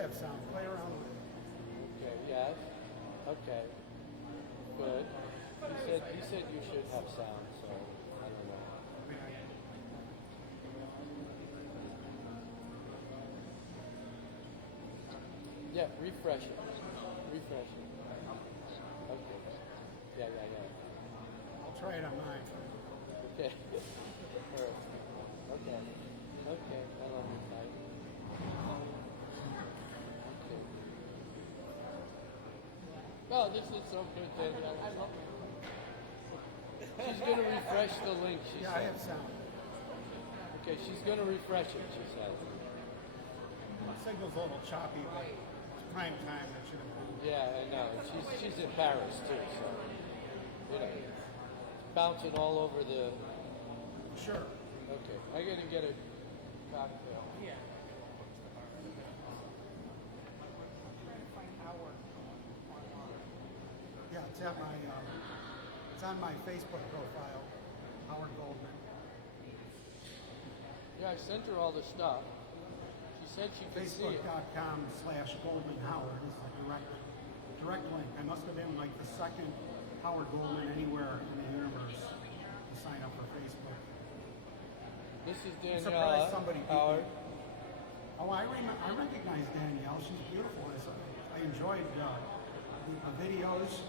have sound. Play around with it. Okay, yes. Okay. Good. He said you should have sound, so I don't know. Yeah, refresh it. Refresh it. Okay. Yeah. I'll try it on mine. Okay. All right. Okay. Okay. I love you, Mike. Okay. Oh, this is so good, David. I love it. She's going to refresh the link, she Yeah, I said. have sound. Okay, she's going to refresh it, she said. My signal's a little choppy, but it's prime time. That should improve. Yeah, I know. She's in Paris, too, so, you know, it's bouncing all over the... Sure. Okay, I'm going to get a cocktail. Yeah. Yeah, it's at my. It's on my Facebook profile, Howard Goldman. Yeah, I sent her all the stuff. She said she could see it. Facebook.com/Goldman Howard is the direct link. I must have been like the second Howard Goldman anywhere in the universe to sign up for Facebook. This is I'm Danielle surprised somebody beat me. Howard. Oh, I recognize Danielle. She's beautiful. I enjoyed the videos.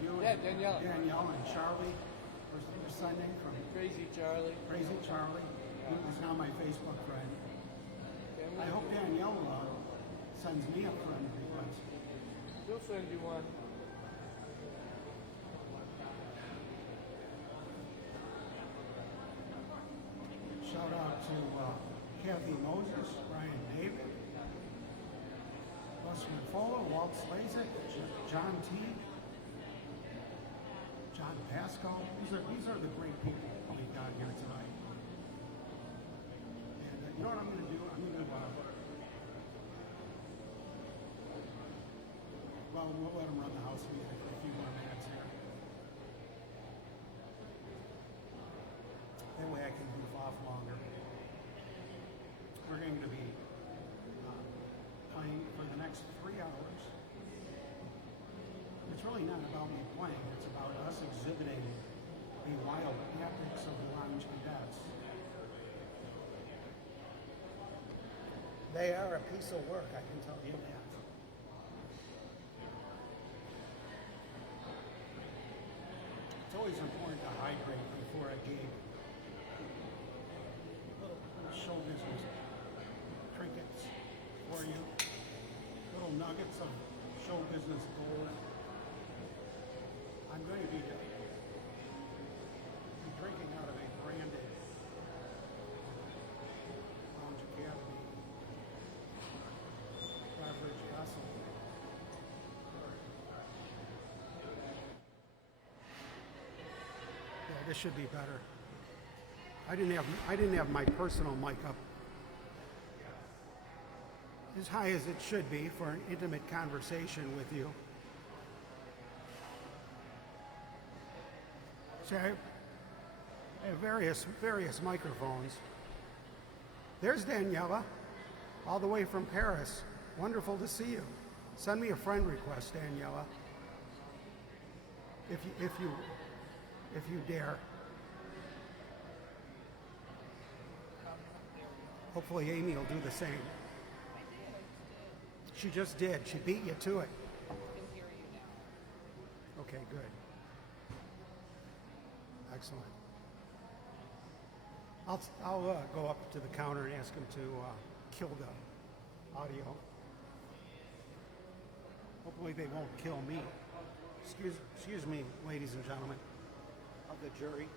You Yeah, and Danielle. and Charlie were sending from Crazy Charlie. Crazy Charlie. He is now my Facebook friend. I hope Danielle sends me a friend request. She'll send you one. Shout out to Kathy Moses, Brian David, Russ McFola, Walt Slazek, John Teague, John Pascal. These are the great people we got here tonight. And you know what I'm going to do? I'm going to well, we'll let them run the house music for a few more minutes here. That way I can goof off longer. We're going to be playing for the next 3 hours. It's really not about me playing, it's about us exhibiting the wild antics of the lounge cadets. They are a piece of work, I can tell you that. It's always important to hydrate before a game. Little show business trinkets for you. Little nuggets of show business gold. I'm going to be drinking out of a branded Lounge Academy beverage vessel. Yeah, this should be better. I didn't have my personal mic up as high as it should be for an intimate conversation with you. So I have various microphones. There's Daniela, all the way from Paris. Wonderful to see you. Send me a friend request, Daniela, if you dare. Hopefully Amy will do the same. She just did. She beat you to it. Okay, good. Excellent. I'll go up to the counter and ask him to kill the audio. Hopefully they won't kill me. Excuse me, ladies and gentlemen of the jury.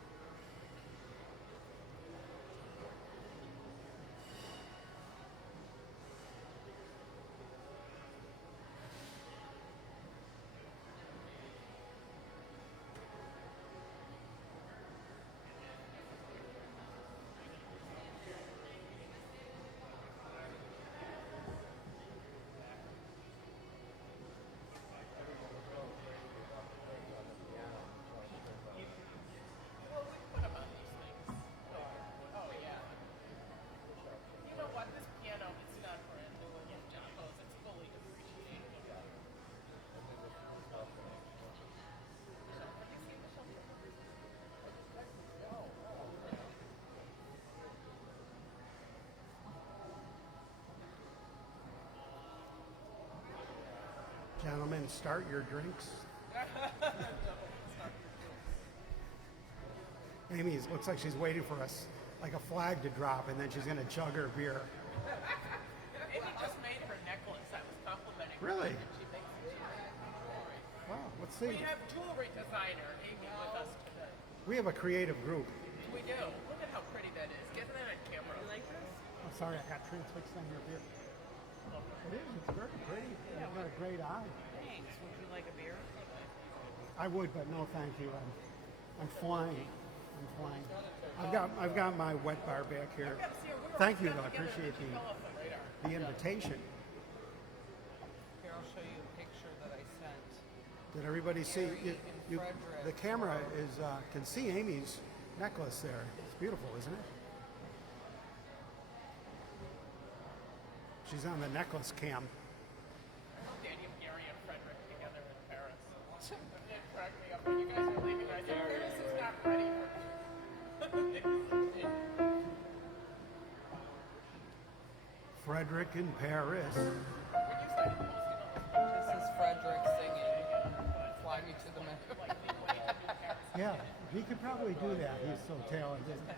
gentlemen, start your drinks. Amy looks like she's waiting for us, like a flag to drop, and then she's going to chug her beer. Amy just made her necklace. I was complimenting her. Really? And she makes jewelry. Wow, let's see. We have jewelry designer Amy with us today. We have a creative group. We do. Look at how pretty that is. Get that on camera. You like this? Oh, sorry, I got transfixed on your beer. It is. It's very pretty. You've got a great eye. Thanks. Would you like a beer? I would, but no, thank you. I'm flying. I'm flying. I've got my wet bar back here. Thank you, though. I appreciate the invitation. Here, I'll show you a picture that I sent. Did everybody see? Gary and Frederick. The camera can see Amy's necklace there. It's beautiful, isn't it? She's on the necklace cam. Daniel, Gary, and Frederick together in Paris. It cracked me up when you guys were leaving. I said, Paris is not ready for Frederick in Paris. When you started posting all those This is Frederick singing Fly Me to the Moon. Yeah, he could probably do that. He's so talented. I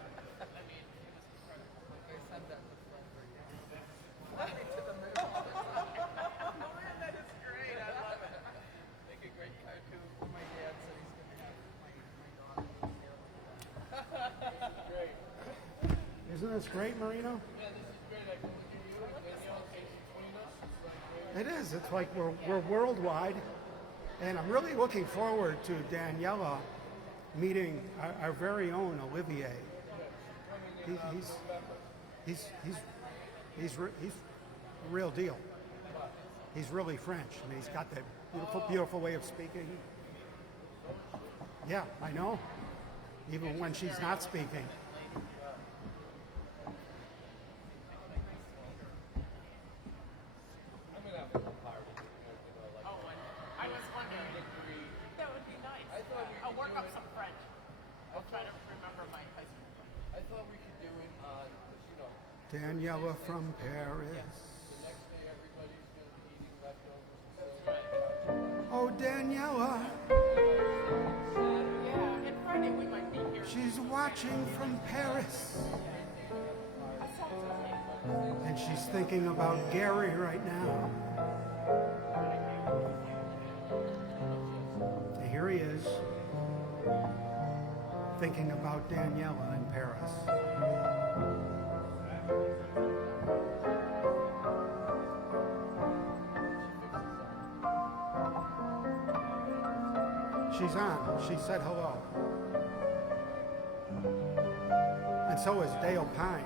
sent that to Frederick. Fly me to the moon. Oh man, that is great. I love it. Make a great cartoon. My dad said he's going to have my daughter's hair. Great. Isn't this great, Marino? Yeah, this is great. I can look at you and Danielle face between us. It's like great. It is. It's like we're worldwide, and I'm really looking forward to Daniela meeting our very own Olivier. He's the real deal. He's really French. I mean, he's got that beautiful way of speaking. Yeah, I know. Even when she's not speaking. Oh, and I was wondering. That would be nice. I'll work up some French. I'll try to remember my high school French. I thought we could do it on, you know, Daniela from Paris. the next day everybody's going to be eating leftovers. Oh, Daniela, Yeah, and Friday we might be here. she's watching from Paris. And she's thinking about Gary right now. And here he is, thinking about Daniela in Paris. She's on. She said hello. And so is Dale Pine.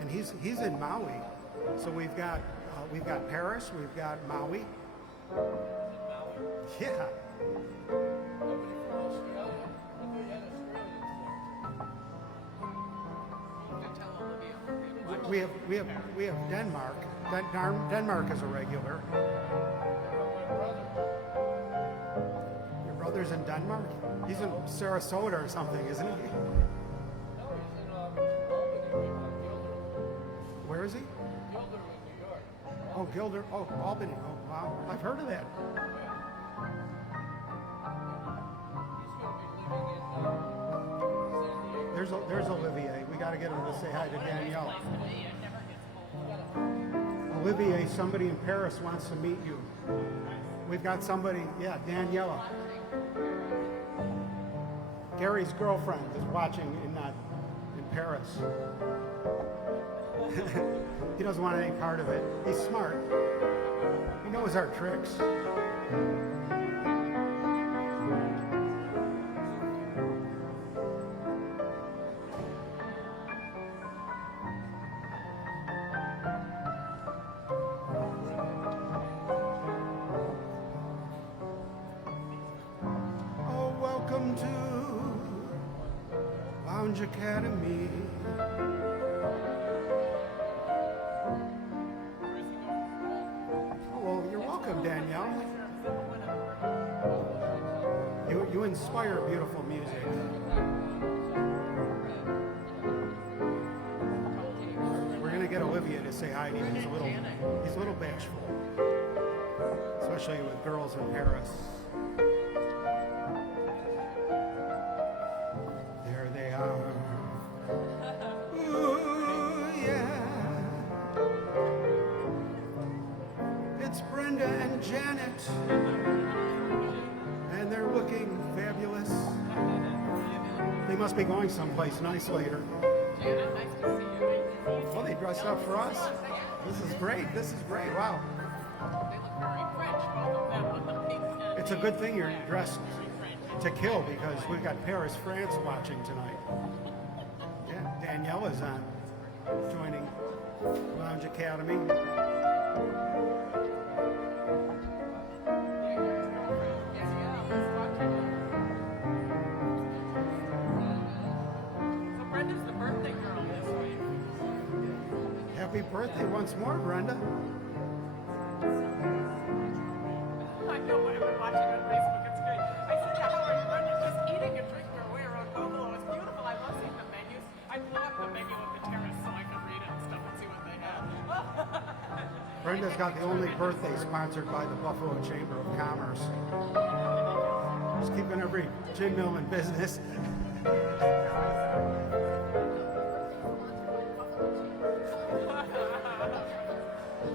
And he's in Maui. So we've got Paris, we've got Maui. Yeah. You can tell Olivia. We have Denmark. Denmark is a regular. Your brother's in Denmark? He's in Sarasota or something, isn't he? No, he's in Albany right now, Gilder. Where is he? Gilderwood, New York. Oh, Gilder. Oh, Albany. Oh, wow. I've heard of that. He's going to be living in San Diego. There's Olivier. We got to get him to say hi to Danielle. It never gets old. Olivier, somebody in Paris wants to meet you. We've got somebody, yeah, Daniela. Gary's girlfriend is watching in Paris. He doesn't want any part of it. He's smart. He knows our tricks. Oh, welcome to Lounge Academy. Oh, well, you're welcome, Danielle. You inspire beautiful music. We're gonna get Olivia to say hi to you. He's a little bashful. especially with girls in Paris. There they are. Ooh, yeah. It's Brenda and Janet, and they're looking fabulous. They must be going someplace nice later. Janet, nice to see you. Well, they dressed up for us. This is great. This is great. Wow. They look very French, both of them, with the pink and It's a the good thing you're black. dressed Very French. to kill because we've got Paris, France watching tonight. Yeah, Daniela's on, joining Lounge Academy. So Brenda's the birthday girl this week. Happy birthday once more, Brenda. I know, I've been watching on Facebook, it's great. I said to Howard, Brenda's just eating and drinking her way around Buffalo. It's beautiful. I love seeing the menus. I blew up the menu of the terrace so I could read it and stuff and see what they had. Brenda's got the only birthday sponsored by the Buffalo Chamber of Commerce. Just keeping every gin mill in business.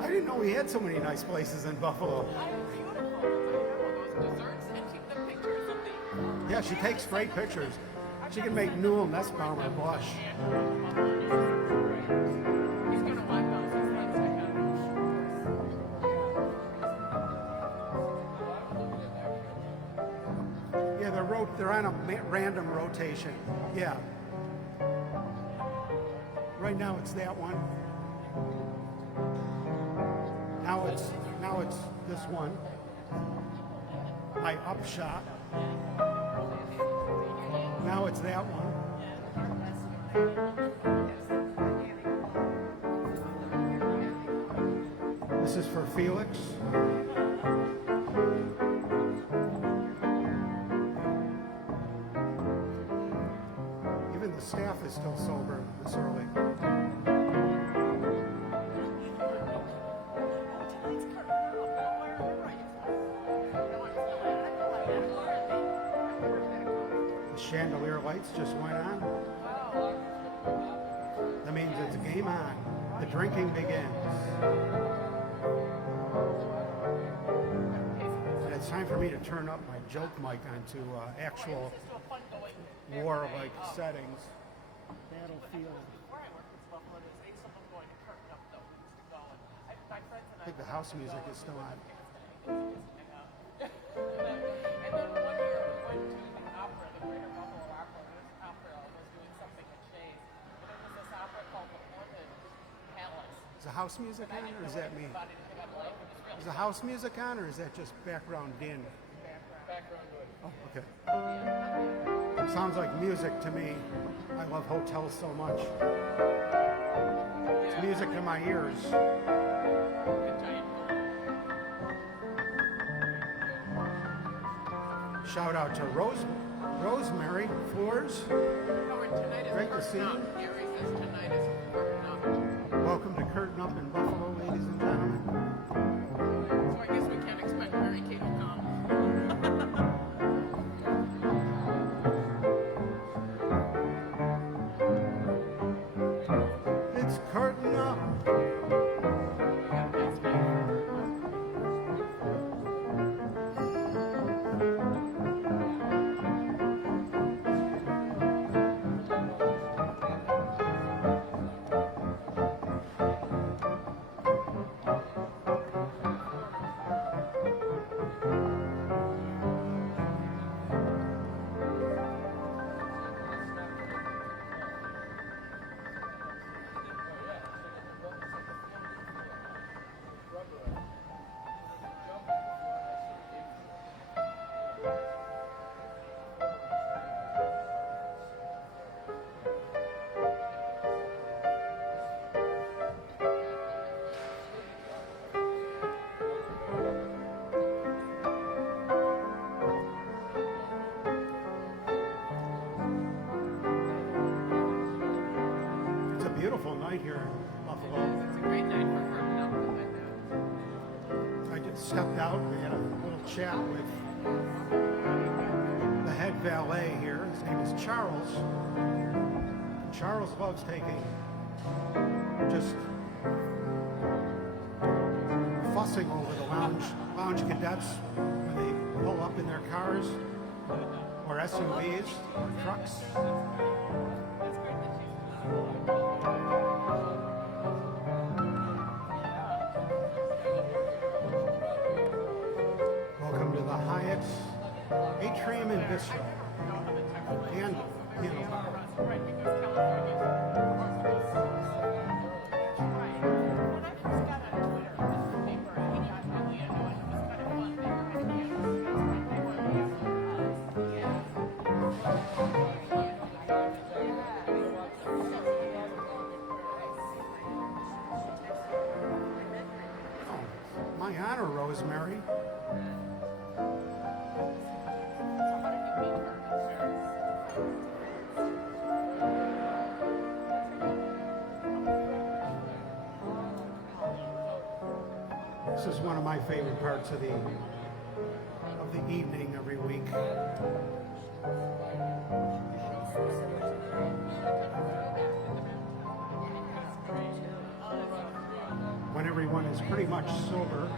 I didn't know we had so many nice places in Buffalo. Beautiful. Those desserts and keep the pictures of the Yeah, she takes great pictures. She can make Newell Nussbaumer blush. He's gonna want those. He's like, Yeah, they're on a random rotation. Yeah. Right now it's that one. Now it's this one. My upshot. Now it's that one. This is for Felix. Even the staff is still sober this early. The chandelier lights just went on. That means it's game on. The drinking begins. And it's time for me to turn up my joke mic onto actual war-like settings. Battlefield. where I work in Buffalo, there's someone going to curtain up though, needs to go. And my friends and I think the house music is still on. and then one year we went to the opera, the Greater Buffalo Opera. This opera was doing something at Shays. But it was this opera called The Haunted Palace. Is the house music on, or is that me? About anything about life. It was really Is the house music on, or is that just background din? background noise. Oh, okay. It sounds like music to me. I love hotels so much. It's music to my ears. Good giant Shout out to Rosemary Floors. Howard, tonight is Great to curtain see you. up. Gary says tonight is curtain up. Welcome to Curtain Up in Buffalo, ladies and gentlemen. So I guess we can't expect Mary Kate to come. It's Curtain Up. It's a beautiful night here in Buffalo. It's a great night for curtain up. I just stepped out. We had a little chat with the head valet here. His name is Charles. Charles loves taking just fussing over the lounge cadets when they pull up in their cars or SUVs or trucks. Welcome to the Hyatt Atrium and Bistro and Hanover. Right, because California. Right. When I first got on Twitter, this paper, I got really annoyed. It was kind of fun. They were ideas. They were Oh, my honor, Rosemary. This is one of my favorite parts of the evening every week. When everyone is pretty much sober.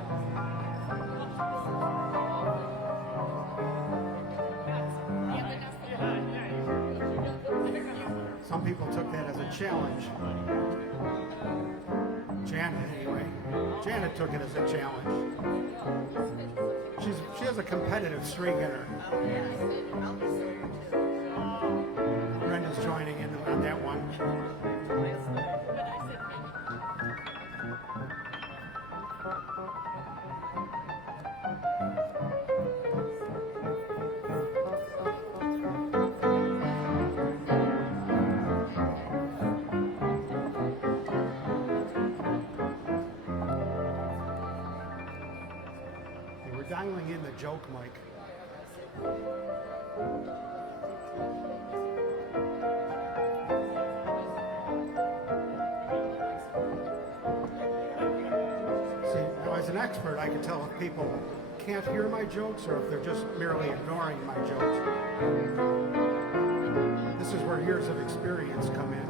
Some people took that as a challenge. Janet, anyway. Janet took it as a challenge. She has a competitive streak in her. Brenda's joining in on that one. Dialing in the joke mic. See, now as an expert, I can tell if people can't hear my jokes or if they're just merely ignoring my jokes. This is where years of experience come in.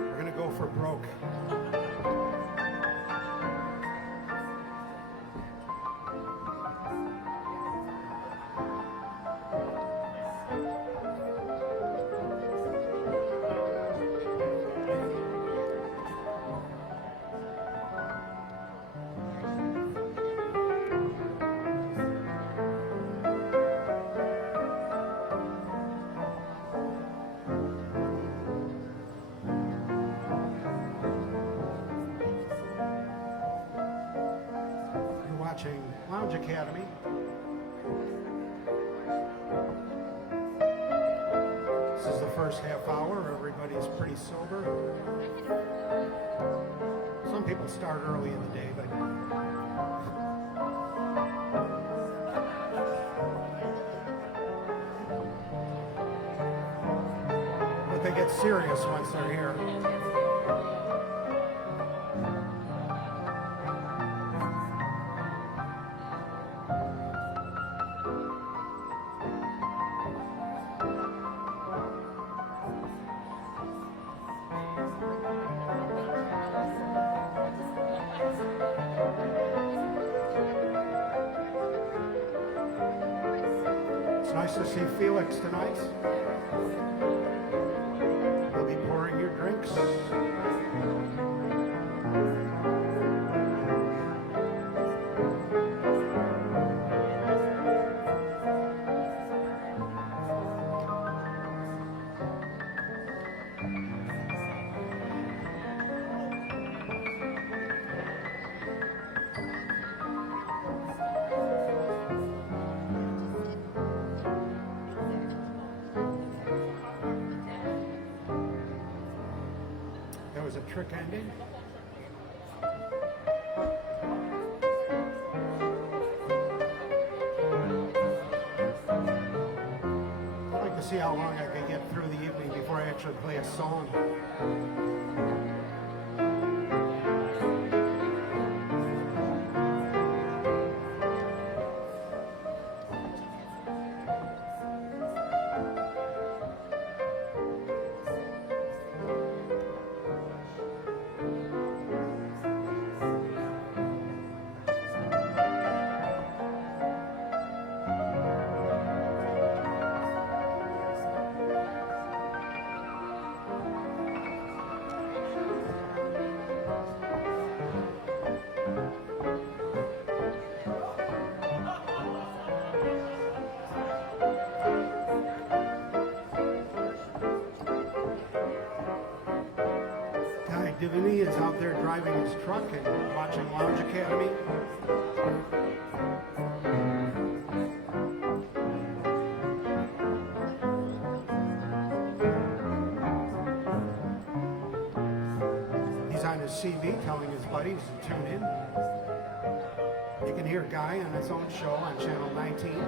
We're gonna go for broke. Watching Lounge Academy. This is the first half hour. Everybody's pretty sober. Some people start early in the day, but they get serious once they're here. It's nice to see Felix tonight. He'll be pouring your drinks. There was a trick ending. I'd like to see how long should play a song. Guy Diviny is out there driving his truck and watching Lounge Academy. He's on his CB telling his buddies to tune in. You can hear Guy on his own show on Channel 19.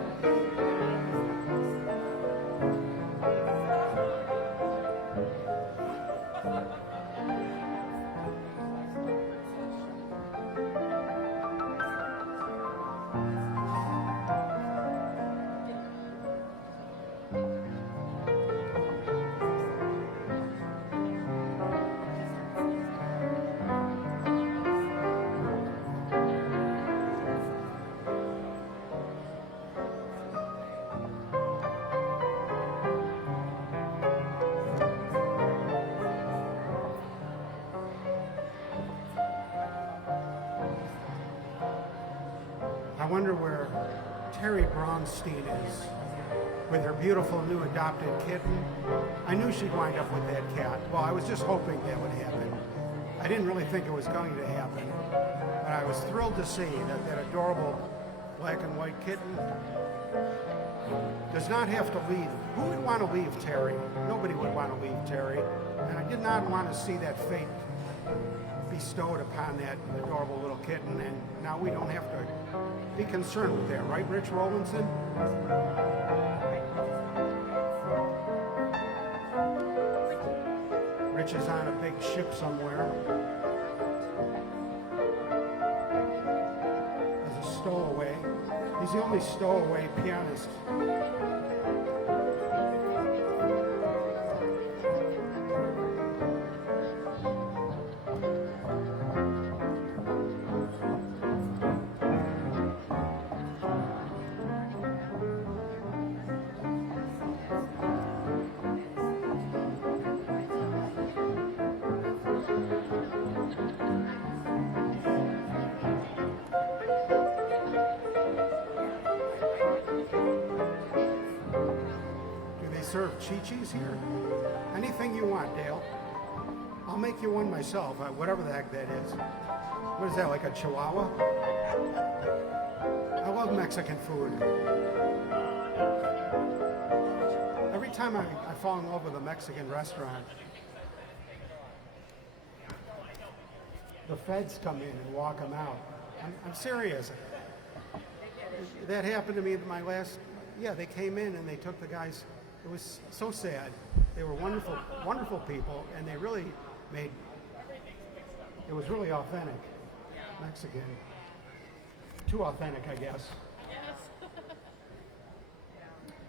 I wonder where Terry Braunstein is with her beautiful new adopted kitten. I knew she'd wind up with that cat. Well, I was just hoping that would happen. I didn't really think it was going to happen, but I was thrilled to see that that adorable black and white kitten does not have to leave. Who would want to leave Terry? Nobody would want to leave Terry, and I did not want to see that fate bestowed upon that adorable little kitten, and now we don't have to be concerned with that, right, Rich Rowlandson? Rich is on a big ship somewhere as a stowaway. He's the only stowaway pianist. Serve Chi-Chi's here? Anything you want, Dale. I'll make you one myself, whatever the heck that is. What is that, like a Chihuahua? I love Mexican food. Every time I fall in love with a Mexican restaurant, the feds come in and walk them out. I'm serious. That happened to me at my last, they came in and they took the guys. It was so sad. They were wonderful, wonderful people, and they really made, it was really authentic, Mexican. Too authentic, I guess.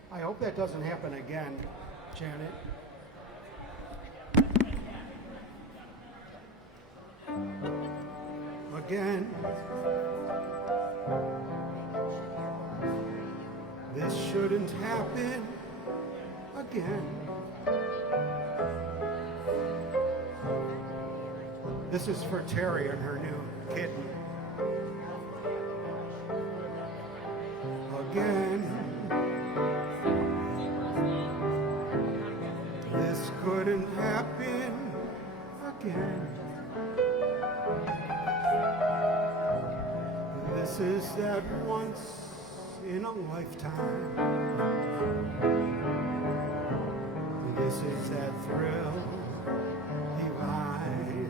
I hope that doesn't happen again, Janet. Again. This shouldn't happen again. This is for Terry and her new kitten. Again. This couldn't happen again. This is that once in a lifetime. This is that thrill divine.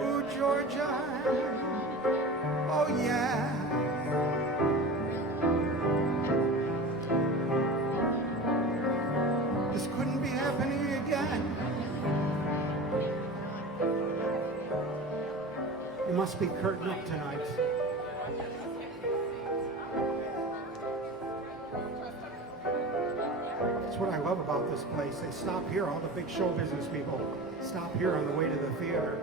Ooh, Georgia, oh yeah. This couldn't be happening again. You must be curtained up tonight. That's what I love about this place. They stop here, all the big show business people stop here on the way to the theater.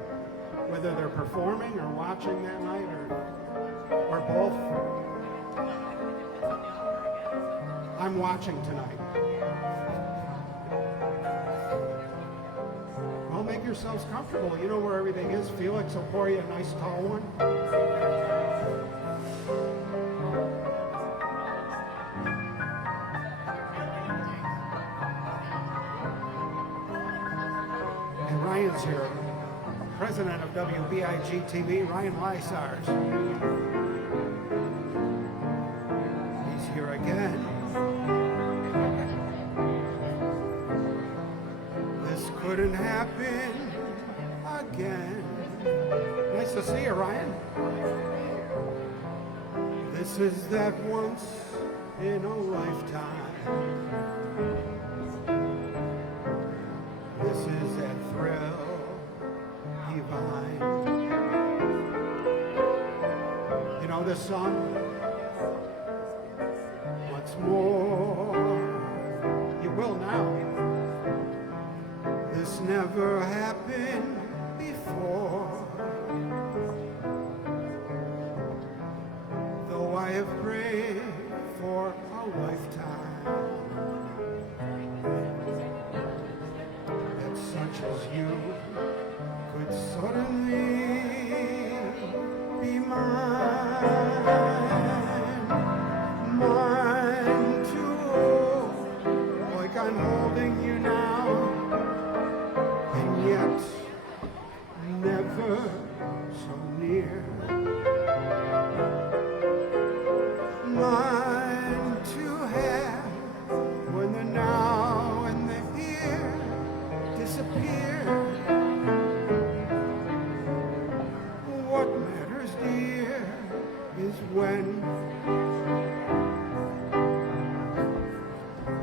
Whether they're performing or watching that night or both. I'm watching tonight. Well, make yourselves comfortable. You know where everything is. Felix will pour you a nice tall one. And Ryan's here. President of WBIG TV, Ryan Lysars. He's here again. This couldn't happen again. Nice to see you, Ryan. This is that once in a lifetime. This is that thrill divine. You know this song? Once more, you will now. This never happened before. Though I have prayed for a lifetime that such as you could suddenly be mine to hold, like I'm holding you now, and yet never so near. Mine to have when the now and the here disappear. What matters, dear, is when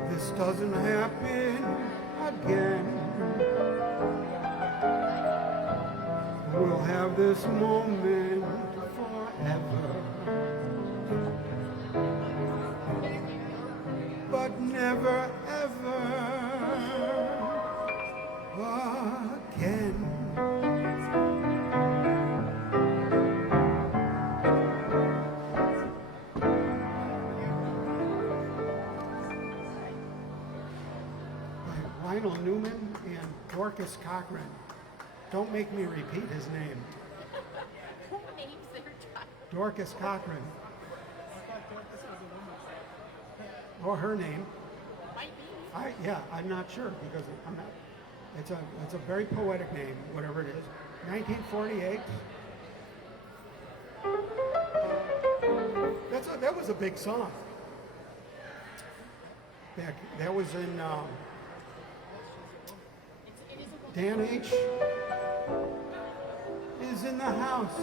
this doesn't happen again. We'll have this moment forever, but never ever again. Lionel Newman and Dorcas Cochran. Don't make me repeat his name. Who names their child? Dorcas Cochran. Or her name. Might be. I'm not sure because I'm not. It's a very poetic name, whatever it is. 1948. That was a big song. That was in Dan H. is in the house.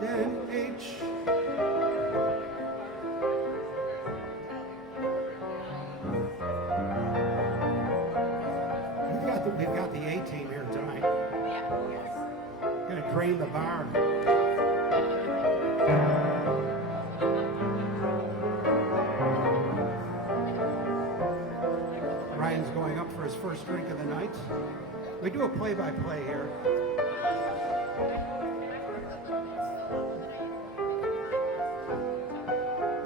Dan H. We've got the A-team here tonight. Gonna drain the bar. Ryan's going up for his first drink of the night. We do a play-by-play here.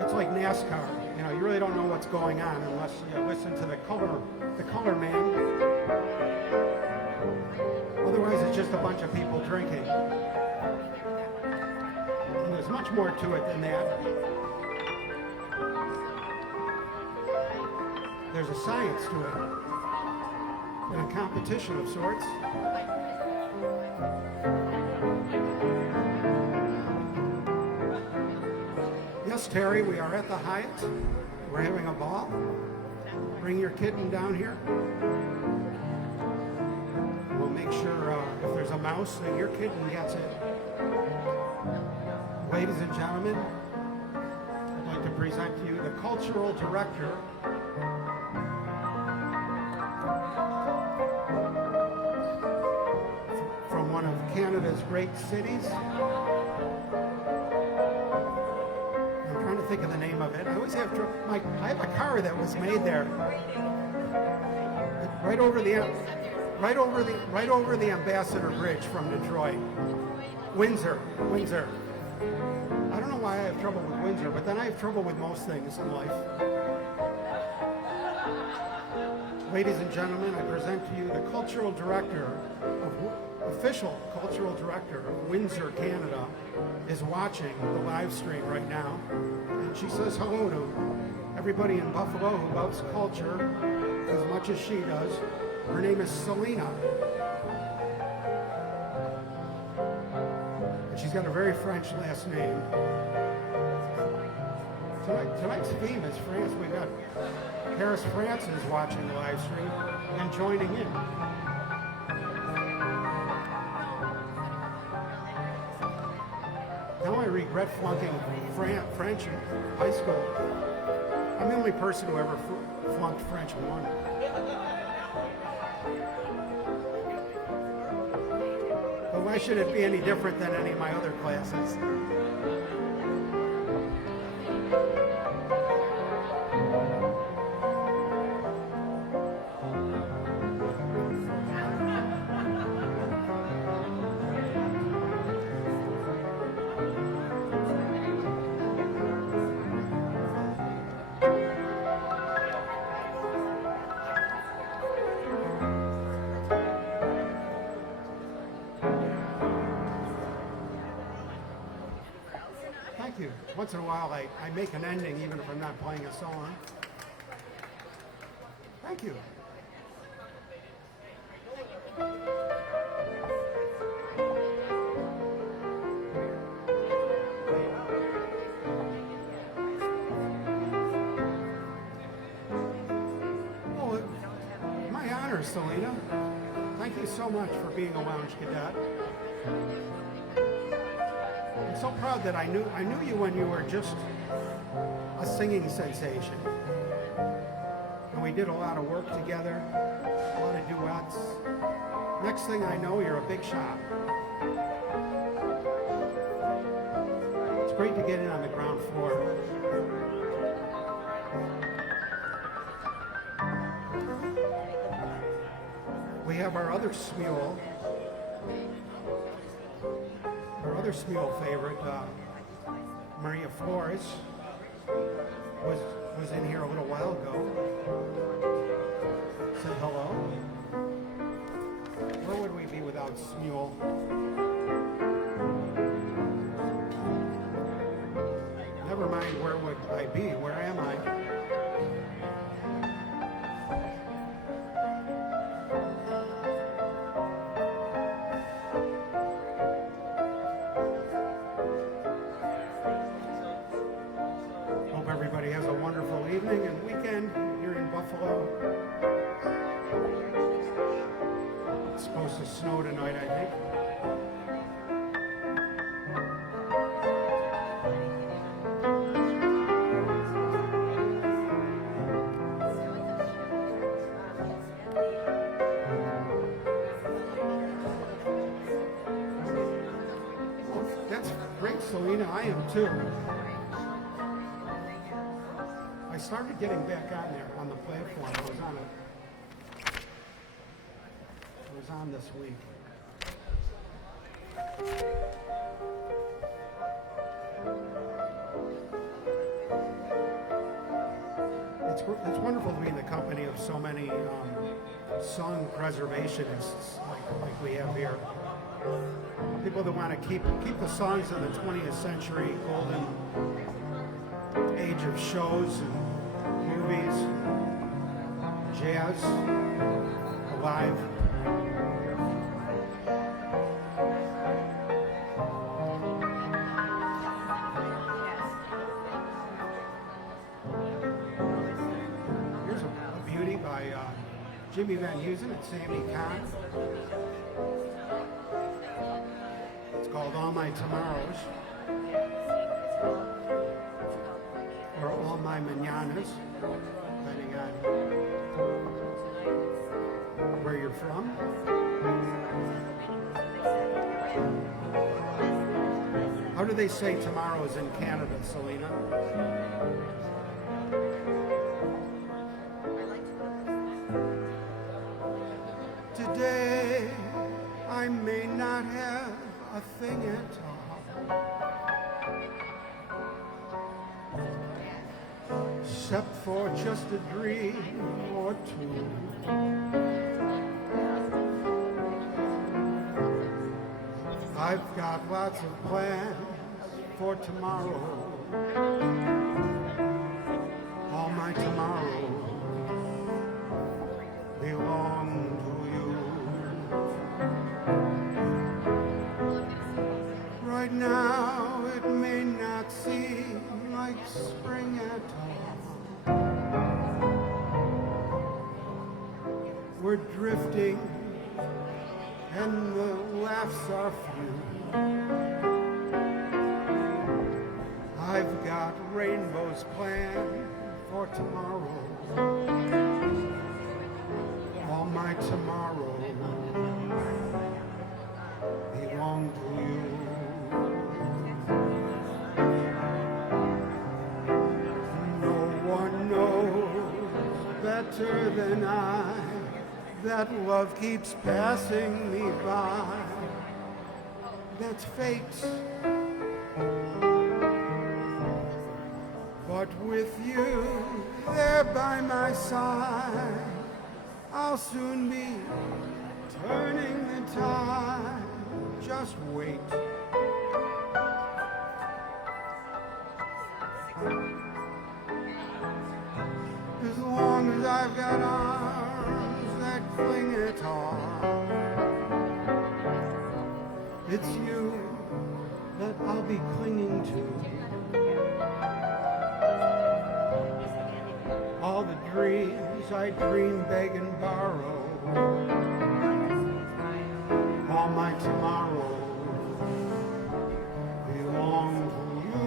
It's like NASCAR. You know, you really don't know what's going on unless you listen to the color man. Otherwise, it's just a bunch of people drinking. And there's much more to it than that. There's a science to it. And a competition of sorts. Yes, Terry, we are at the Hyatt. We're having a ball. Bring your kitten down here. We'll make sure if there's a mouse that your kitten gets it. Ladies and gentlemen, I'd like to bring present to you the cultural director from one of Canada's great cities. I'm trying to think of the name of it. I always have trouble. I have a car that was made there, right over the Ambassador Bridge from Detroit. Windsor. I don't know why I have trouble with Windsor, but then I have trouble with most things in life. Ladies and gentlemen, I present to you the official cultural director of Windsor, Canada, is watching the live stream right now. And she says hello to everybody in Buffalo who loves culture as much as she does. Her name is Selena. And she's got a very French last name. Tonight's theme is France. We've got Paris, France is watching the live stream and joining in. Now I regret flunking French in high school. I'm the only person who ever flunked French 1. But why should it be any different than any of my other classes? Thank you. Once in a while, I make an ending even if I'm not playing a song. Thank you. Oh, my honor, Selena. Thank you so much for being a lounge cadet. I'm so proud that I knew you when you were just a singing sensation. And we did a lot of work together, a lot of duets. Next thing I know, you're a big shot. It's great to get in on the ground floor. We have our other Smule. Our other Smule favorite, Maria Flores, was in here a little while ago. Said hello. Where would we be without Smule? Never mind where would I be. Where am I? Everybody has a wonderful evening and weekend here in Buffalo. It's supposed to snow tonight, I think. Oh, that's great, Selena. I am too. I started getting back on there on the platform. I was on this week. It's wonderful to be in the company of so many song preservationists like we have here. People that want to keep the songs of the 20th century golden age of shows and movies, jazz, alive. Here's a beauty by Jimmy Van Heusen and Sammy Kahn. It's called All My Tomorrows. Or my mananas, depending on where you're from. How do they say tomorrow is in Canada, Selena? Today I may not have a thing at all, except for just a dream or two. I've got lots of plans for tomorrow. All my tomorrow belong to you. Right now it may not seem like spring at all. We're drifting and the laughs are few. I've got rainbows planned for tomorrow. All my tomorrow belong to you. No one knows better than I that love keeps passing me by. That's fate. But with you there by my side, I'll soon be turning the tide. Just wait. As long as I've got arms that cling at all, it's you that I'll be clinging to. All the dreams I dream, beg and borrow, all my tomorrow belong to you.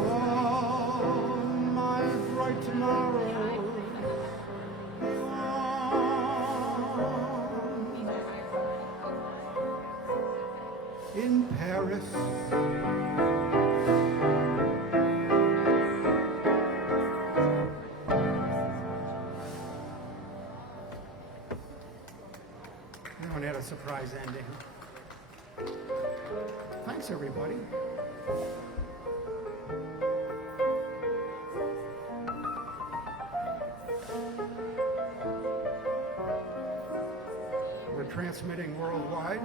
All my bright tomorrows belong in Paris. Had a surprise ending. Thanks, everybody. We're transmitting worldwide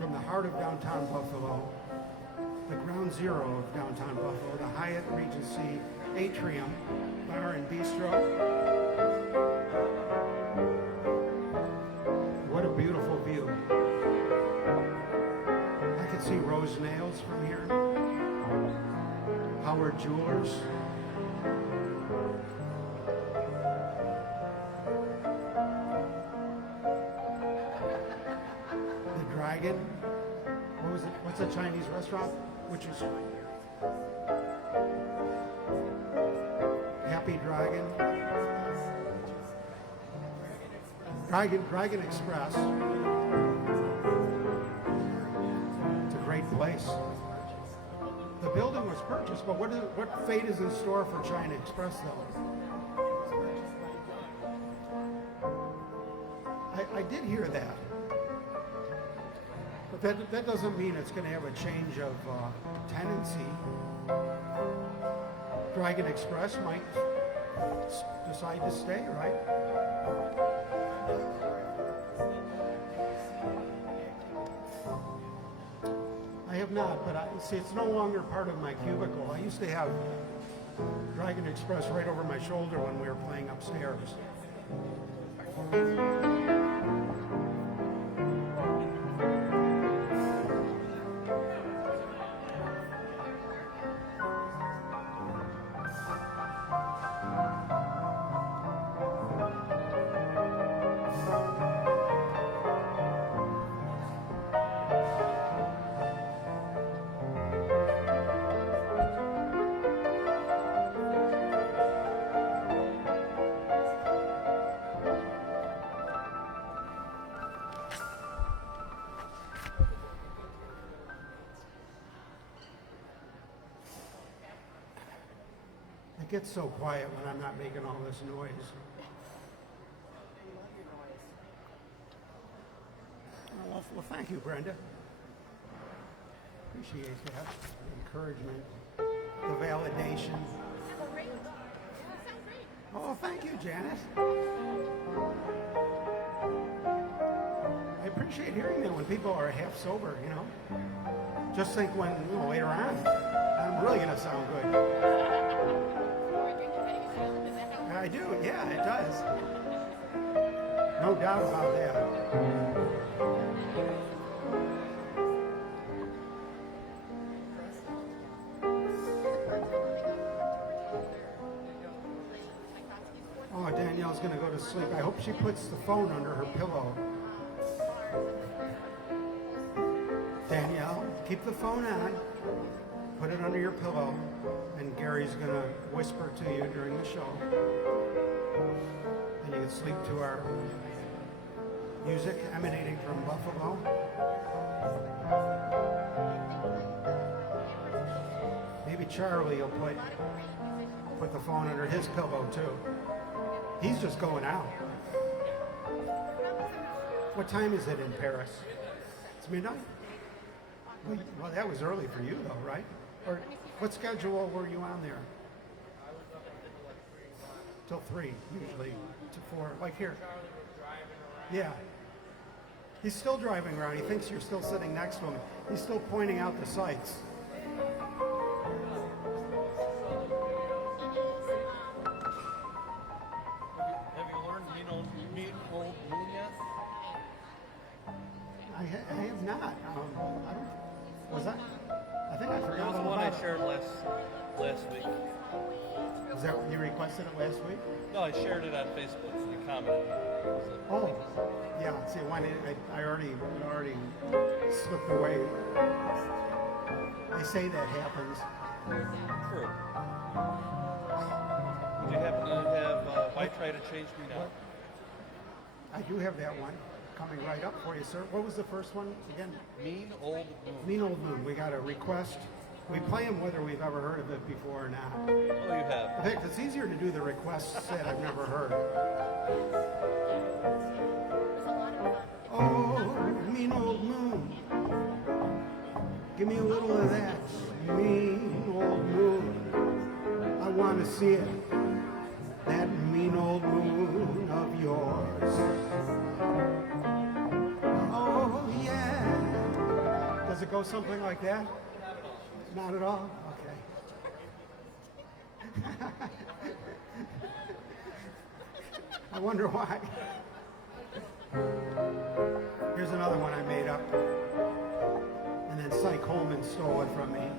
from the heart of downtown Buffalo, the ground zero of downtown Buffalo, the Hyatt Regency Atrium Bar and Bistro. What a beautiful view. I can see Rose Nails from here. Howard Jewelers. The Dragon. What was it? What's that Chinese restaurant? Which is Happy Dragon. Dragon Express. It's a great place. The building was purchased, but what fate is in store for China Express, though? I did hear that. But that doesn't mean it's going to have a change of tenancy. Dragon Express might decide to stay, right? I have not, but see, it's no longer part of my cubicle. I used to have Dragon Express right over my shoulder when we were playing upstairs. gets so quiet when I'm not making all this noise. Well, thank you, Brenda. Appreciate that. The encouragement, the validation. Oh, thank you, Janet. I appreciate hearing that when people are half sober, you know. Just think when, later on, I'm really going to sound good. I do, yeah, it does. No doubt about that. Oh, Danielle's going to go to sleep. I hope she puts the phone under her pillow. Danielle, keep the phone on. Put it under your pillow. And Gary's going to whisper to you during the show. And you can sleep to our music emanating from Buffalo. Maybe Charlie will put the phone under his pillow too. He's just going out. What time is it in Paris? It's midnight? Well, that was early for you though, right? Or what schedule were you on there? Till 3, usually to 4, like here. Yeah. He's still driving around. He thinks you're still sitting next to him. He's still pointing out the sights. Have you learned Mean Old Moon yet? I have not. I don't. Was that? I think I That forgot was the all one I about it. shared last week. Is that you requested it last week? No, I shared it on Facebook and you commented. Oh, yeah. See, one I already slipped away. They say that happens. True. Do you happen to have Why Try to Change Me Now? I do have that one coming right up for you, sir. What was the first one again? Mean Old Moon. Mean Old Moon. We got a request. We play them whether we've ever heard of it before or not. Oh, you have. In fact, it's easier to do the requests that I've never heard. Oh, mean old moon. Give me a little of that mean old moon. I want to see it. That mean old moon of yours. Oh, yeah. Does it go something like that? Not at all? Okay. I wonder why. Here's another one I made up. And then Cy Coleman stole it from me.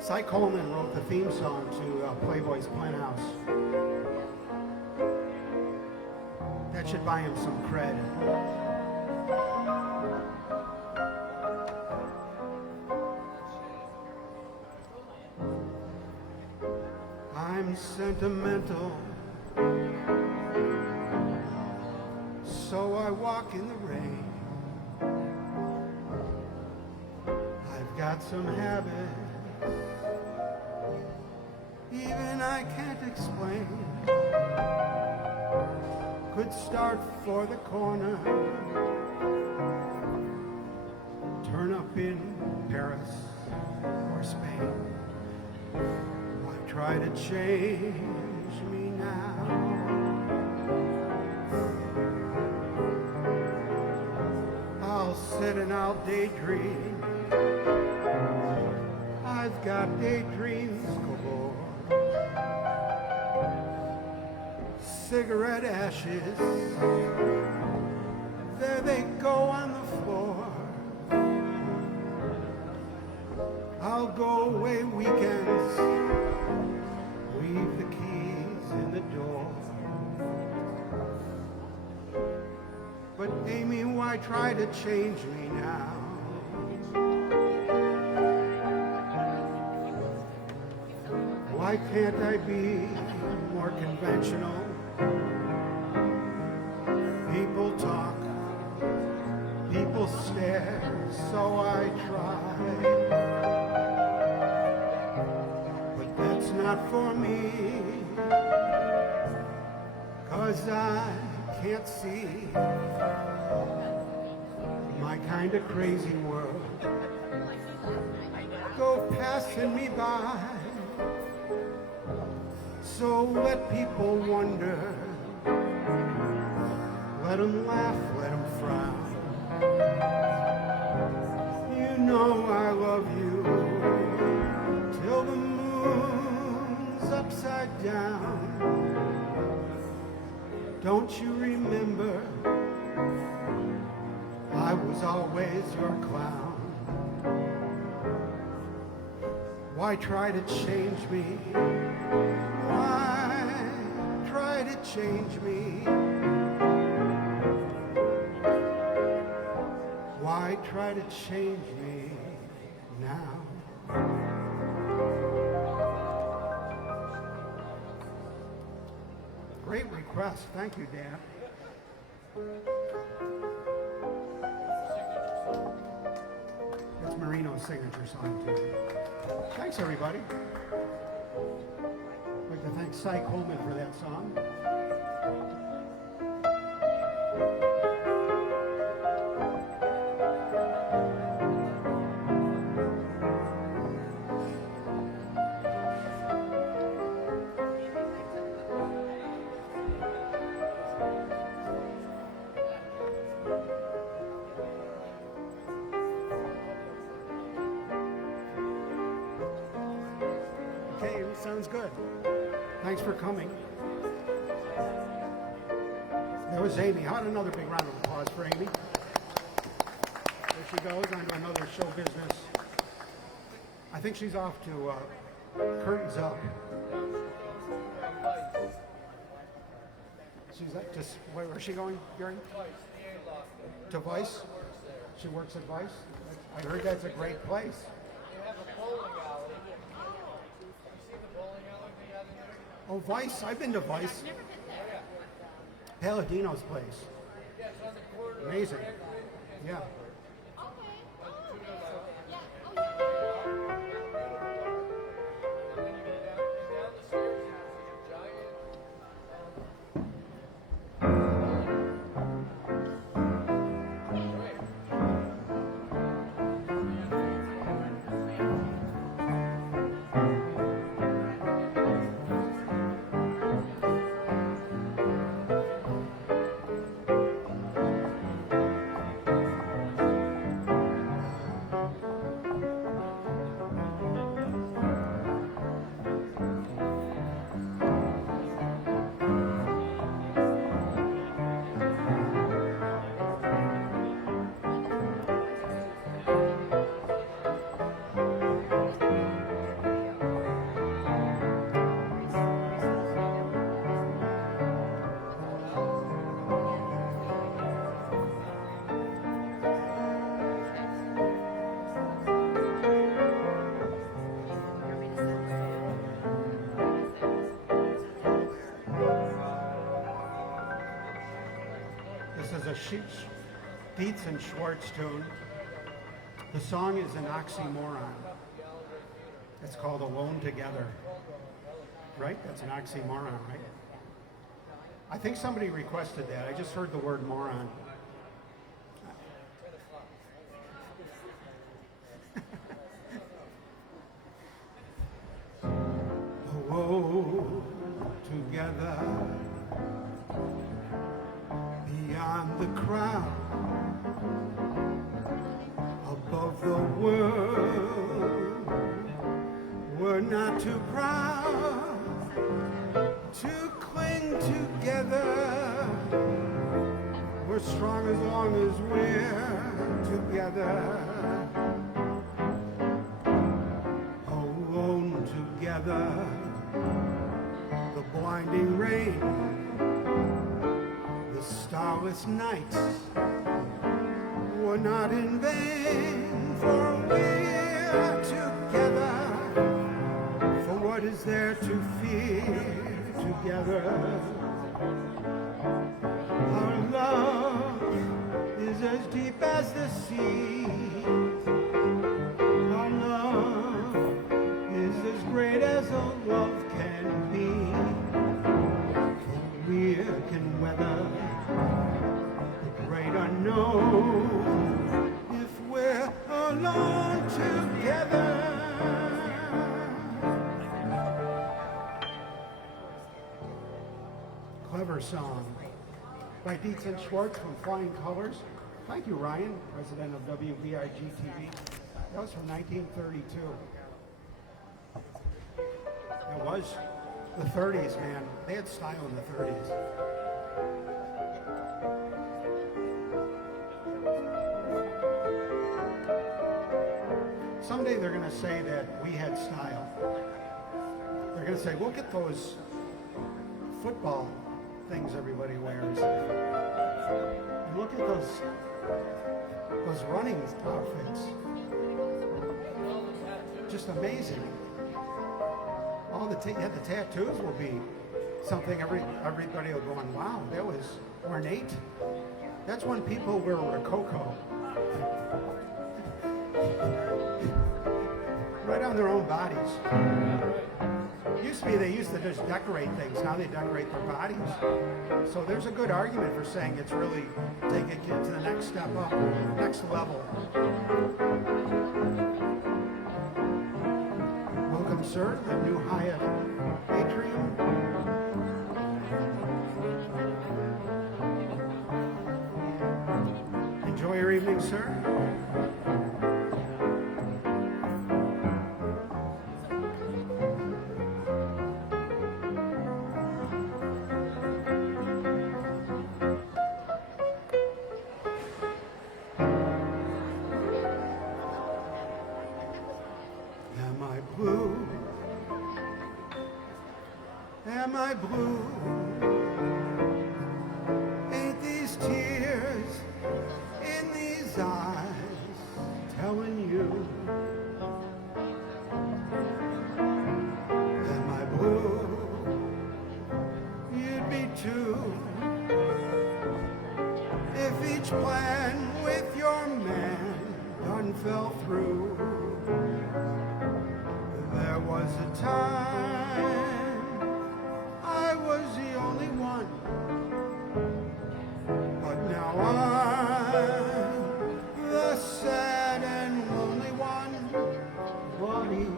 Cy Coleman wrote the theme song to Playboy's Penthouse. That should buy him some cred. I'm sentimental, so I walk in the rain. I've got some habits, even I can't explain. Could start for the corner, turn up in Paris or Spain. Try to change me now. I'll sit and I'll daydream. I've got daydreams galore. Cigarette ashes, there they go on the floor. I'll go away weekends, leave the keys in the door. But Amy, why try to change me now? Why can't I be more conventional? People talk, people stare, so I try. But not for me, 'cause I can't see my kind of crazy world go passing me by. So let people wonder, let them laugh, let them frown. You know I love you till the moon's upside down. Don't you remember, I was always your clown. Why try to change me? Why try to change me? Why try to change me now? Great request. Thank you, Dan. It's Marino's signature song, too. Thanks, everybody. I'd like to thank Cy Coleman for that song. Okay, sounds good. Thanks for coming. That was Amy. How about another big round of applause for Amy? There she goes on to another show business. I think she's off to Curtains Up. She's like just, where's she going, Gary? To Vice? She works at Vice? I heard that's a great place. Oh, Vice. I've been to Vice. Palladino's place. Amazing. Yeah. Dietz and Schwartz tune. The song is an oxymoron. It's called Alone Together. Right? That's an oxymoron, right? I think somebody requested that. I just heard the word moron. Alone together beyond the crowd, above the world. We're not too proud to cling together. We're strong as long as we're together. Alone together, the blinding rain, the starless nights were not in vain, for we're together. For what is there to fear together? Our love is as deep as the sea. Our love is as great as a love all together. Clever song by Dietz and Schwartz from Flying Colors. Thank you, Ryan, president of WBIG-TV. That was from 1932. It was the 30s, man. They had style in the 30s. Someday they're going to say that we had style. They're going to say, look at those football things everybody wears. And look at those running outfits. Just amazing. All the the tattoos will be something everybody will go on, wow, that was ornate. That's when people wear rococo. Right on their own bodies. Used to be they used to just decorate things. Now they decorate their bodies. So there's a good argument for saying it's really taking it to the next step up, next level. Welcome, sir, to the new Hyatt Atrium. Enjoy your evening, sir. Am I blue? Ain't these tears in these eyes telling you? Am I blue? You'd be too if each plan with your man done fell through. There was a time I was the only one, but now I'm the sad and lonely one. Bonnie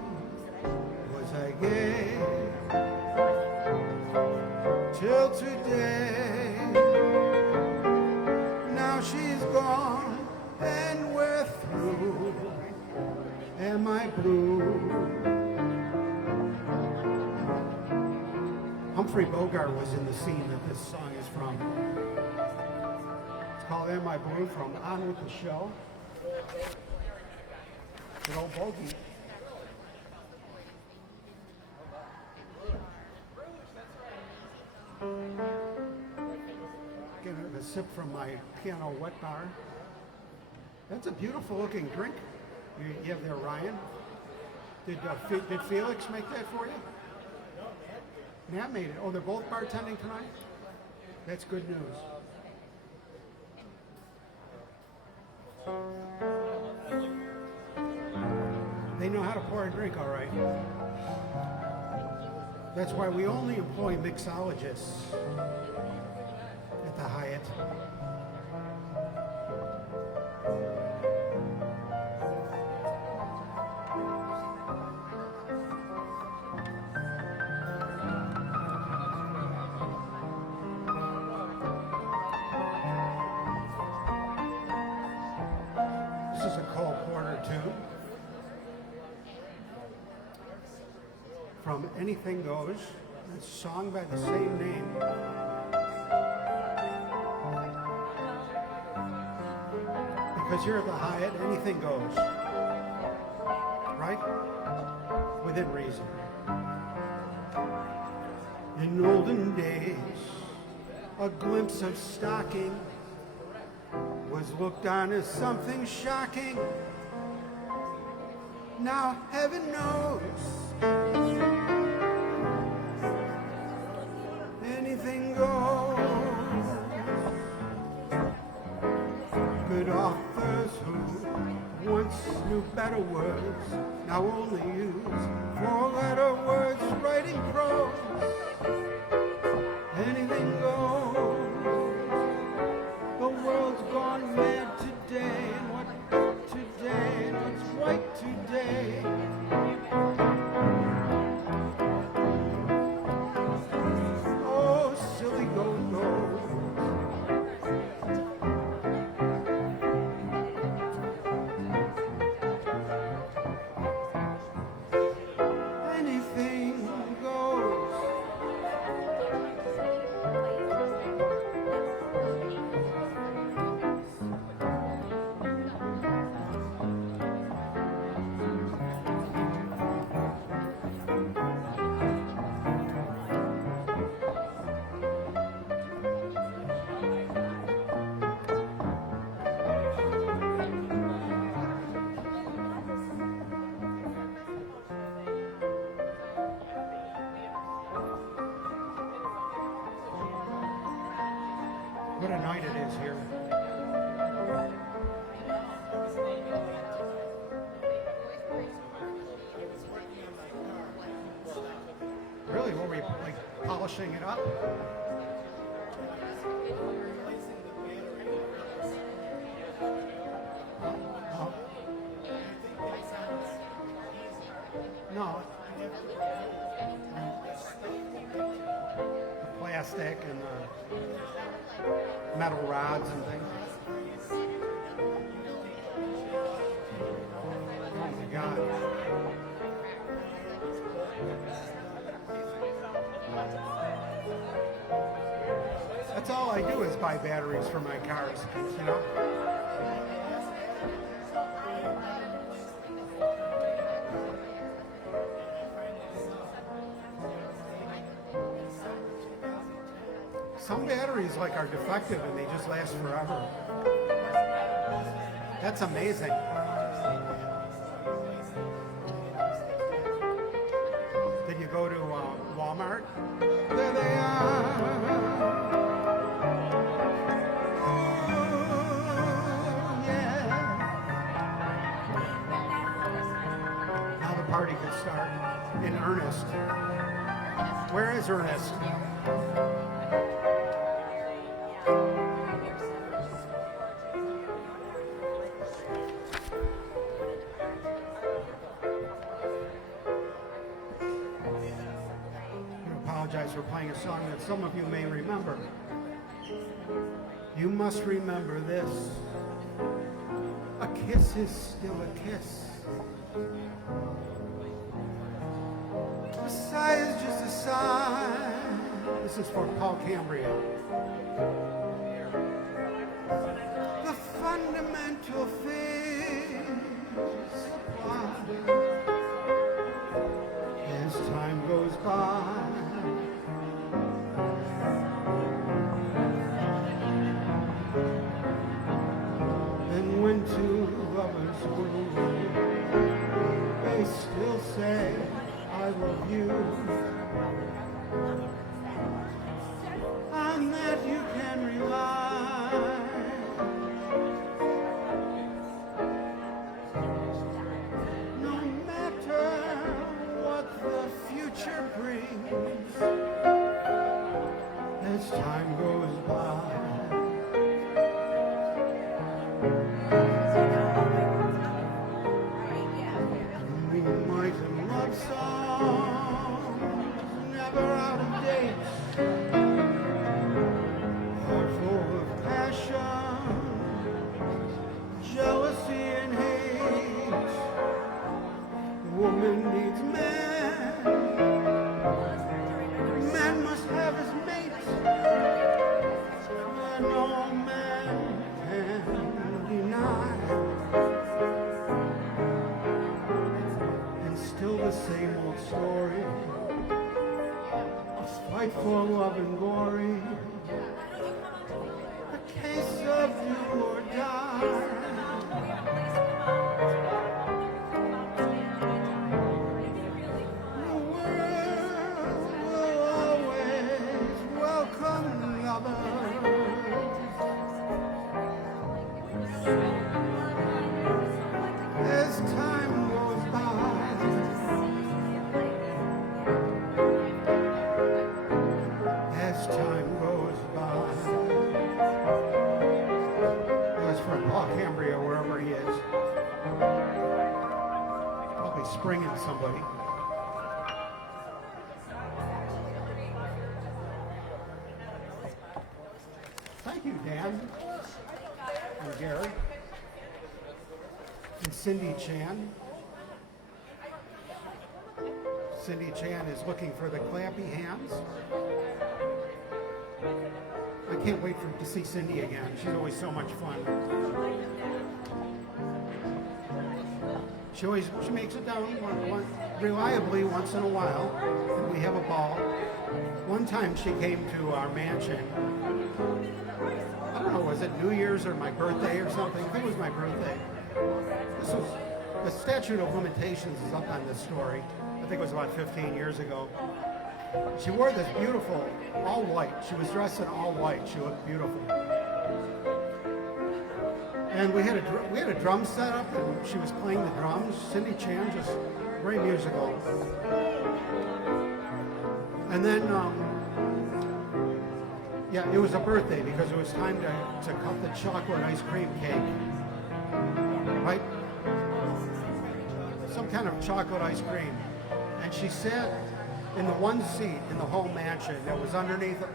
was I gay till today. Now she's gone and we're through. Am I blue? Humphrey Bogart was in the scene that this song is from. It's called Am I Blue from On With the Show. Good old bogey. Get a sip from my piano wet bar. That's a beautiful looking drink you have there, Ryan. Did Felix make that for you? Nat made it. Oh, they're both bartending tonight? That's good news. They know how to pour a drink, all right. That's why we only employ mixologists at the Hyatt. This is a Cole Porter tune from Anything Goes. It's a song by the same name. Because here at the Hyatt, anything goes. Right? Within reason. In olden days, a glimpse of stocking was looked on as something shocking. Now heaven knows anything goes. Good authors who once knew better words now only use four-letter words writing prose. Anything goes. The world's gone mad today, and what's What a night it is here. Really? Were we like polishing it up? Oh. No. The plastic and the metal rods and things. Oh my God. That's all I do is buy batteries for my cars, you know? Some batteries like are defective and they just last forever. That's amazing. Did you go to Walmart? There they are. Now the party can start in earnest. Where is Ernest? I apologize for playing a song that some of you may remember. You must remember this. A kiss is still a kiss. A sigh is just a sigh. This is for Paul Cambria. The fundamental things apply as time goes by. And when two lovers woo, they still say, I love you. On that you can rely. No matter what the future brings, as time goes by. We might in love songs, never out of date, heart full of passion, jealousy and hate. Woman needs man, man must have his mate, and no man can deny. And still the same old story, a fight for love and glory, a case of do or die. The world will always welcome lovers. As time goes by, as time goes by. That's from Paul Cambria, wherever he is. Probably springing somebody. Thank you, Dan. And Gary. And Cindy Chan. Cindy Chan is looking for the clappy hands. I can't wait to see Cindy again. She's always so much fun. She makes it down reliably once in a while, and we have a ball. One time she came to our mansion. I don't know, was it New Year's or my birthday or something? I think it was my birthday. This was, the statute of limitations is up on this story. I think it was about 15 years ago. She wore this beautiful, all white. She was dressed in all white. She looked beautiful. And we had a drum set up, and she was playing the drums. Cindy Chan, just very musical. And then, yeah, it was a birthday because it was time to cut the chocolate ice cream cake, right? Some kind of chocolate ice cream. And she sat in the one seat in the whole mansion that was underneath a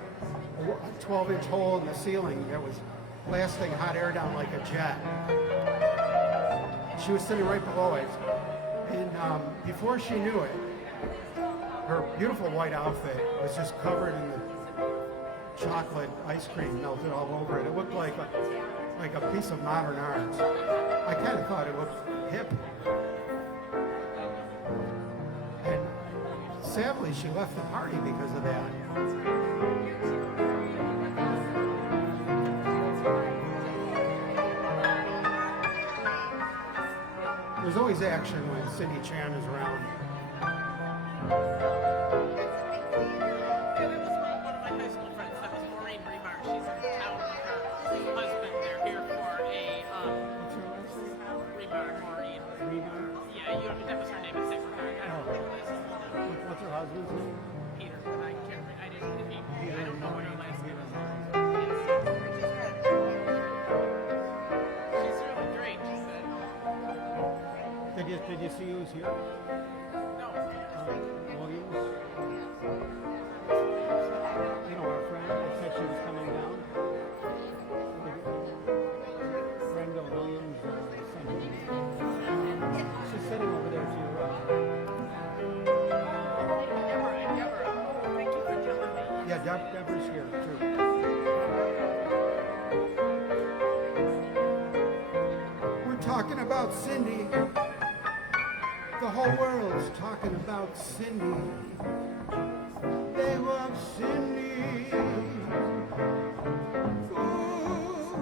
12-inch hole in the ceiling that was blasting hot air down like a jet. She was sitting right below it. And before she knew it, her beautiful white outfit was just covered in the chocolate ice cream melted all over it. It looked like a piece of modern art. I kind of thought it looked hip. And sadly, she left the party because of that. There's always action when Cindy Chan is around. Yeah, that was one of my high school friends. That was Maureen Rebar. She's in town with her husband. They're here for a Rebar, Maureen. Rebar? Yeah, that was her name at St. Bernard. I don't know her last name. What's her husband's name? Peter, but I can't. I don't know what her last name is. She's really great. She said. Did you see who's here? No. Williams? You know, our friend that said she was coming down. Brenda Williams or something. She's sitting over there to your right. Deborah. Thank you for telling me. Yeah, Deborah's here too. We're talking about Cindy. The whole world's talking about Cindy. They love Cindy. Ooh.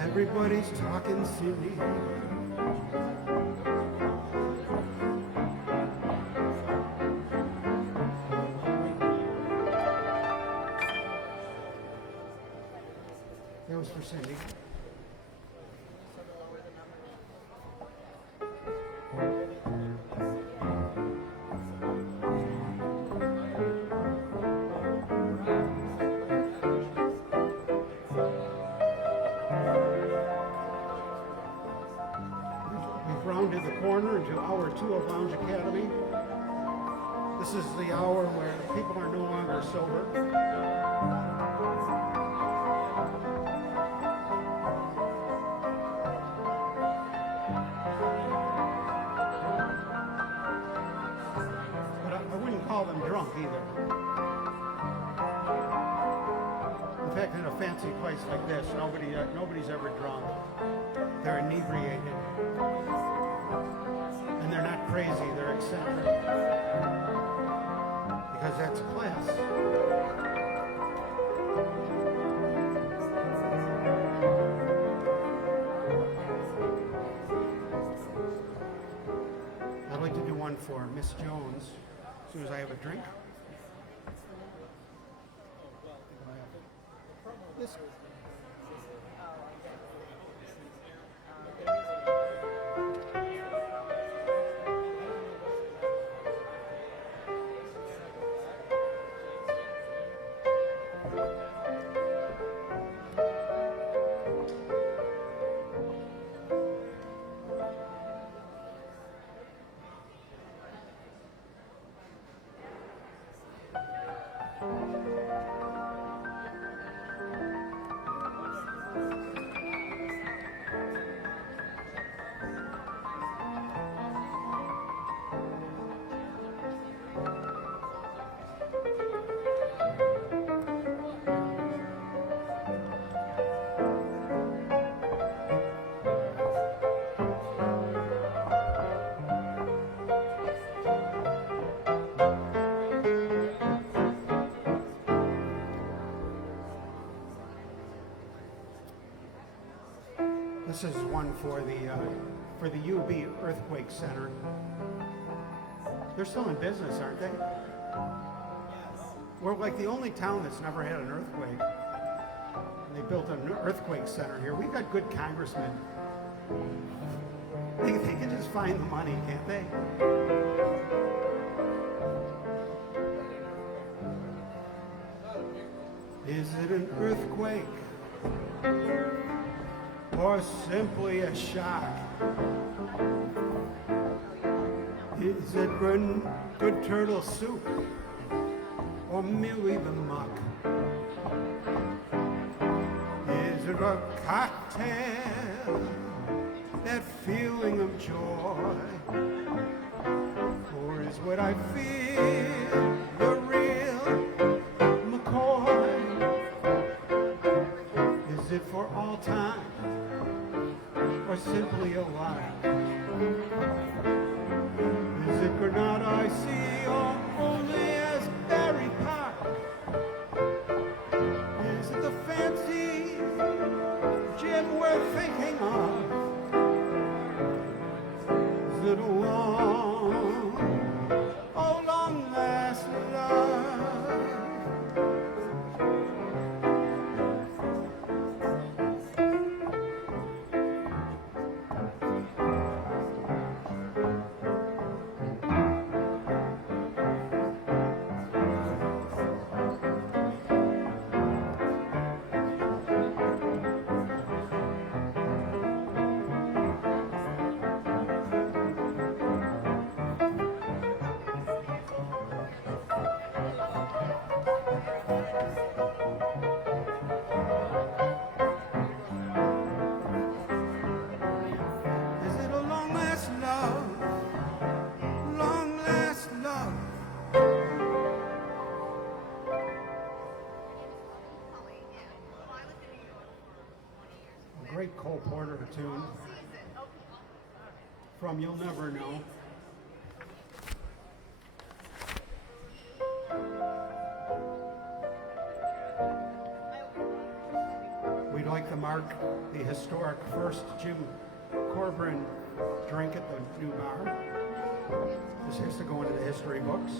Everybody's talking Cindy. That was for Cindy. We've rounded the corner into hour 2 of Lounge Academy. This is the hour where people are no longer sober. But I wouldn't call them drunk either. In fact, in a fancy place like this, nobody's ever drunk. They're inebriated. And they're not crazy, they're eccentric. Because that's class. I'd like to do one for Miss Jones as soon as I have a drink. This This is one for the UB Earthquake Center. They're still in business, aren't they? We're like the only town that's never had an earthquake. And they built an earthquake center here. We've got good congressmen. They can just find the money, can't they? Is it an earthquake or simply a shock? Is it good turtle soup or merely the muck? Is it a cocktail, that feeling of joy? Or is what I feel the real McCoy? Is it for all time or simply a lie? Is it Granada I see or only as Barry Park? Is it the fancy gym we're thinking of? Is it a long, oh long last love? Great Cole Porter tune from You'll Never Know. We'd like to mark the historic first Jim Corbin drink at the new bar. This has to go into the history books.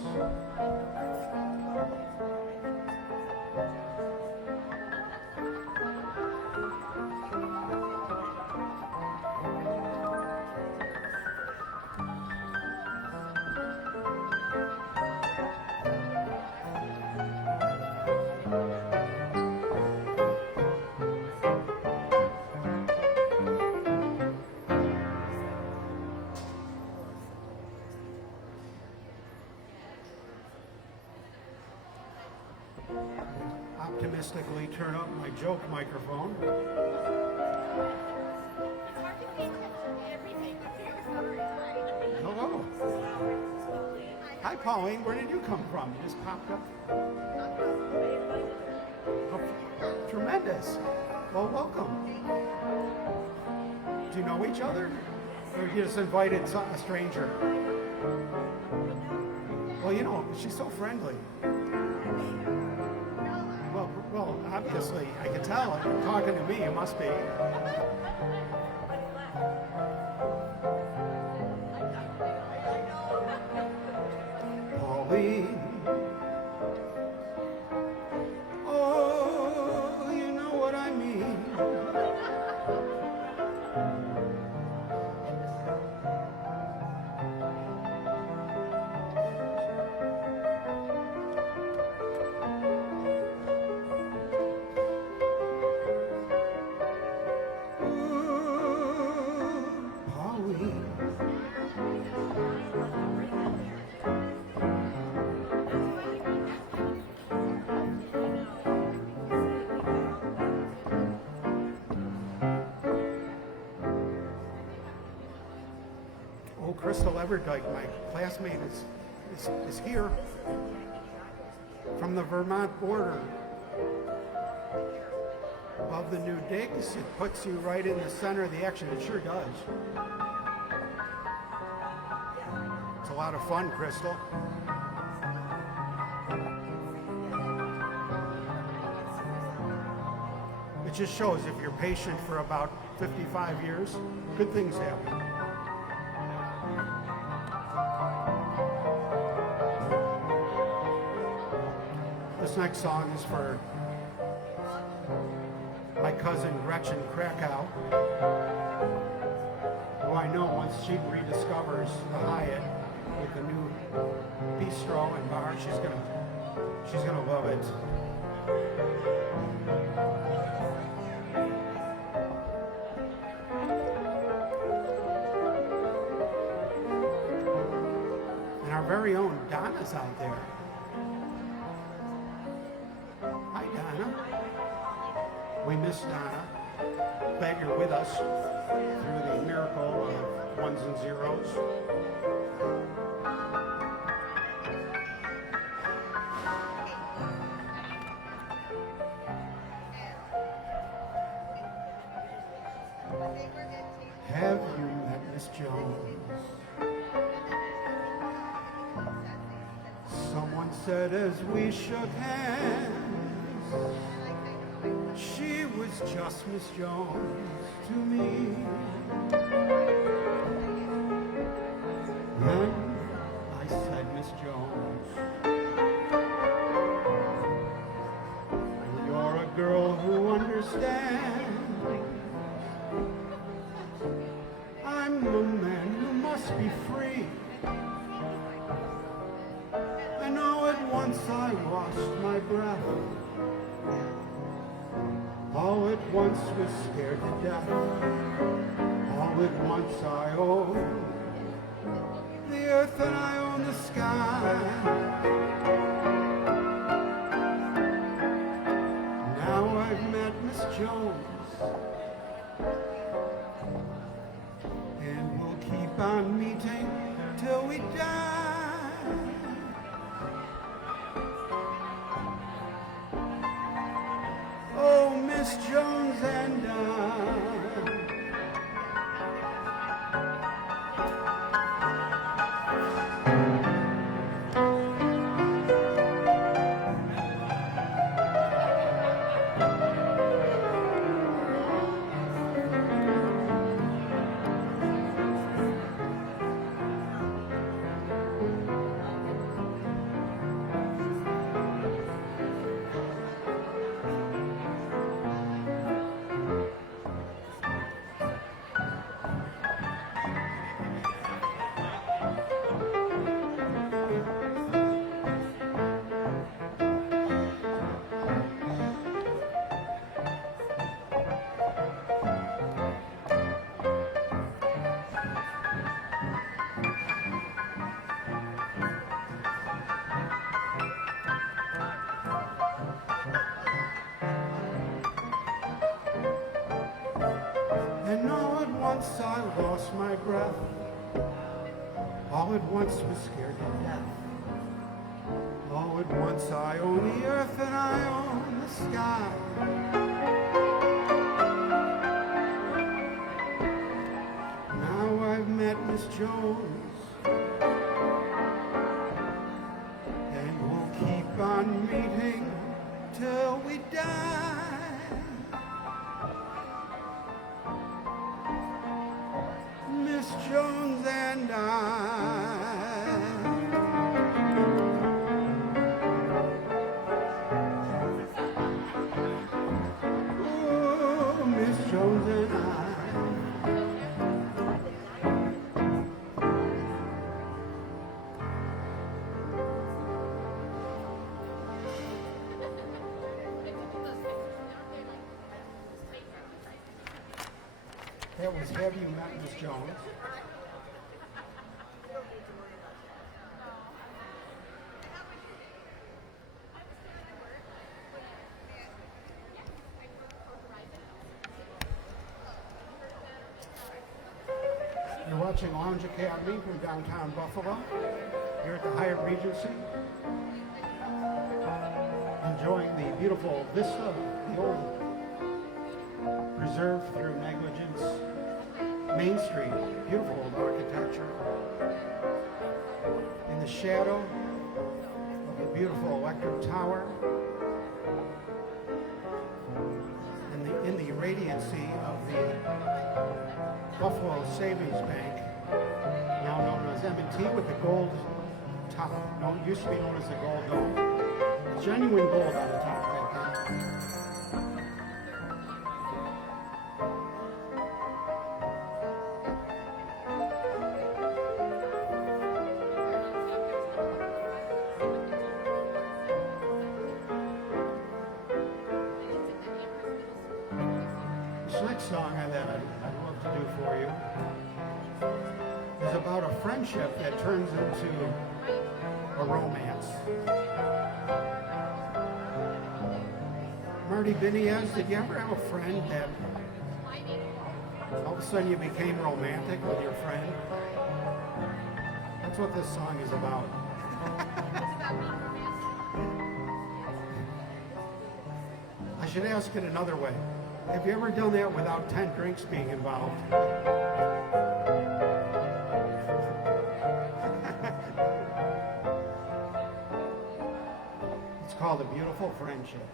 Optimistically turn up my joke microphone. Hello. Hi, Pauline. Where did you come from? You just popped up. Oh, tremendous. Well, welcome. Do you know each other? Or you just invited a stranger? Well, you know, she's so friendly. Well, obviously, I can tell if you're talking to me, it must be. Pauline. Oh, you know what I mean. Crystal Everdyke, my classmate, is here from the Vermont border. Above the new digs, it puts you right in the center of the action. It sure does. It's a lot of fun, Crystal. It just shows if you're patient for about 55 years, good things happen. This next song is for my cousin Gretchen Krakow, who I know once she rediscovers the Hyatt with the new bistro and bar, she's gonna love it. And our very own Donna's out there. Hi, Donna. We miss Donna. Glad you're with us through the miracle of ones and zeros. Have you met Miss Jones? Someone said as we shook hands, she was just Miss Jones to me. Then I said, Miss Jones, you're a girl who understands. I'm a man who must be free. And all at once I lost my breath. All at once was scared to death. All at once I own the earth and I own the sky. Now I've met Miss Jones, and we'll keep on meeting till we die. Oh, Miss Jones and I. And all at once I lost my breath. All at once was scared to death. All at once I own the earth and I own the sky. Now I've met Miss Jones, and we'll keep on meeting till we die. Miss Jones and I. Oh, Miss Jones and I. That was Have You Met Miss Jones? You're watching Lounge Academy from downtown Buffalo, here at the Hyatt Regency, enjoying the beautiful vista of the old preserved through negligence Main Street, beautiful old architecture, in the shadow of the beautiful electric tower, in the radiancy of the Buffalo Savings Bank, now known as M&T, with the gold top. No, it used to be known as the Gold Dome. Genuine gold on the top right there. This next song that I'd love to do for you is about a friendship that turns into a romance. Marty Biniez, did you ever have a friend that all of a sudden you became romantic with your friend? That's what this song is about. I should ask it another way. Have you ever done that without 10 drinks being involved? It's called A Beautiful Friendship.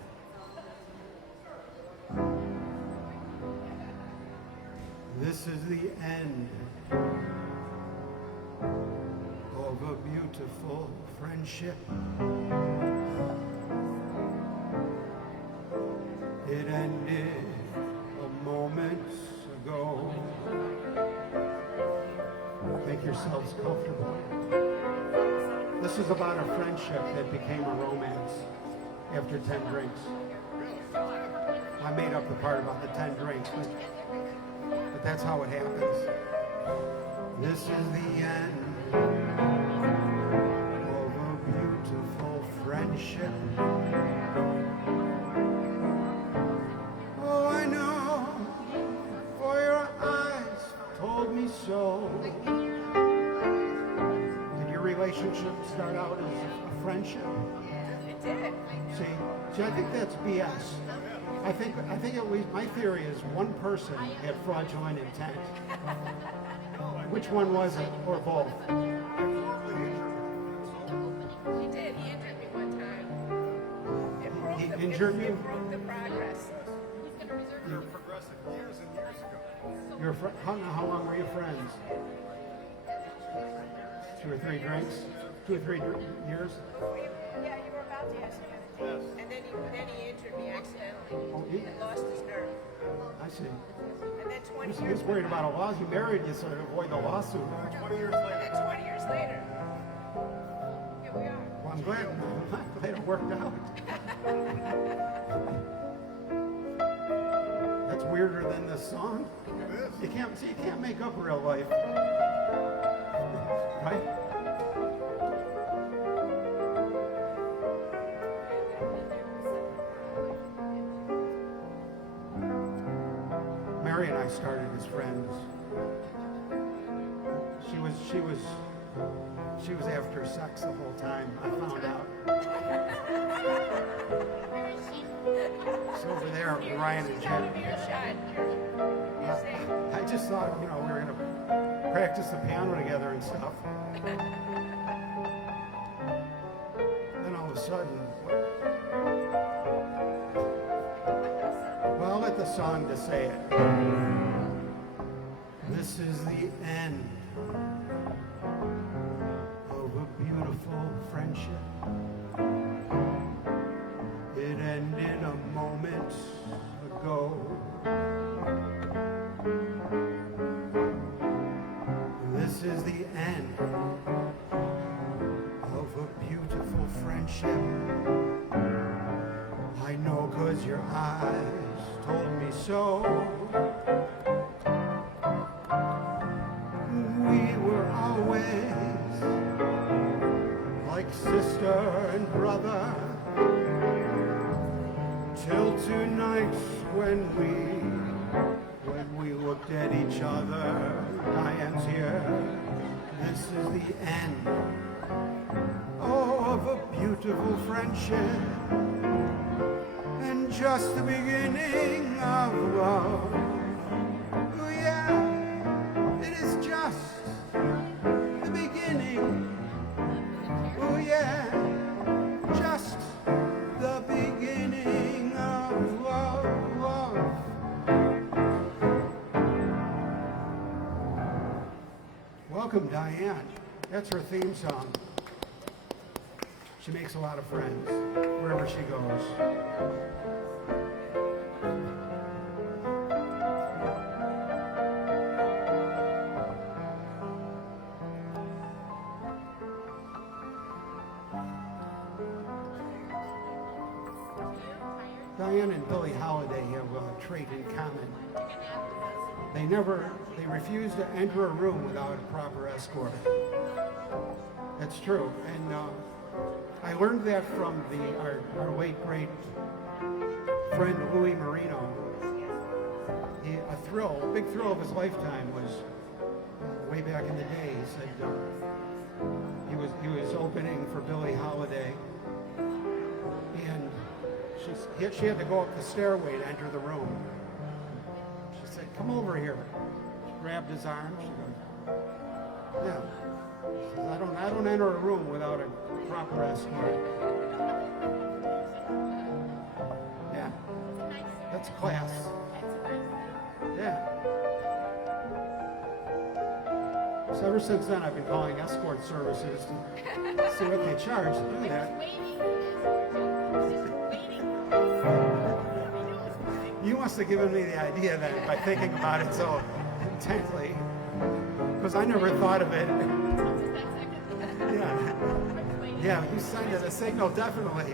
This is the end of a beautiful friendship. It ended moments ago. Make yourselves comfortable. This is about a friendship that became a romance after 10 drinks. I made up the part about the 10 drinks, but that's how it happens. This is the end of a beautiful friendship. Oh, I know, for your eyes told me so. Did your relationship start out as a friendship? It did. See, I think that's BS. I think at least my theory is one person had fraudulent intent. Which one was it, or both? He did. He injured me one time. He injured you? It broke the progress. You're progressive years and years ago. How long were you friends? 2 or 3 drinks? 2 or 3 years? Yeah, you were about to ask me the other day. And then he injured me accidentally. Oh, he- And lost his nerve. I see. And then 20 He years was worried about a lawsuit. He married you so to avoid the lawsuit. 20 years later. And then 20 years later. Here we are. Well, I'm glad it worked out. That's weirder than this song. You can't make up real life. Right? Mary and I started as friends. She was after sex the whole time. I found out. It's over there with Ryan and Jen. I just thought, we were gonna practice the piano together and stuff. Then all of a sudden, well, I'll let the song to say it. This is the end of a beautiful friendship. It ended a moment ago. This is the end of a beautiful friendship. I know 'cause your eyes told me so. We were always like sister and brother, till tonight when we looked at each other. Diane's here. This is the end of a beautiful friendship, and just the beginning of love. Oh yeah, it is just the beginning. Oh yeah, just the beginning of love. Welcome, Diane. That's her theme song. She makes a lot of friends wherever she goes. Diane and Billie Holiday have a trait in common. They refuse to enter a room without a proper escort. That's true. And I learned that from our late great friend Louis Marino. A big thrill of his lifetime was way back in the day. He said he was opening for Billie Holiday, and she had to go up the stairway to enter the room. She said, "Come over here." She grabbed his arm. She goes, "Yeah." She says, I don't enter a room without a proper escort. Yeah, that's class. Yeah. So ever since then, I've been calling escort services to see what they charge to do that. You must have given me the idea then by thinking about it so intently, because I never thought of it. Yeah, you sent it a signal, definitely.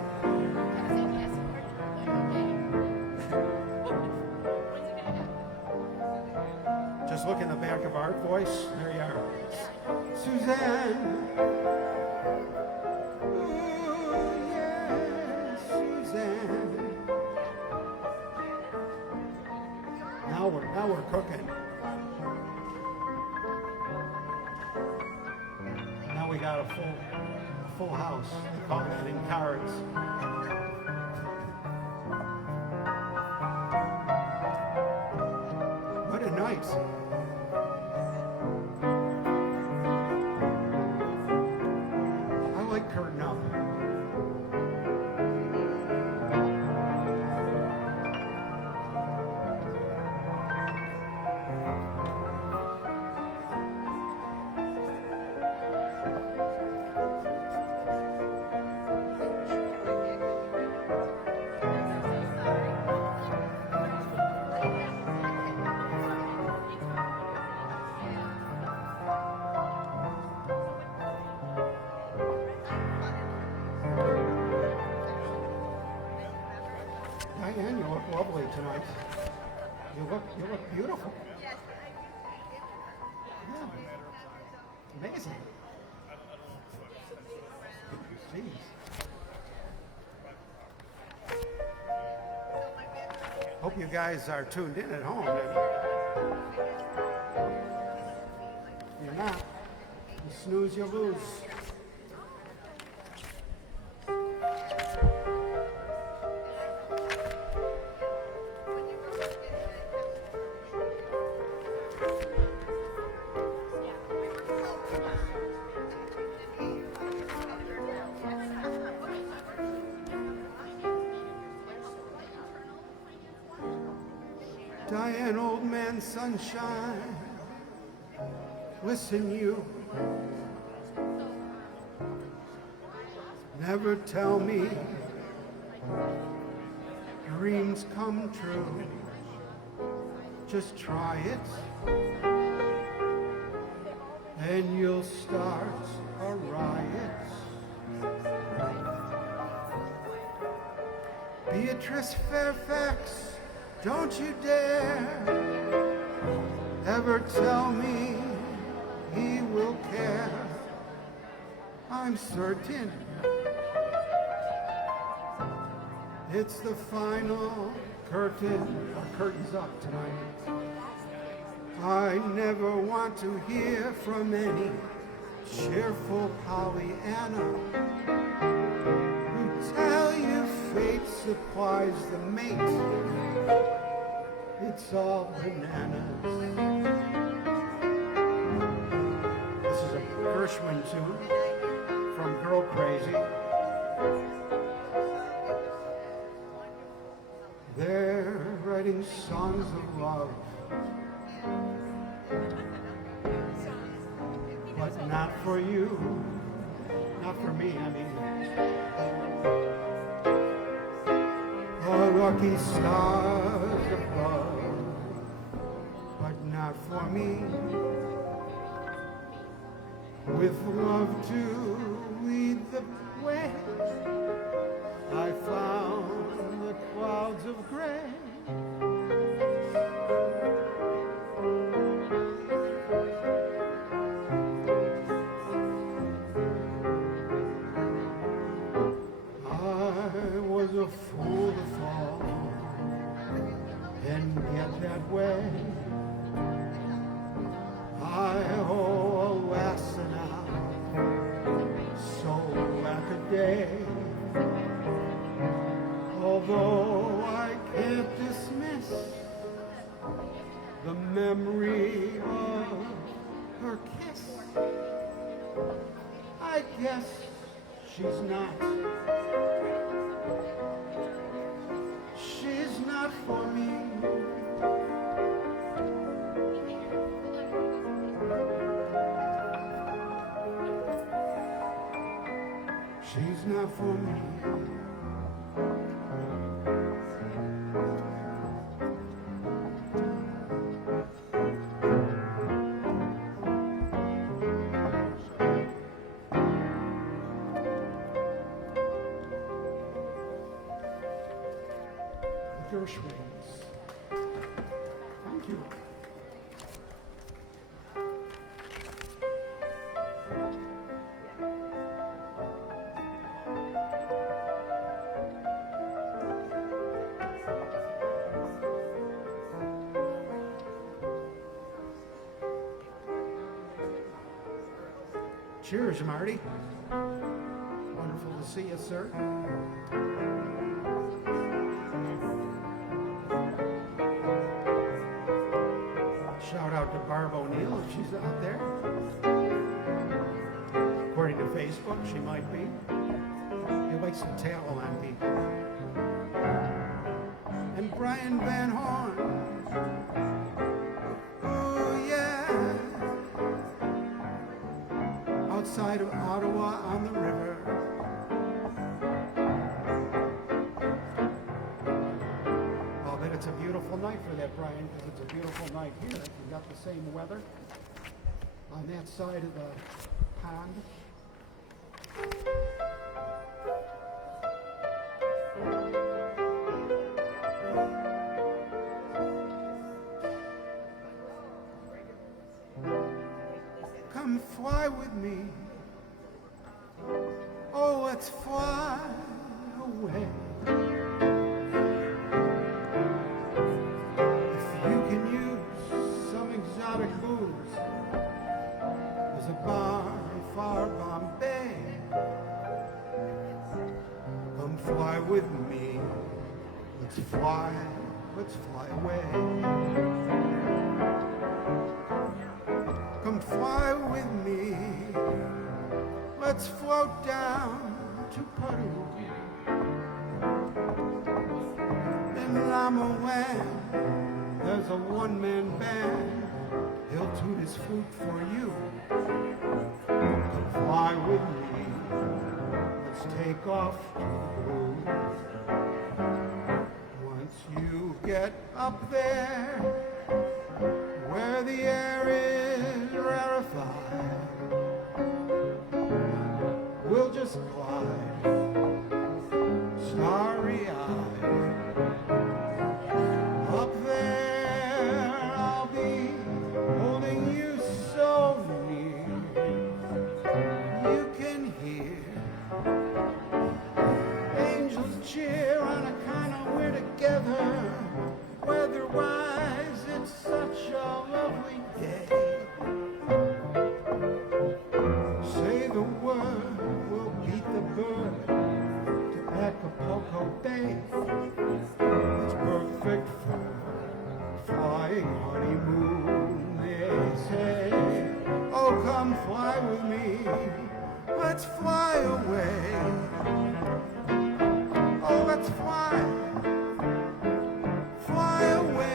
Just look in the back of Art Voice. There you are. Suzanne. Ooh, yeah, Suzanne. Now we're cooking. Now we got a full house. They call that in cards. What a night. I like curtain up. Diane, you look lovely tonight. You look beautiful. Yeah. Amazing. Jeez. Hope you guys are tuned in at home. If you're not, you snooze, you lose. Diane, old man, sunshine. Listen, you. Never tell me dreams come true. Just try it, and you'll start a riot. Beatrice Fairfax, don't you dare ever tell me he will care. I'm certain it's the final curtain. Our curtain's up tonight. I never want to hear from any cheerful Pollyanna who tell you fate supplies the mate. It's all bananas. This is a Gershwin tune from Girl Crazy. They're writing songs of love, but not for you, Not for me, I mean. Oh, lucky stars above, but not for me. With love to lead the way, I found the clouds of gray. I was a fool to fall and get that way. I owe a lesson out, so lack a day. Although I can't dismiss the memory of her kiss, I guess she's not for me. She's not for me. Gershwins. Thank you. Cheers, Marty. Wonderful to see you, sir. Shout out to Barb O'Neill if she's out there. According to Facebook, she might be. He likes to tail on people. And Brian Van Horn. Oh, yeah. Outside of Ottawa on the river. I'll bet it's a beautiful night for that, Brian, because it's a beautiful night here. We've got the same weather on that side of the pond. Come fly with me. Oh, let's fly away. If you can use some exotic booze, there's a bar in far Bombay. Come fly with me. Let's fly away. Come fly with me. Let's float down to Peru. In Lama Land, there's a one-man band. He'll toot his flute for you. Come fly with me. Let's take off to Peru. Once you get up there, where the air is rarefied, we'll just glide, starry-eyed. Up there, I'll be holding you so near. You can hear angels cheer on account of we're together. Weather-wise, it's such a lovely day. Say the word, we'll beat the bird to Acapulco Bay. It's perfect for flying honeymoon, they say. Oh, come fly with me, let's fly away. Oh, let's fly away.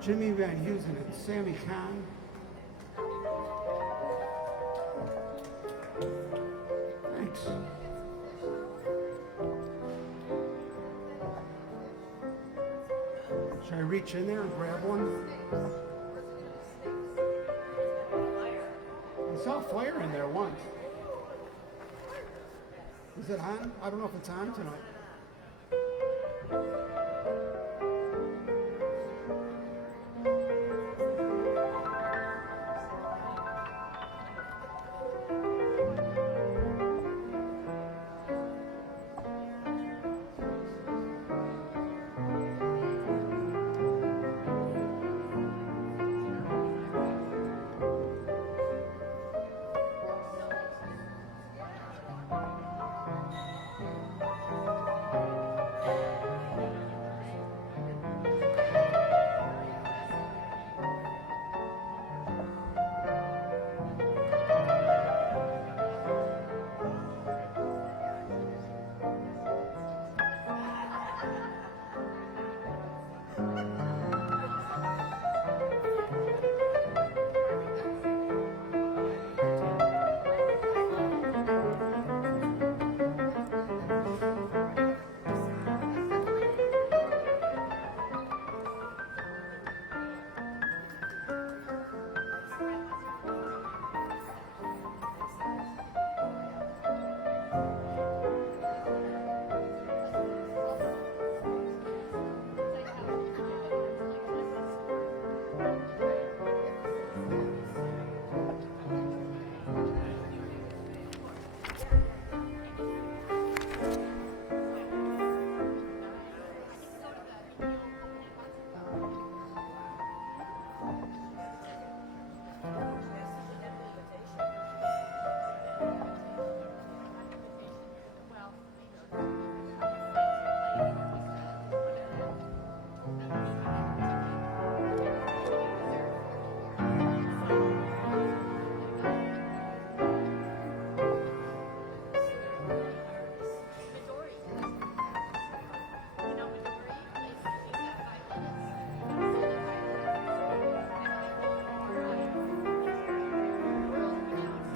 Jimmy Van Heusen and Sammy Kahn. Should I reach in there and grab one? I saw a fire in there once. Is it on? I don't know if it's on tonight.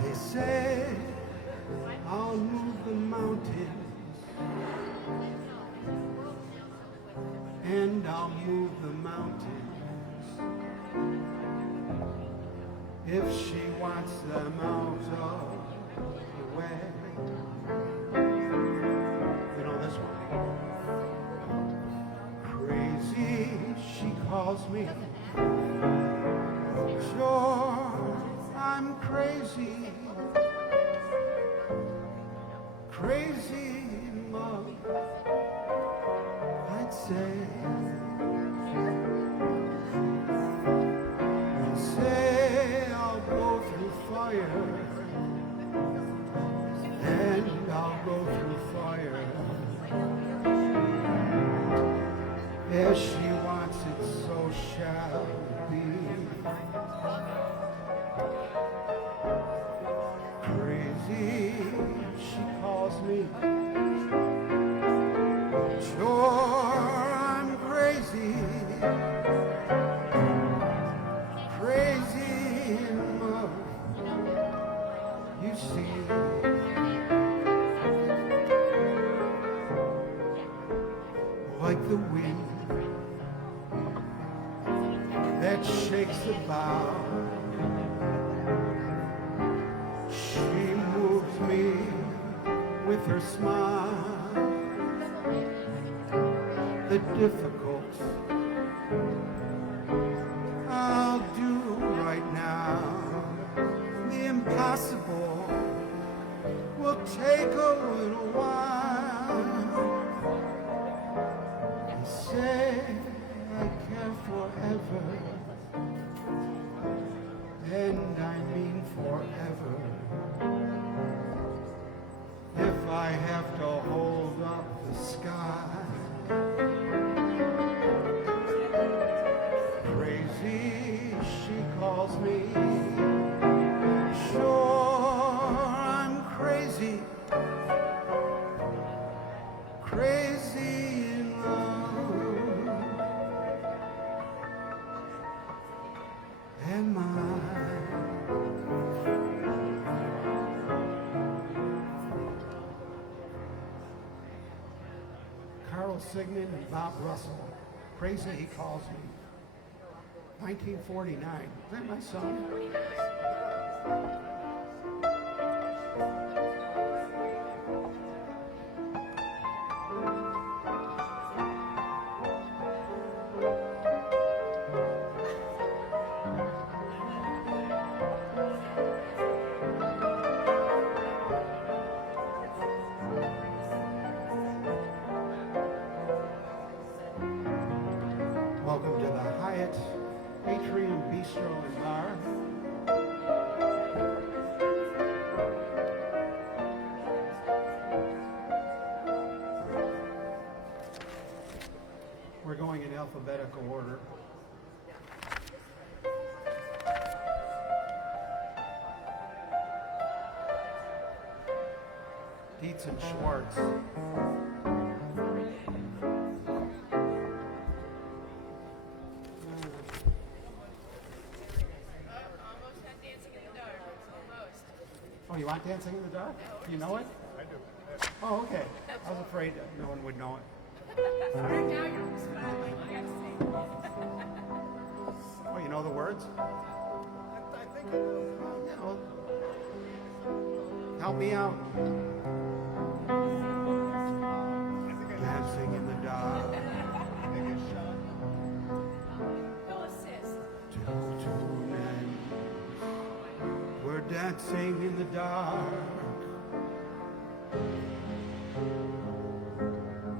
They say I'll move the mountains and I'll move the mountains if she wants them out of the way. You know this one? Crazy, she calls me. Sure, I'm crazy. Crazy in love, I'd say. Say I'll go through fire, and I'll go through fire. As she wants it, so shall it be. Crazy, she calls me. Sure, I'm crazy. Crazy in love, you see. Like the wind that shakes the bough, she moves me with her smile. The difficult I'll do right now. The impossible will take a little while. They say I care forever, and I mean forever. If I have to hold up the sky, crazy, she calls me. Sure, I'm crazy. Crazy in love. Am I? Carl Sigmund and Bob Russell. Crazy he calls me. 1949. Is that my son? Welcome to the Hyatt Atrium Bistro and Bar. We're going in alphabetical order. Dietz and Schwartz. Almost had Dancing in the Dark. Almost. Oh, you want Dancing in the Dark? You know it? I do. Oh, okay. I was afraid that no one would know it. Right now you're smiling. You gotta sing. Oh, you know the words? I think it is. Yeah, well, help me out. Dancing in the dark. No assist. Two men were dancing in the dark.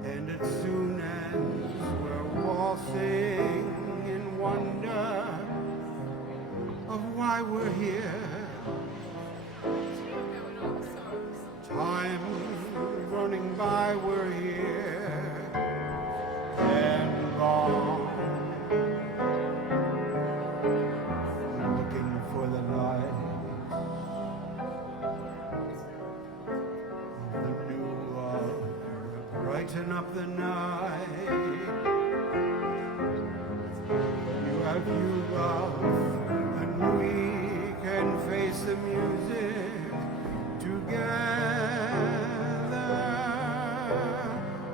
And it soon ends. We're waltzing in wonder of why we're here. Time running by, we're here and gone. Looking for the light of the new love, brighten up the night. You have you love, and we can face the music together,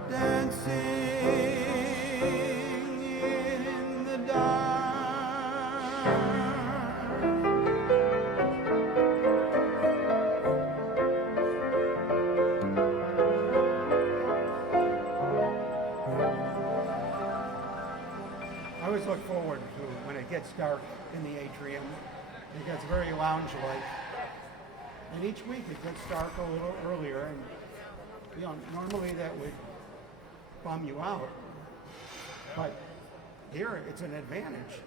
dancing in the dark. I always look forward to when it gets dark in the atrium. It gets very lounge-like. And each week it gets dark a little earlier, and you know, normally that would bum you out. But here it's an advantage.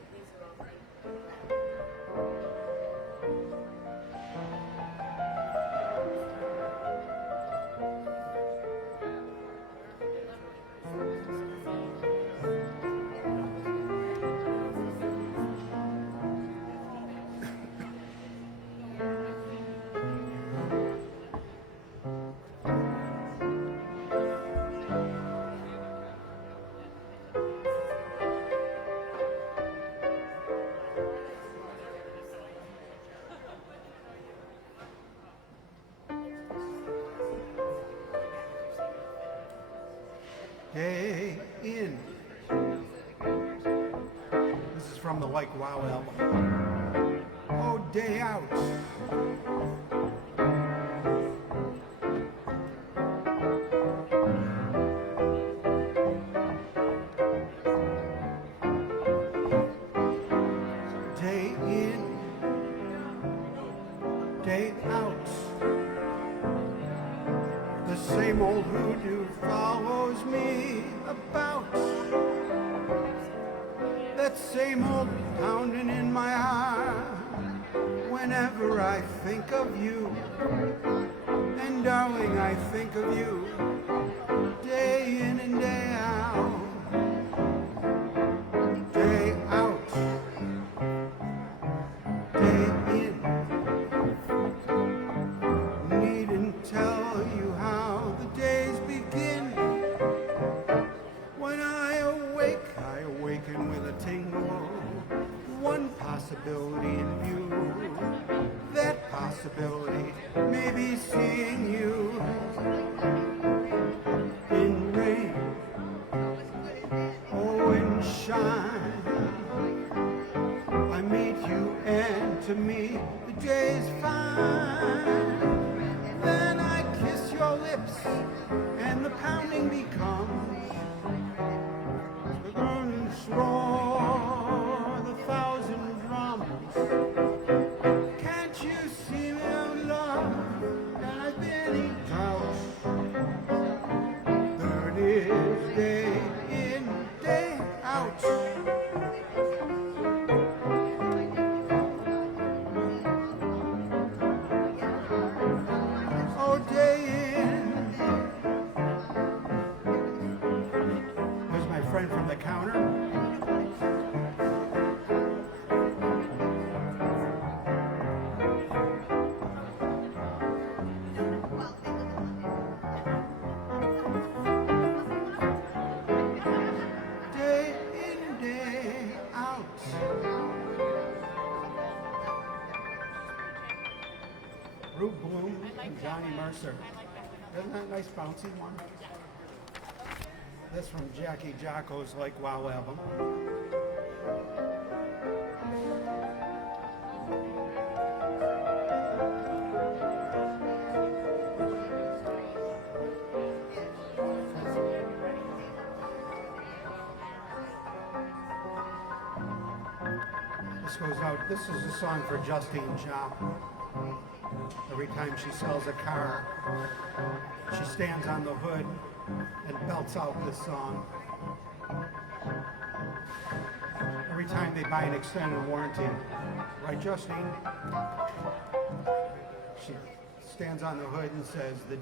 Day in. This is from the Like Wow album. Oh, day out. Day in. Day out. The same old hoodoo follows me about. That same old pounding in my heart whenever I think of you. And darling, I think of you day in and day out. Day out. Day in. Needn't tell you how the days begin. When I awaken with a tingle. One possibility in view. That possibility may be seeing you in rain. Oh, in meet you, and to me the day's fine. Then I kiss your lips, and the pounding becomes the earnest roar, the thousand drums. Can't you see me, love, that I've been eaten out? There it is, day in, day out. Oh, day in. There's my friend from the counter. Day in, day out. Rube Bloom and Johnny Mercer. Isn't that a nice bouncy one? That's from Jackie Jocko's Like Wow album. This goes out. This is a song for Justine Shop. Every time she sells a car, she stands on the hood and belts out this song. Every time they buy an extended warranty, right, Justine? She stands on the hood and says, the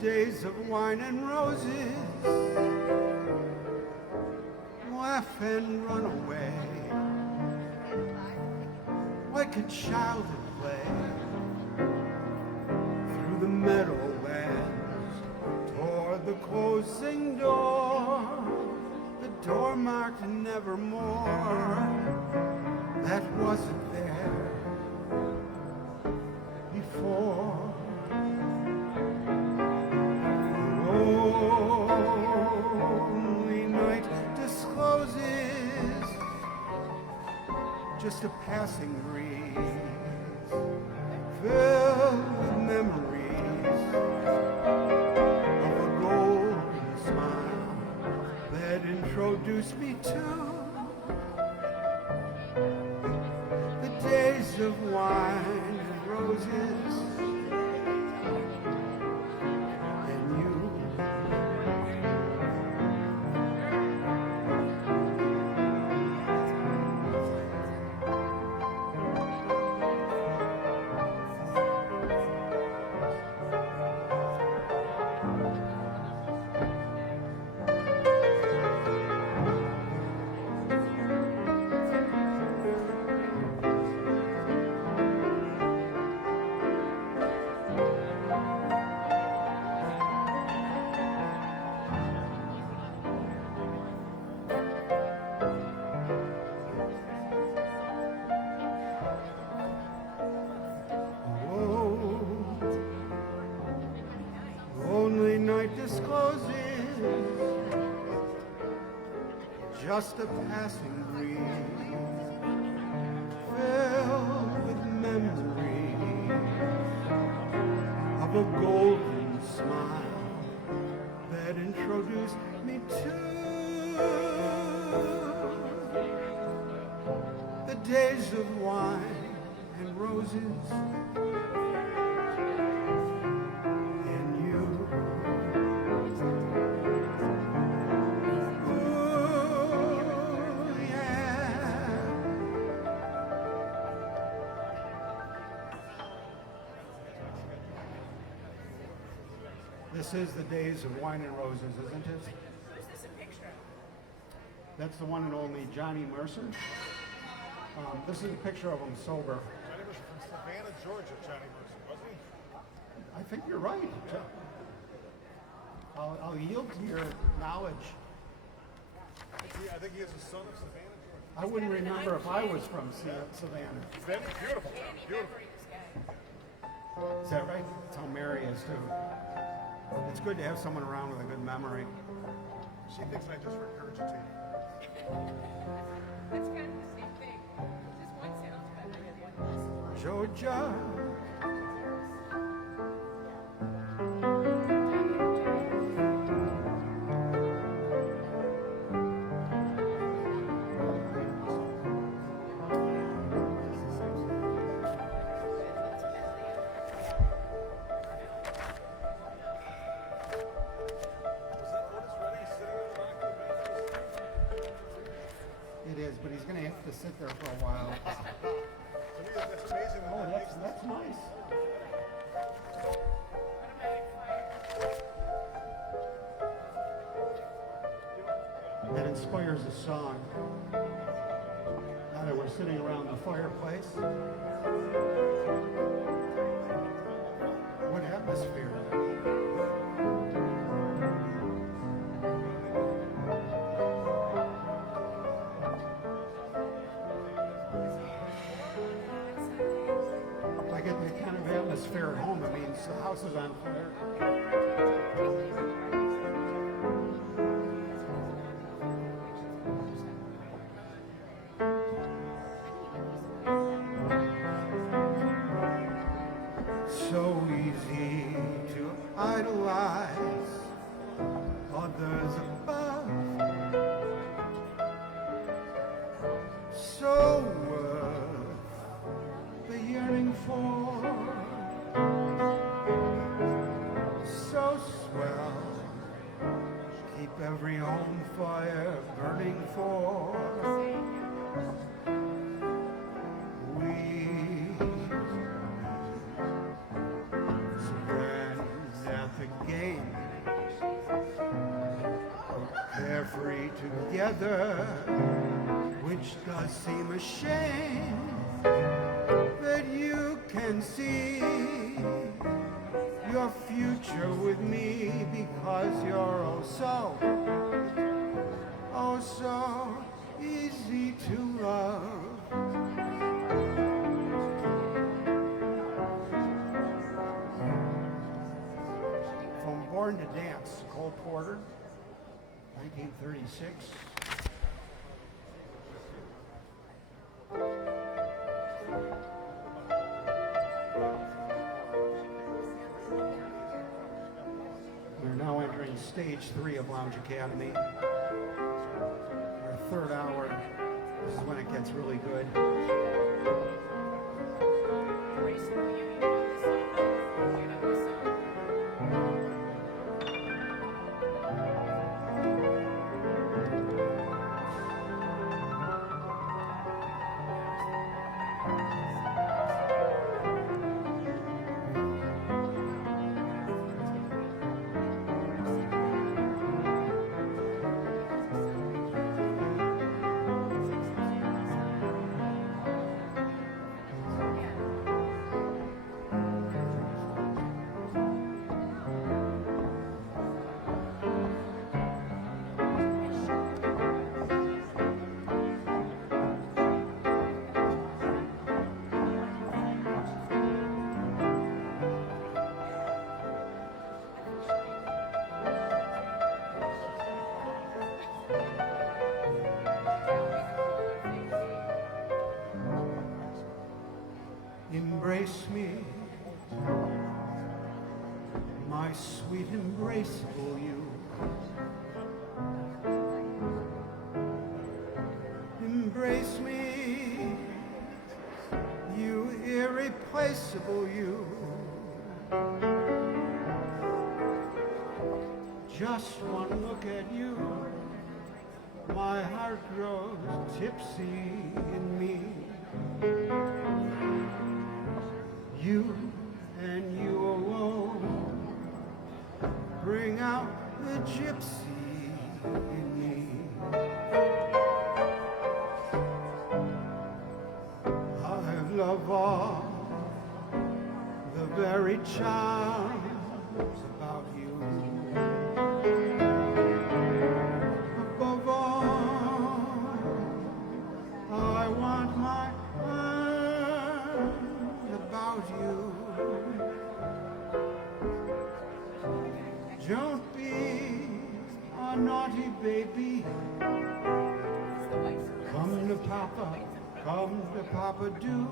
days of wine and roses, laugh and run away like a child at play through the meadowlands toward the closing door, the door marked nevermore that wasn't there before. Lonely night discloses just a passing breeze filled with memories of a golden smile that introduced me to the days of wine and roses and you. Lonely night discloses just a passing breeze filled with memories of a golden smile that introduced me to the days of wine and roses and you. Ooh, yeah. This is the days of wine and roses, isn't it? Who's this a picture of? That's the one and only Johnny Mercer. This is a picture of him sober. Johnny Mercer from Savannah, Georgia. Johnny Mercer, wasn't he? I think you're right. I'll yield to your knowledge. I think he is a son of Savannah, Georgia. I wouldn't remember if I was from Savannah. Very beautiful town. Beautiful. Is that right? That's how Mary is too. It's good to have someone around with a good memory. She thinks I just regurgitate. Georgia. Was that Otis Redding sitting in the back of the van? It is, but he's going to have to sit there for a while. To me, that's amazing. Oh, that's nice. That inspires a song. Now that we're sitting around the fireplace. What atmosphere. I get that kind of atmosphere at home. It means the house is on fire. So easy to idolize others above. So worth the yearning for. So swell, keep every home fire burning for. We stand at the game, carefree together, which does seem a shame that you can see your future with me because you're oh so easy to love. From Born to Dance, Cole Porter, 1936. We're now entering stage 3 of Lounge Academy. Our third hour. This is when it gets really good. Embrace me, my sweet embraceable you. Embrace me, you irreplaceable you. Just one look at you, my heart grows tipsy in me. You and you alone bring out the gypsy in me. I love all the very charms about you. Above all, I want my arms about you. Don't be a naughty baby. Come to Papa do.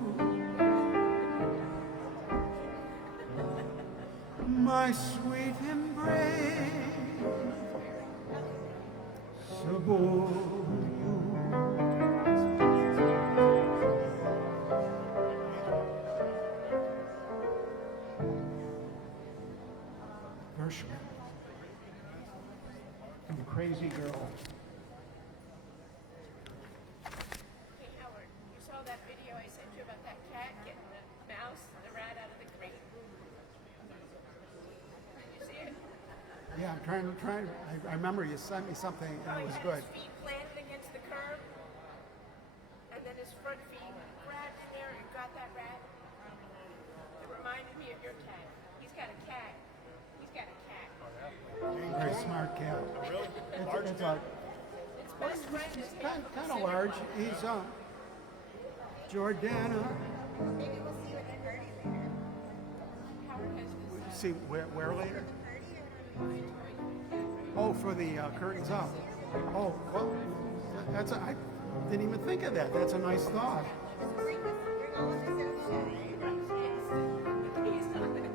my sweet embrace, Sabor you. Gershwin, you crazy girl. Hey Howard, you saw that video I sent you about that cat getting the mouse and the rat out of the crate? Did you see it? Yeah, I'm trying. I remember you sent me something and it was He good. had his feet planted against the curb, and then his front feet grabbed in there and got that rat. It reminded me of your cat. He's got a cat. He's got a cat. Very smart cat. Really? It's a, Its best friend is kind of large. He's Jordana. Maybe we'll see you at the party later. Howard has this. See where later? Party or Oh, for the curtains up. Oh, well, that's I didn't even think of that. That's a nice thought. bring all of us out He's not that.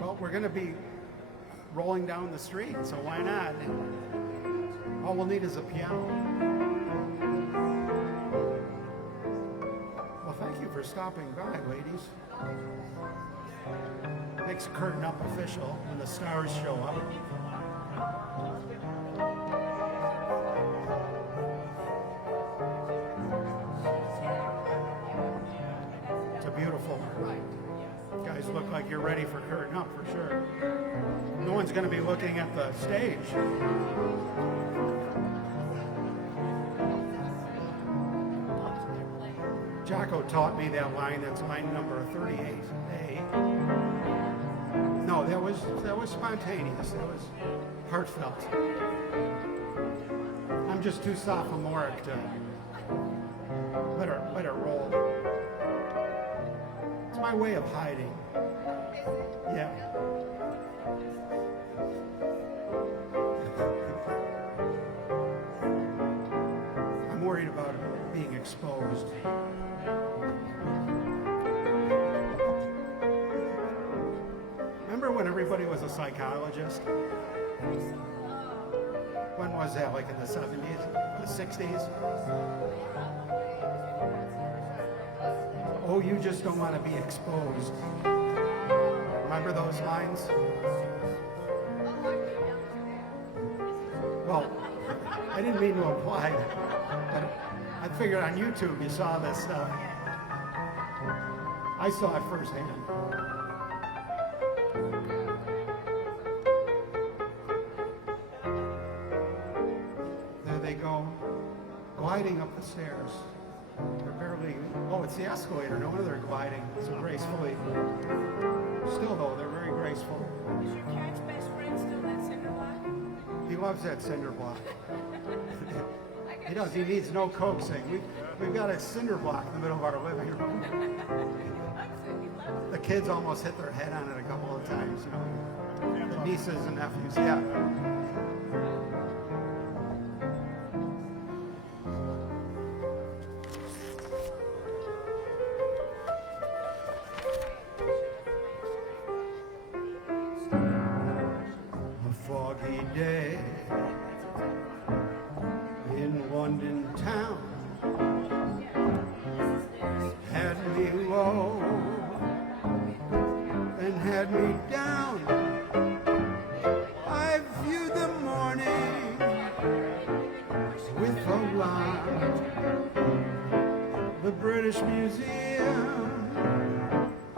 Well, we're going to be rolling down the street, so why not? All we'll need is a piano. Well, thank you for stopping by, ladies. Makes Curtain Up official when the stars show up. It's a beautiful. You guys look like you're ready for Curtain Up for sure. No one's going to be looking at the stage. Jocko taught me that line. That's line number 38A. No, that was spontaneous. That was heartfelt. I'm just too sophomoric to let it roll. It's my way of hiding. Yeah. I'm worried about being exposed. Remember when everybody was a psychologist? When was that? Like in the 70s? The 60s? Oh, you just don't want to be exposed. Remember those lines? Well, I didn't mean to imply that, but I figured on YouTube you saw this stuff. I saw it firsthand. There they go, gliding up the stairs. They're barely, oh, it's the escalator. No wonder they're gliding so gracefully. Still, though, they're very graceful. Is your cat's best friend still that cinder block? He loves that cinder block. I got He does. He needs no coaxing. We've got a cinder block in the middle of our living room. The kids almost hit their head on it a couple of times, you know. The nieces and nephews, yeah. A foggy day in London town had me low and had me down. I viewed the morning with alarm. The British Museum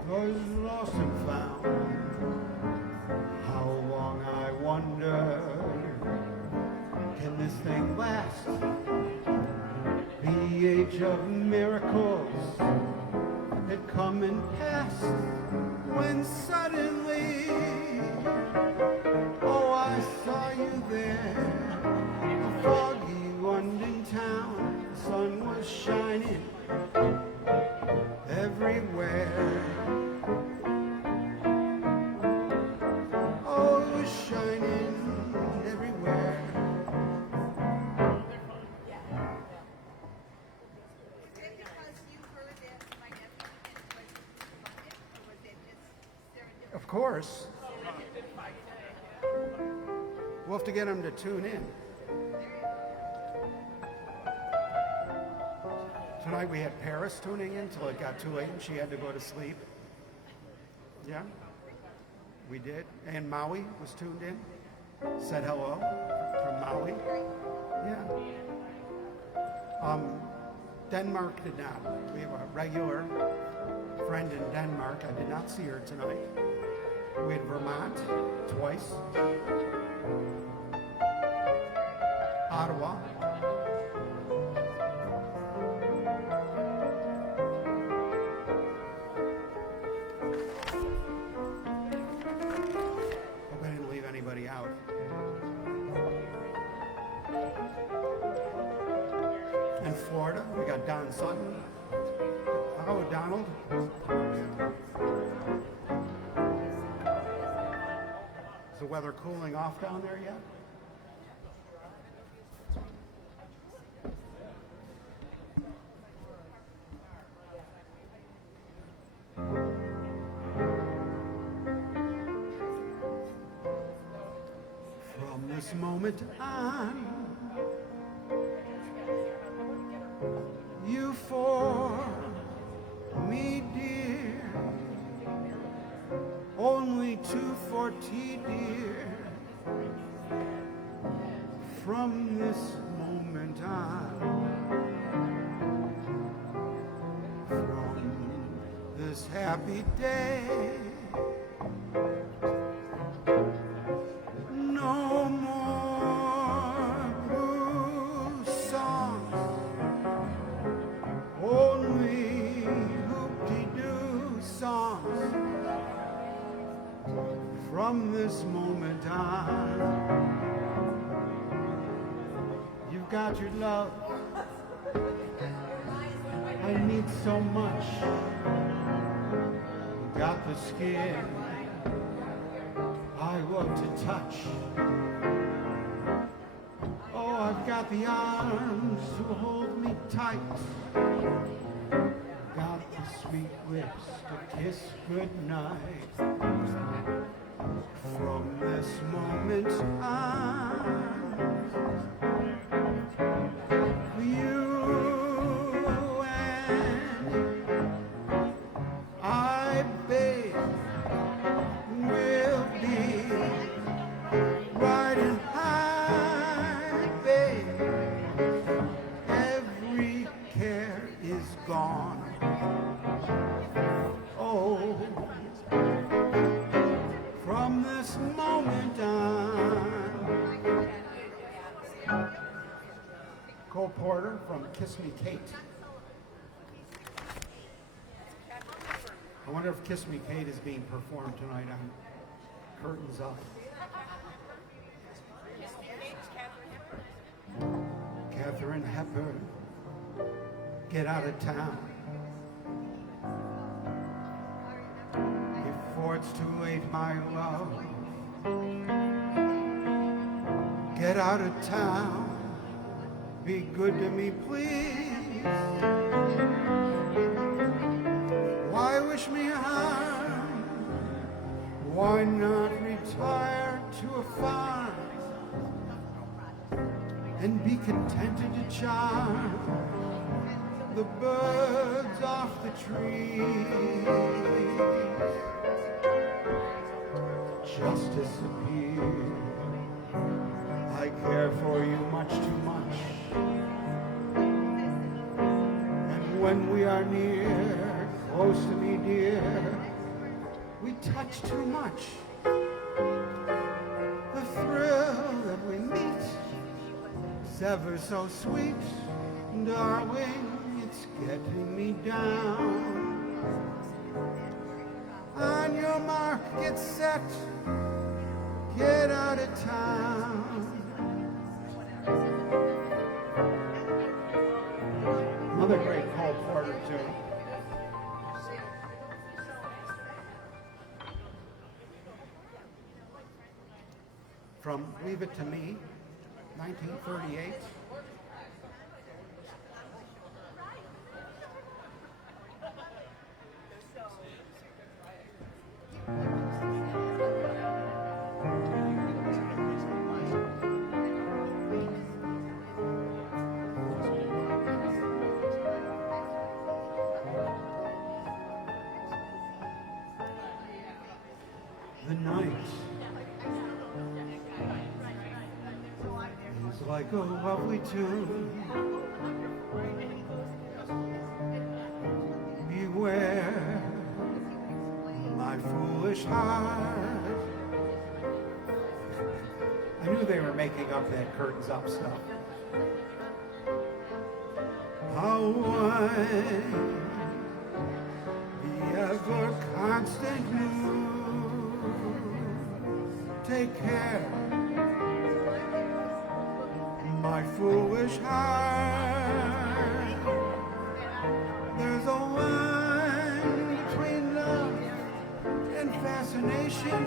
was lost and found. How long, I wonder, can this thing last? The age of miracles had come and passed when suddenly, oh, I saw you there. A foggy London town, the sun was shining everywhere. Oh, it was shining everywhere. Is it because you heard that my nephew was London, or was it just serendipity? Of course. We'll have to get them to tune in. Tonight we had Paris tuning in till it got too late and she had to go to sleep. Yeah, we did. And Maui was tuned in. Said hello from Maui. Yeah. Denmark did not. We have a regular friend in Denmark. I did not see her tonight. We had Vermont twice. Ottawa. Hope I didn't leave anybody out. In Florida, we got Don Sutton. Hello, Donald. Is the weather cooling off down there yet? From this moment on, you for me, dear, only 240, dear. From this moment on, from this happy day, no more blue songs, only hoop-de-doo songs. From this moment on, you've got your love. I need so much. You got the skin I love to touch. Oh, I've got the arms to hold me tight. Got the sweet lips to kiss goodnight. From this moment on, you and I, babe, will be riding high, babe. Every care is gone. Oh, from this moment on. Cole Porter from Kiss Me Kate. I wonder if Kiss Me Kate is being performed tonight on Curtains Up. Katharine Hepburn, get out of town. Before it's too late, my love. Get out of town. Be good to me, please. Why wish me harm? Why not retire to a farm and be contented to charm the birds off the trees? Just disappear. I care for you much too much. And when we are near, close to me, dear, we touch too much. The thrill that we meet is ever so sweet. Darling, it's getting me down. On your mark, get set, get out of town. Another great Cole Porter, too. From Leave It to Me, 1938. like a lovely tune. Beware my foolish heart. I knew they were making up that curtains up stuff. How one the ever constant mood. Take care, my foolish heart. There's a line between love and fascination.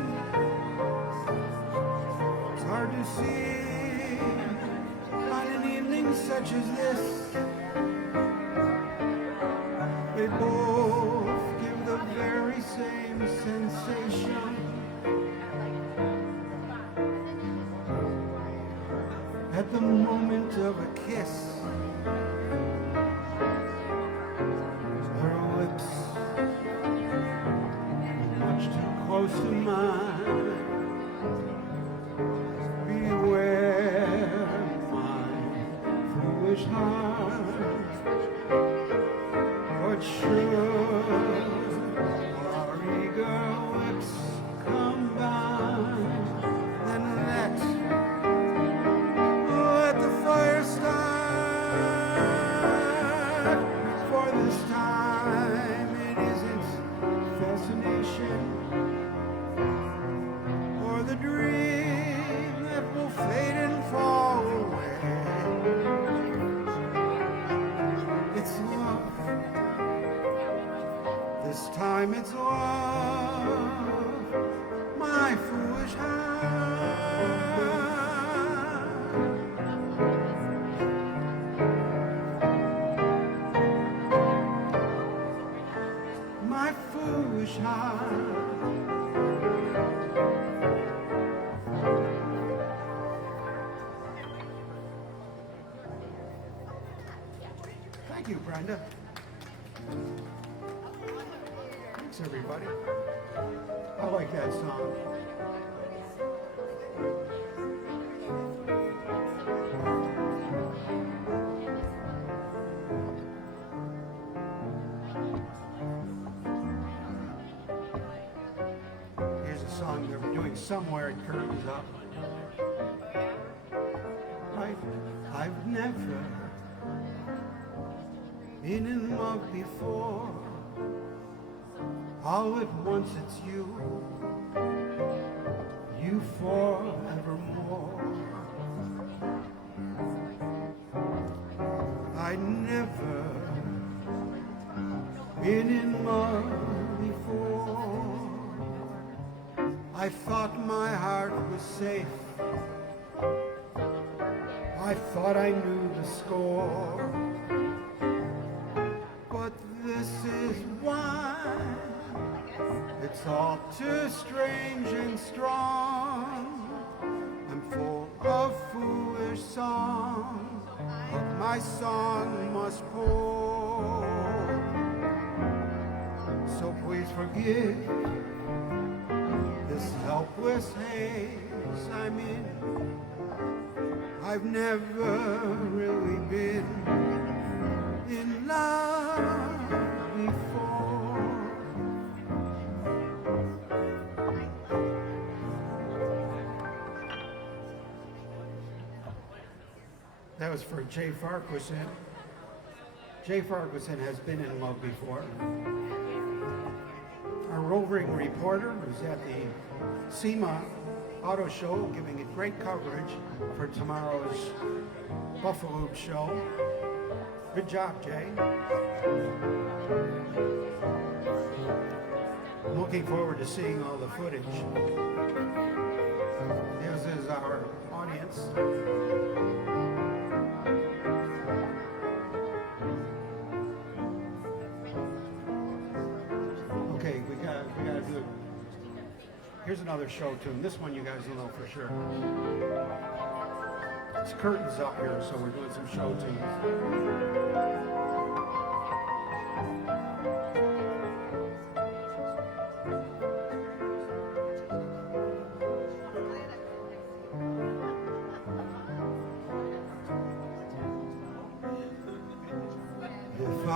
It's hard to see on an evening such as this. They both give the very same sensation. At the moment of a kiss, her lips much too close to mine. Beware my foolish heart. But should our eager lips combine, then let the fire start. For this time it isn't fascination or the dream that will fade and fall away. It's love. This time it's love, my foolish heart. My foolish heart. Thank you, Brenda. Thanks, everybody. I like that song. Here's a song they were doing somewhere at Curtains Up. I've never been in love before. All at once it's you forevermore. I never been in love before. I thought my heart was safe. I thought I knew the score. But this is why it's all too strange and strong. I'm full of foolish song, but my song must pour. So please forgive this helpless haze I'm in. I've never really been in love before. That was for Jay Farquharson. Jay Farquharson has been in love before. Our roving reporter was at the SEMA Auto Show, giving it great coverage for tomorrow's Buffalo show. Good job, Jay. I'm looking forward to seeing all the footage. This is our audience. Okay, we gotta do it. Here's another show tune. This one you guys will know for sure. It's Curtains Up here, so we're doing some show tunes. I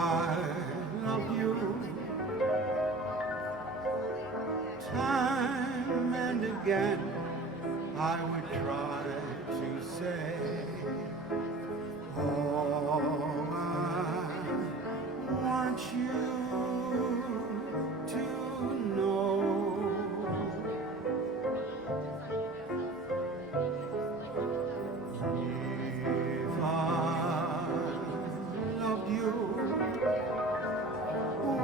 loved you, time and again I would try to say, oh, I want you to know. If I loved you,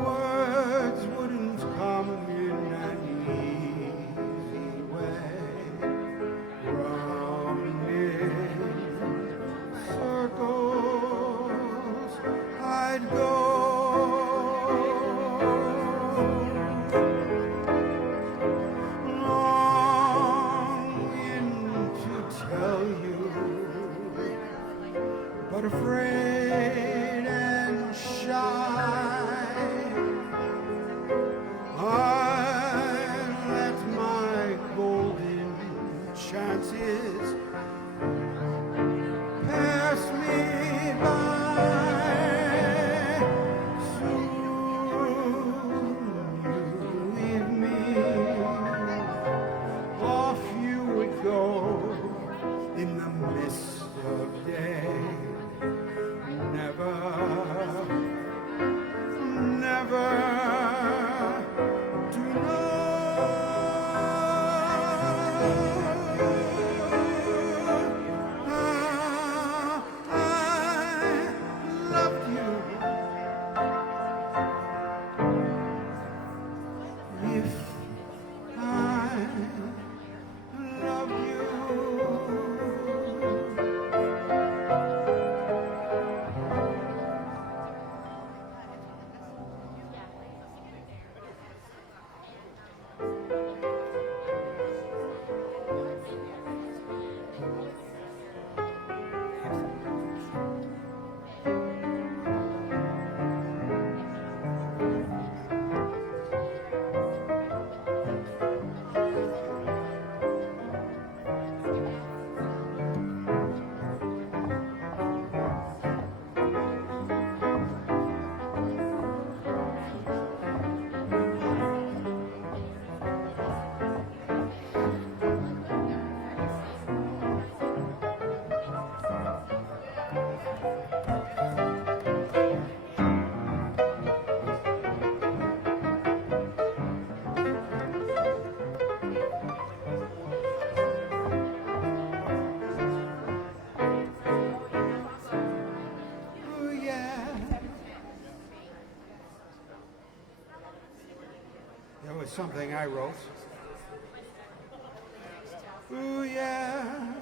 words wouldn't come in an easy way. Round in circles I'd go, longing to tell you, but afraid and shy. I let my golden chances pass me by. Soon you leave me, off you would go in the mist of day. Never, never to know. I loved you. If I love you. Ooh, yeah. That was something I wrote. Ooh, yeah.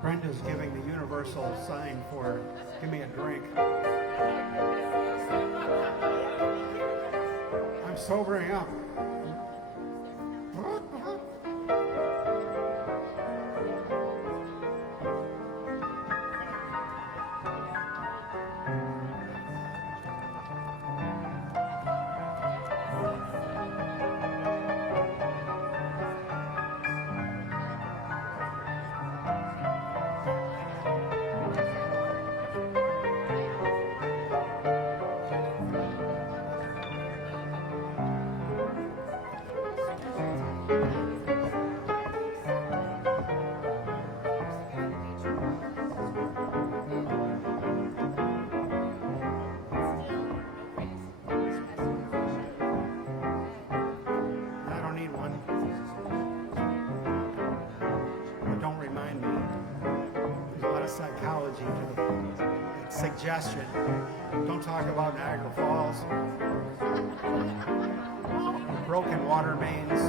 Brenda's giving the universal sign for give me a drink. I'm sobering up. I don't need one. But don't remind me. There's a lot of psychology to the suggestion. Don't talk about Niagara Falls. Broken water mains,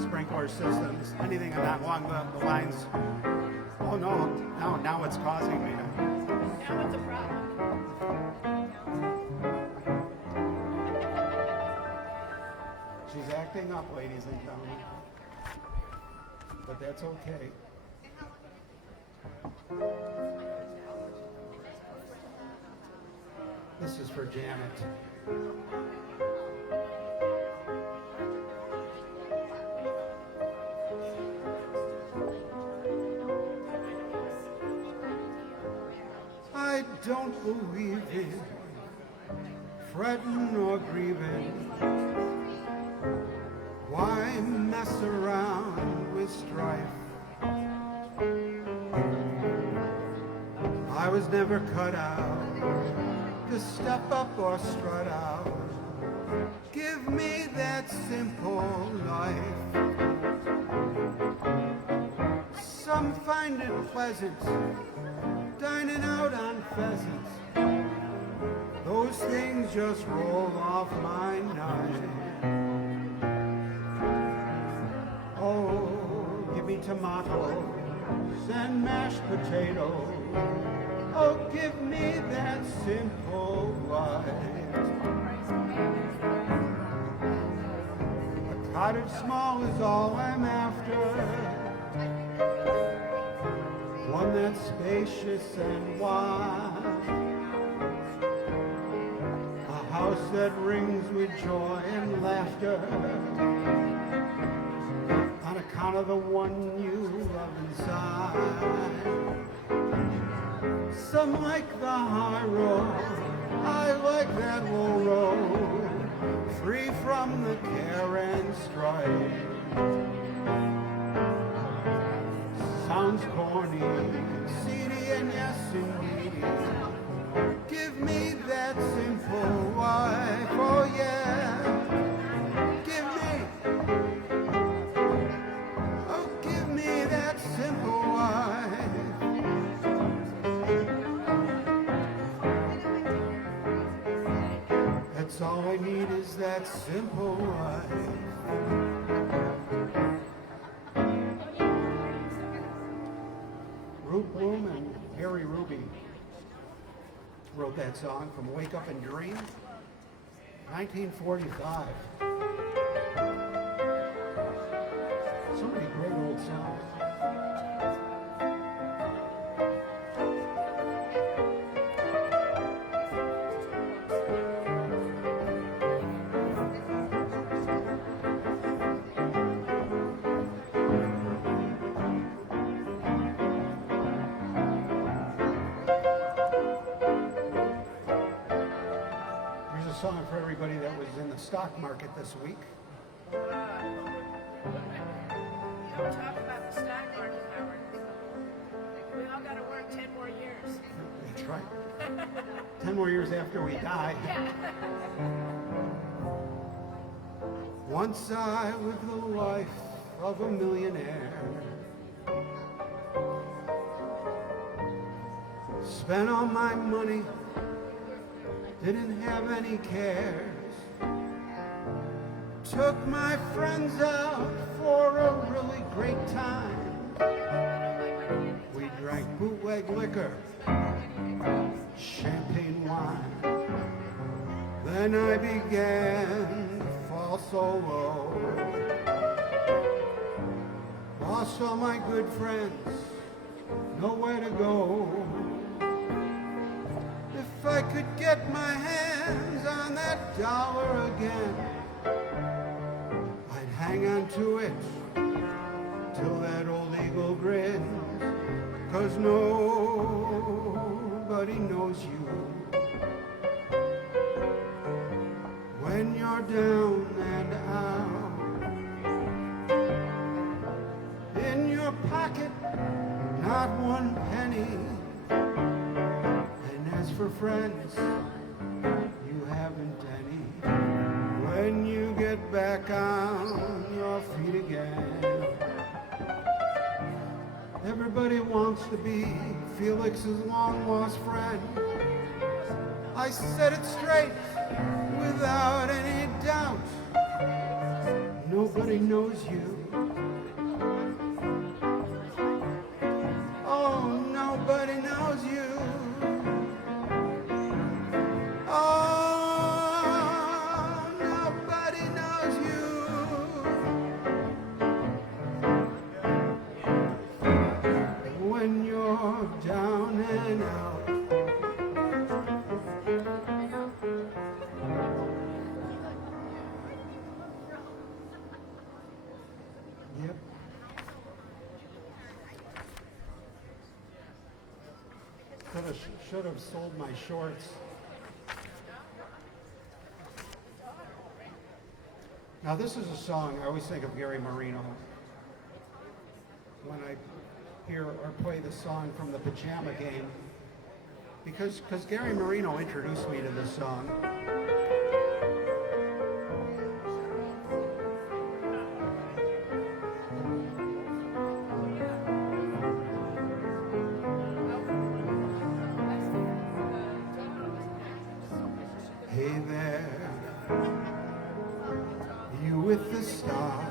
sprinkler systems, anything along the lines. Oh no, now it's causing me to acting up, ladies and gentlemen. But that's okay. This is for Janet. I don't believe in fretting or grieving. Why mess around with strife? I was never cut out to step up or strut out. Give me that simple life. Some find it pleasant dining out on pheasants. Those things just roll off my knife. Oh, give me tomatoes and mashed potatoes. Oh, give me that simple life. A cottage small is all I'm after. One that's spacious and wide. A house that rings with joy and laughter. On account of the one you love inside. Some like the high road, I like that low road, free from the care and strife. Sounds corny, seedy, and yes indeed. Give me that simple life, oh yeah. Give me that simple life. That's all I need is that simple life. Root Bloom and Harry Ruby wrote that song from Wake Up and Dream, 1945. So many great old songs. Song for everybody that was in the stock market this week. Don't talk about the stock market, Howard. We all got to work 10 more years. That's right. 10 more years after we die. Once I lived the life of a millionaire. Spent all my money. Didn't have any cares. Took my friends out for a really great time. We drank bootleg liquor, champagne wine. Then I began to fall so low. Lost all my good friends, nowhere to go. If I could get my hands on that dollar again, I'd hang on to it till that old eagle grins. 'Cause nobody knows you when you're down and out. In your pocket, not one penny. As for friends, you haven't any. When you get back on your feet again, everybody wants to be Felix's long-lost friend. I said it straight, without any doubt. Nobody knows you. Oh, nobody knows you. Oh, nobody knows you. should have sold my shorts. Now this is a song, I always think of Gary Marino when I hear or play the song from the Pajama Game, because Gary Marino introduced me to this song. Hey there, you with the stars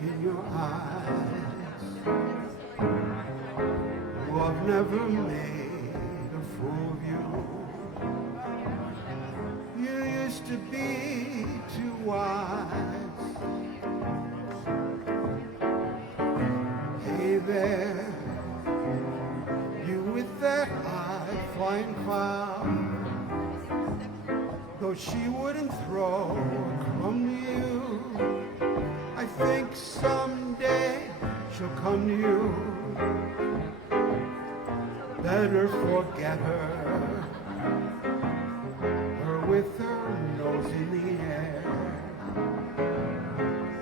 in your eyes, who have never made a fool of you. You used to be too wise. Hey there, you with that high-flying cloud, though she wouldn't throw a crumb to you, I think someday she'll come to you. Better forget her, her with her nose in the air.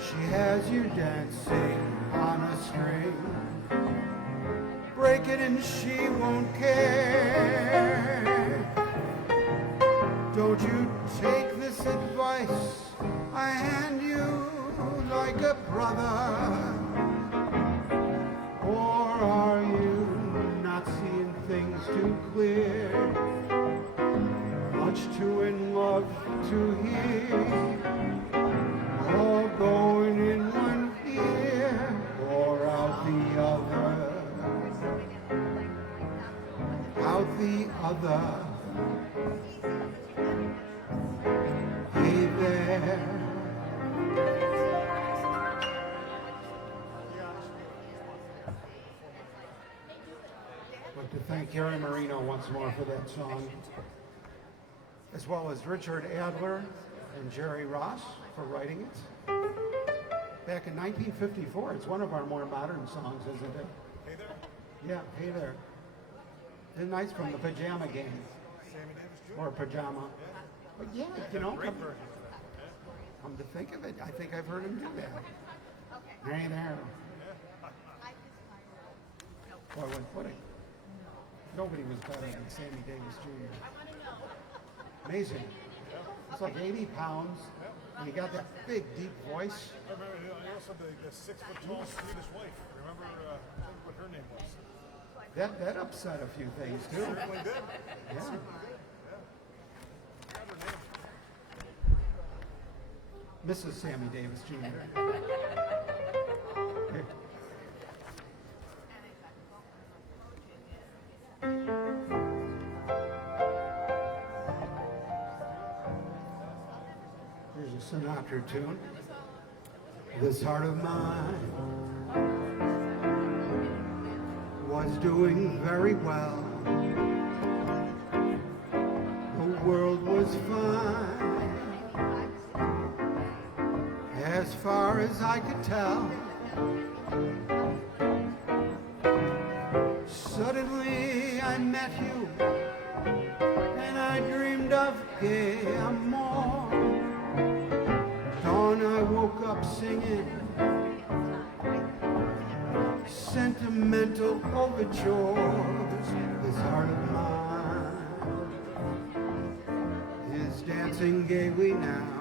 She has you dancing on a string. Break it and she won't care. Don't you take this advice I hand you like a brother? Or are you not seeing things too clear? Much too in love to hear, all going in one ear or out the other, out the other. Hey there. I'd like to thank Gary Marino once more for that song, as well as Richard Adler and Jerry Ross for writing it. Back in 1954, it's one of our more modern songs, isn't it? Hey there, Yeah, hey there. It's nice from the Pajama Game, Sammy Davis Jr. or Pajama. But yeah, you know, Great version. come to think of it, I think I've heard him do that. Hey there. Boy, when pudding. Nobody was better than Sammy Davis Jr. Amazing. It's like 80 pounds, and he got that big, deep voice. I remember he also had the 6-foot-tall Swedish wife. Remember what her name was? That upset a few things, too. Certainly did. Yeah. Forgot her name. Mrs. Sammy Davis Jr. Here's a Sinatra tune. This heart of mine was doing very well. The world was fine as far as I could tell. Suddenly I met you, and I dreamed of gay amour. Dawn I woke up singing sentimental overtures. This heart of mine is dancing gaily now.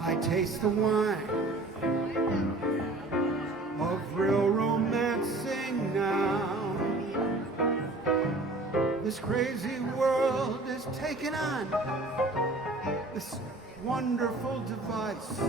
I taste the wine of real romancing now. This crazy world is taking on this wonderful device.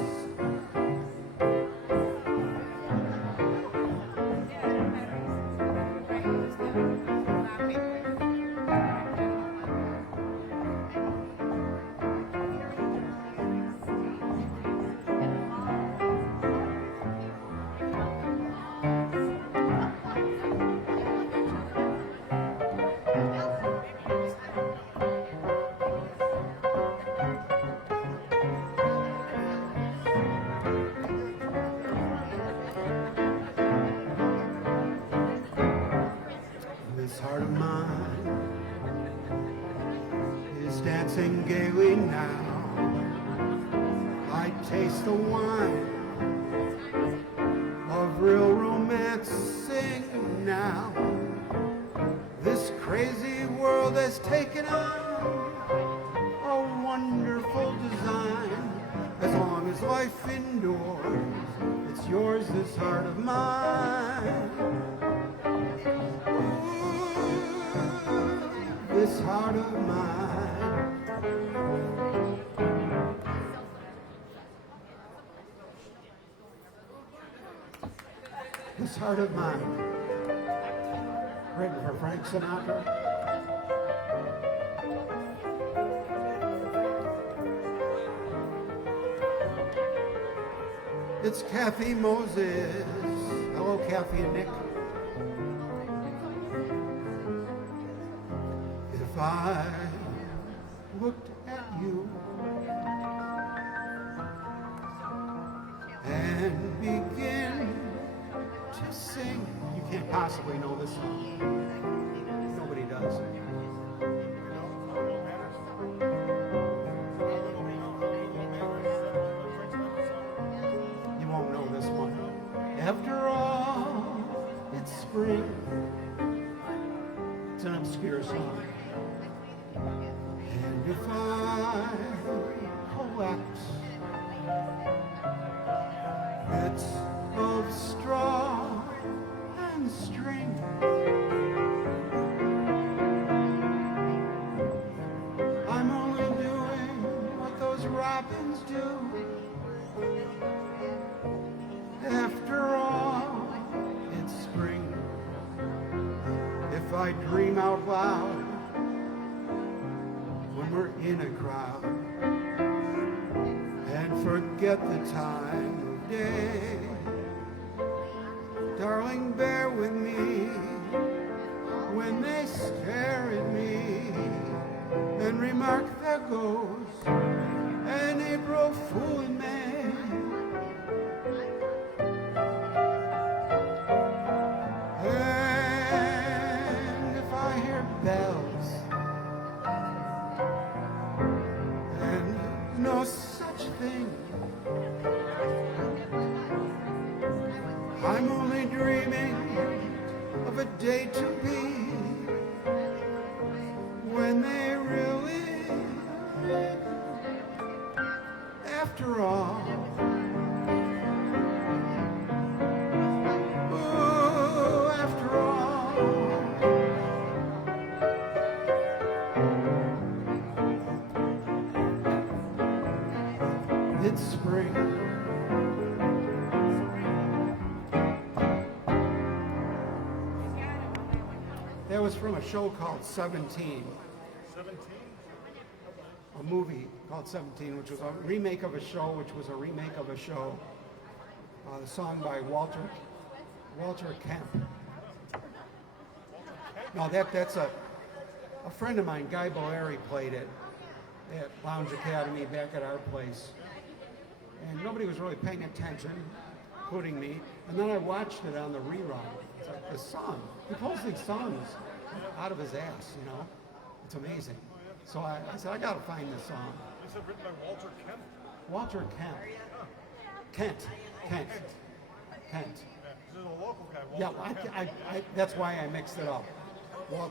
heart of mine is dancing gaily now. I taste the wine of real romance. Sing now. This crazy world has taken on a wonderful design. As long as life endures, it's yours, this heart of mine. Ooh, this heart of mine. This heart of mine. Written for Frank Sinatra. It's Kathy Moses. Hello, Kathy and Nick. If I looked at you and begin to sing, you can't possibly know this song. Nobody does. After all, it's spring. It's an obscure song. And if I collect bits of straw and string, I'm only doing what those robins do. After all, it's spring. If I dream out loud when we're in a crowd and forget the time of day, darling, bear with me when they stare at me and remark, there goes an April Fool in May. Bells and no such thing. I'm only dreaming of a day to be when they really ring. After all, ooh, after all. It's spring. That was from a show called 17. 17? A movie called 17, which was a remake of a show, which was a remake of a show. The song by Walter Kemp. No, that's a friend of mine, Guy Boeri, played it at Lounge Academy back at our place. And nobody was really paying attention, including me. And then I watched it on the rerun. It's like this song. He pulls these songs out of his ass, you know. It's amazing. So I said, I gotta find this song. Is it written by Walter Kemp? Walter Kemp. Kent. Yeah, this is a local guy, Walter Kemp. That's why I mixed it up.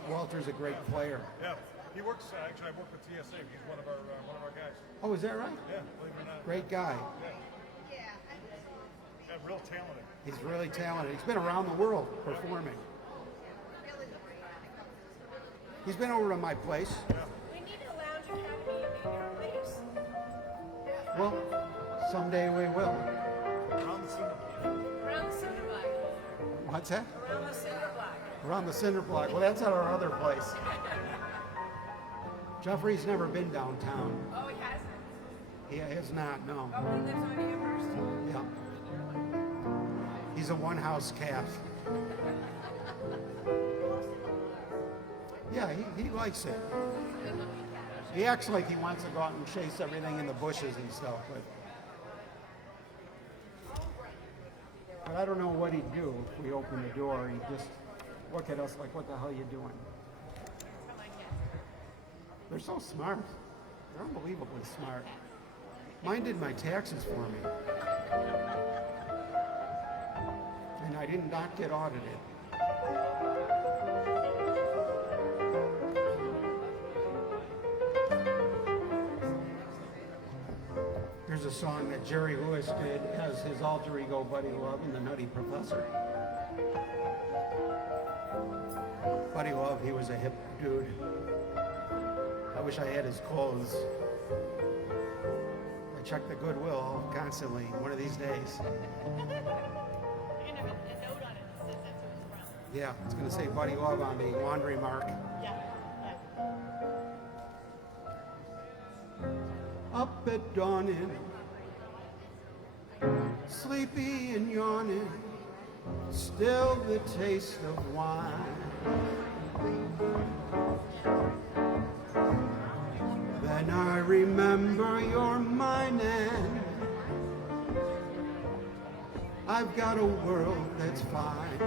Walter's a great player. Yeah, he works, actually I work with TSA. He's one of our guys. Oh, is that right? Yeah, believe it or not. Great guy. Yeah, real talented. He's really talented. He's been around the world performing. He's been over to my place. We need a Lounge Academy in your place. Well, someday we will. Around the cinder block. Around the cinder block. What's that? Around the cinder block. Around the cinder block. Well, that's at our other place. Jeffrey's never been downtown. Oh, he hasn't? He has not, no. Oh, he lives on Amherst? Yeah. He's a one-house cat. Yeah, he likes it. He acts like he wants to go out and chase everything in the bushes and stuff, but I don't know what he'd do if we opened the door. He'd just look at us like, what the hell are you doing? They're so smart. They're unbelievably smart. Mine did my taxes for me. And I did not get audited. Here's a song that Jerry Lewis did as his alter ego Buddy Love in The Nutty Professor. Buddy Love, he was a hip dude. I wish I had his clothes. I check the Goodwill constantly, one of these days. You can have a note on it that says that's who it's from. Yeah, it's gonna say Buddy Love on the laundry mark. Yeah. Up at dawning, sleepy and yawning, still the taste of wine. Then I remember you're mine and I've got a world that's fine.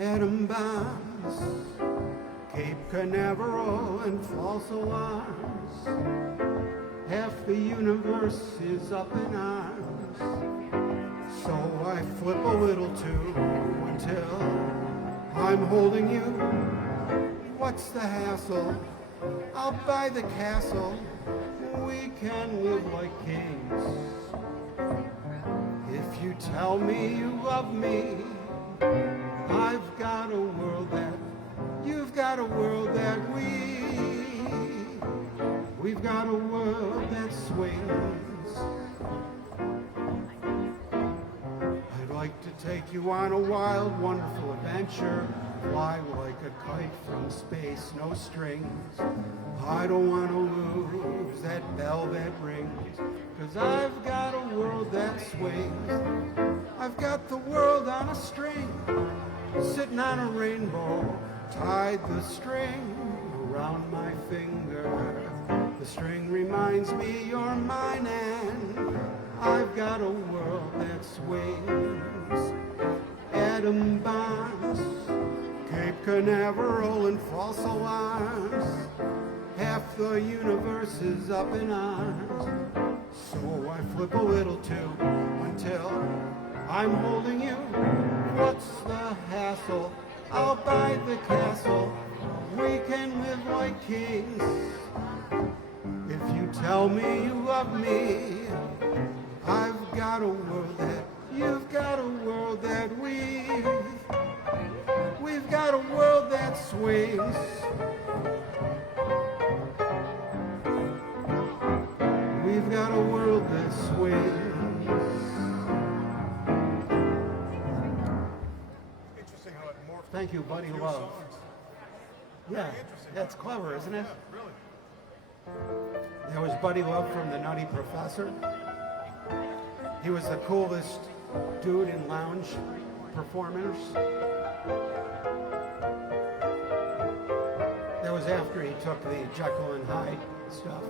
Atom bombs, Cape Canaveral and false alarms. Half the universe is up in arms. So I flip a little too until I'm holding you. What's the hassle? I'll buy the castle. We can live like kings. If you tell me you love me, I've got a world that, you've got a world that we've got a world that swings. I'd like to take you on a wild, wonderful adventure, fly like a kite from space, no strings. I don't want to lose that bell that rings, 'cause I've got a world that swings. I've got the world on a string, sitting on a rainbow, tied the string around my finger. The string reminds me you're mine and I've got a world that swings. Atom bombs, Cape Canaveral and false alarms. Half the universe is up in arms. So I flip a little too until I'm holding you. What's the hassle? I'll buy the castle. We can live like kings. If you tell me you love me, I've got a world that, you've got a world that we've got a world that swings. We've got a world that swings. Interesting how it morphed. Thank you, Buddy New Love. songs. Yeah, interesting. that's clever, isn't it? Really? That was Buddy Love from The Nutty Professor. He was the coolest dude in lounge performers. That was after he took the Jekyll and Hyde stuff.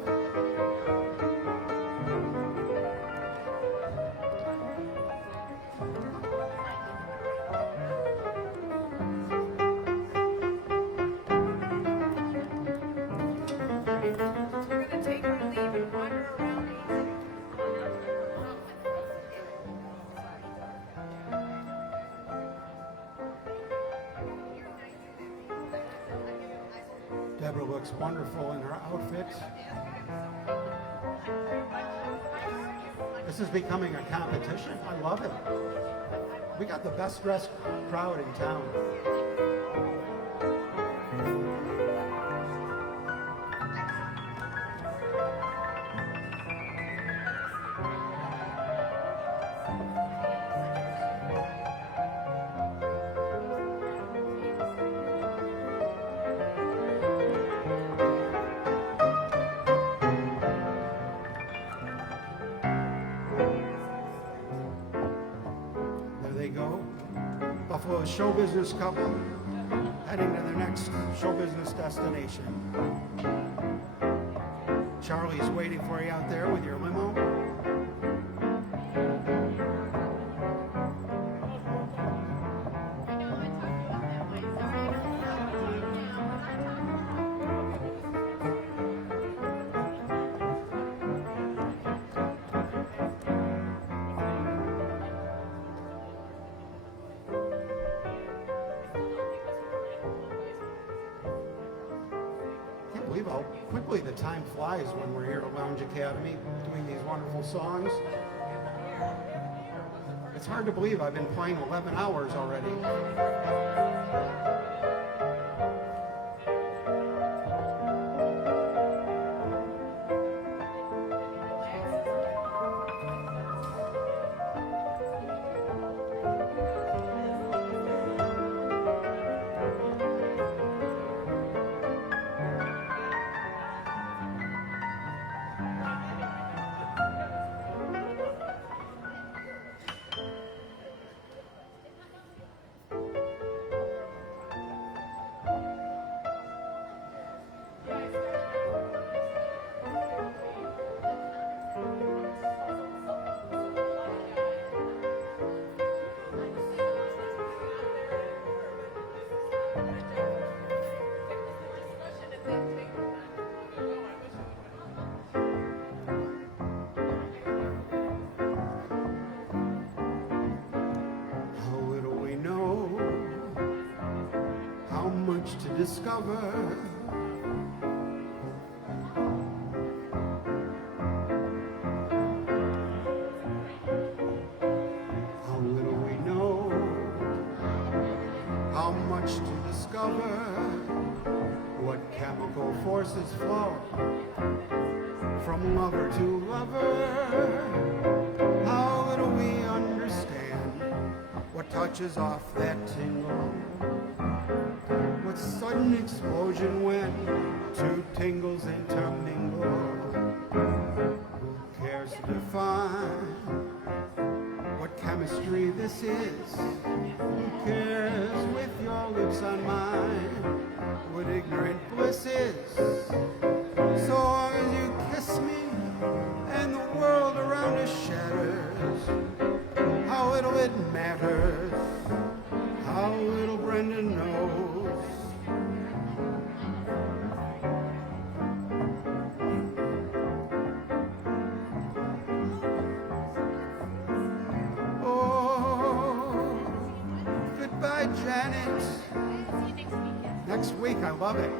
We're gonna take our leave and wander around easy. Deborah looks wonderful in her outfit. This is becoming a competition. I love it. We got the best dressed crowd in town. a show business couple heading to their next show business destination. Charlie's waiting for you out there with your limo. I know, I talked to him that way. Sorry, I don't know how to talk I can't believe how quickly the time flies when we're here at Lounge Academy doing these wonderful songs. It's hard to believe I've been playing 11 hours already. How little we know, how much to discover. How little we know, how much to discover. What chemical forces flow from lover to lover. How little we understand what touches off that tingle. What sudden explosion when two tingles intermingle. Who cares to define what chemistry this is? Who cares with your lips on mine what ignorant bliss is? So long as you kiss me and the world around us shatters, how little it matters, how little Brenda knows. Oh, goodbye, Janet. See you next weekend. Next week, I love it.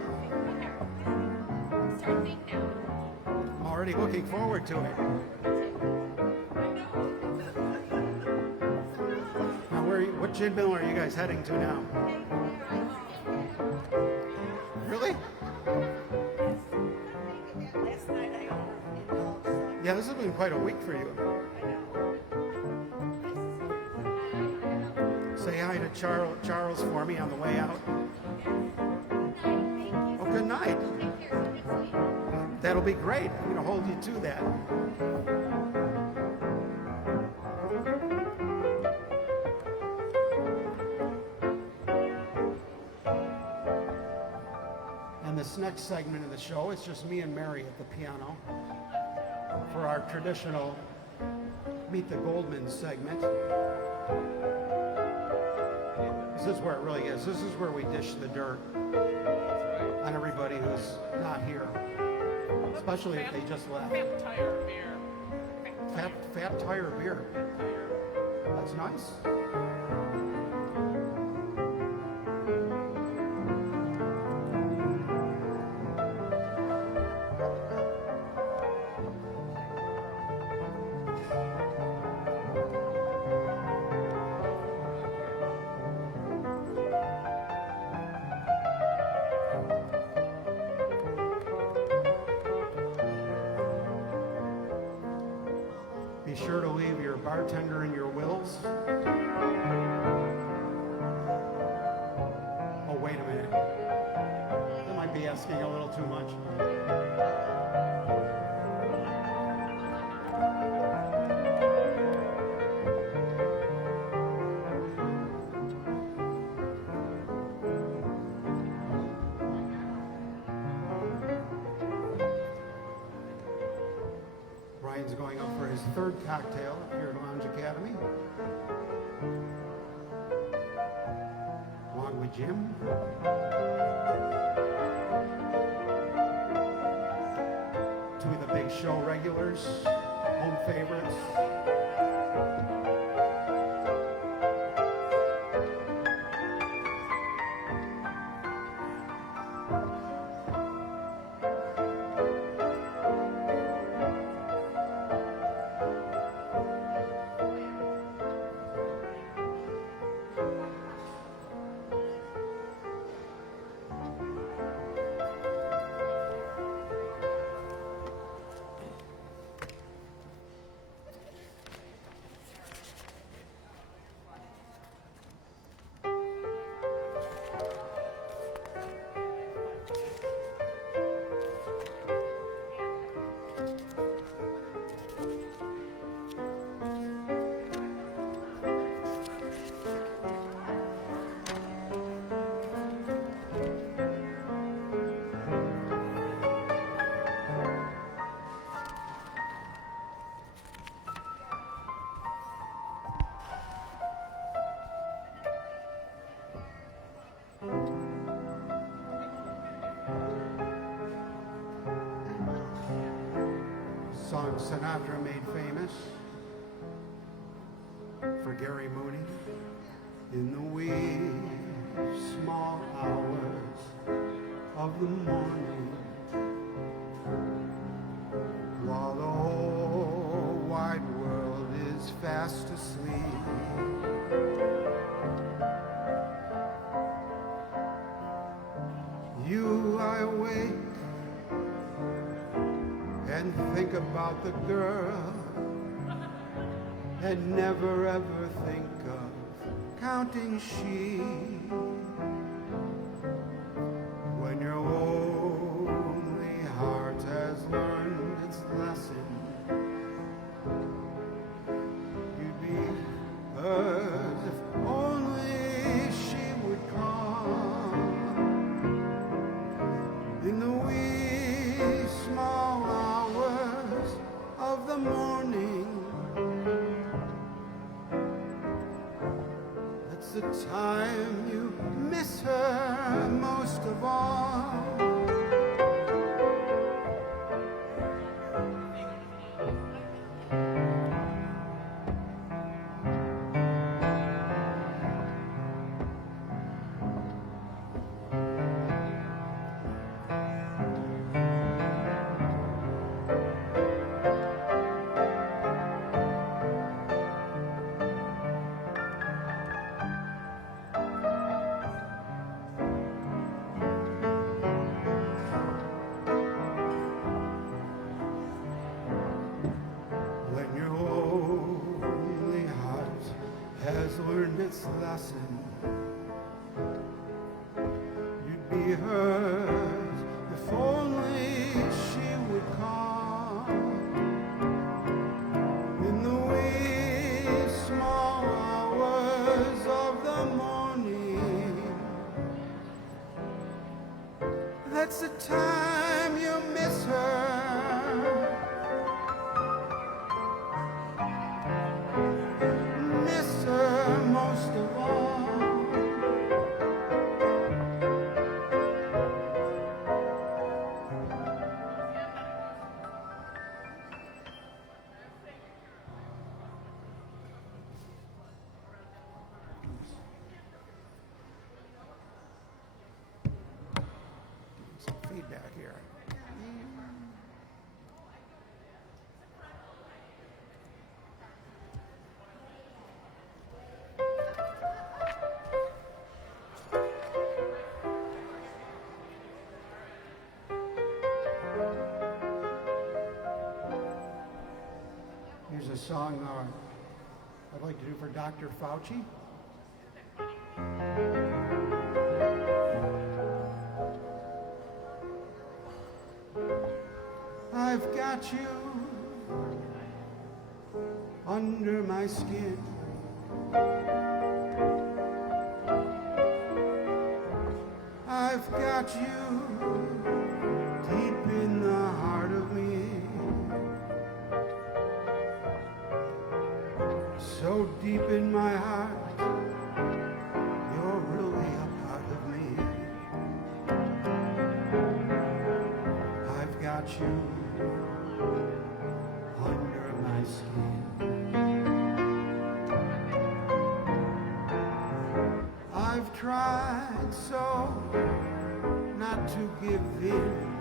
Start thinking now. I'm already looking forward to it. Now, what gin mill are you guys heading to now? Really? Last night I indulged. Yeah, this has been quite a week for you. Say hi to Charles for me on the way out. Oh, good night. That'll be great. I'm going to hold you to that. And this next segment of the show is just me and Mary at the piano for our traditional Meet the Goldman segment. This is where it really is. This is where we dish the dirt on everybody who's not here, especially if they just left. Fat tire beer. Fat tire beer. That's nice. Be sure to leave your bartender and your wills. Oh, wait a minute. That might be asking a little too much. Ryan's going out for his third cocktail here at Lounge Academy. Along with Jim. Two of the big show regulars, home favorites. Song Sinatra made famous for Gary Mooney. In the wee small hours of the morning, while the whole wide world is fast asleep, you lie awake and think about the girl and never ever think of counting sheep. When your lonely heart has learned its lesson, you'd be hers if only she would come in the wee small hours of the morning. That's the time you miss her most of all. When your lonely heart has learned its lesson, you'd be hers if only she would come in the wee small hours of the morning. That's the time you miss her. Miss her most of all. Some feedback here. Here's a song I'd like to do for Dr. Fauci. I've got you under my skin. I've got you deep in the heart of me. so deep in my heart, you're really a part of me. I've got you under my skin. I've tried so not to give in.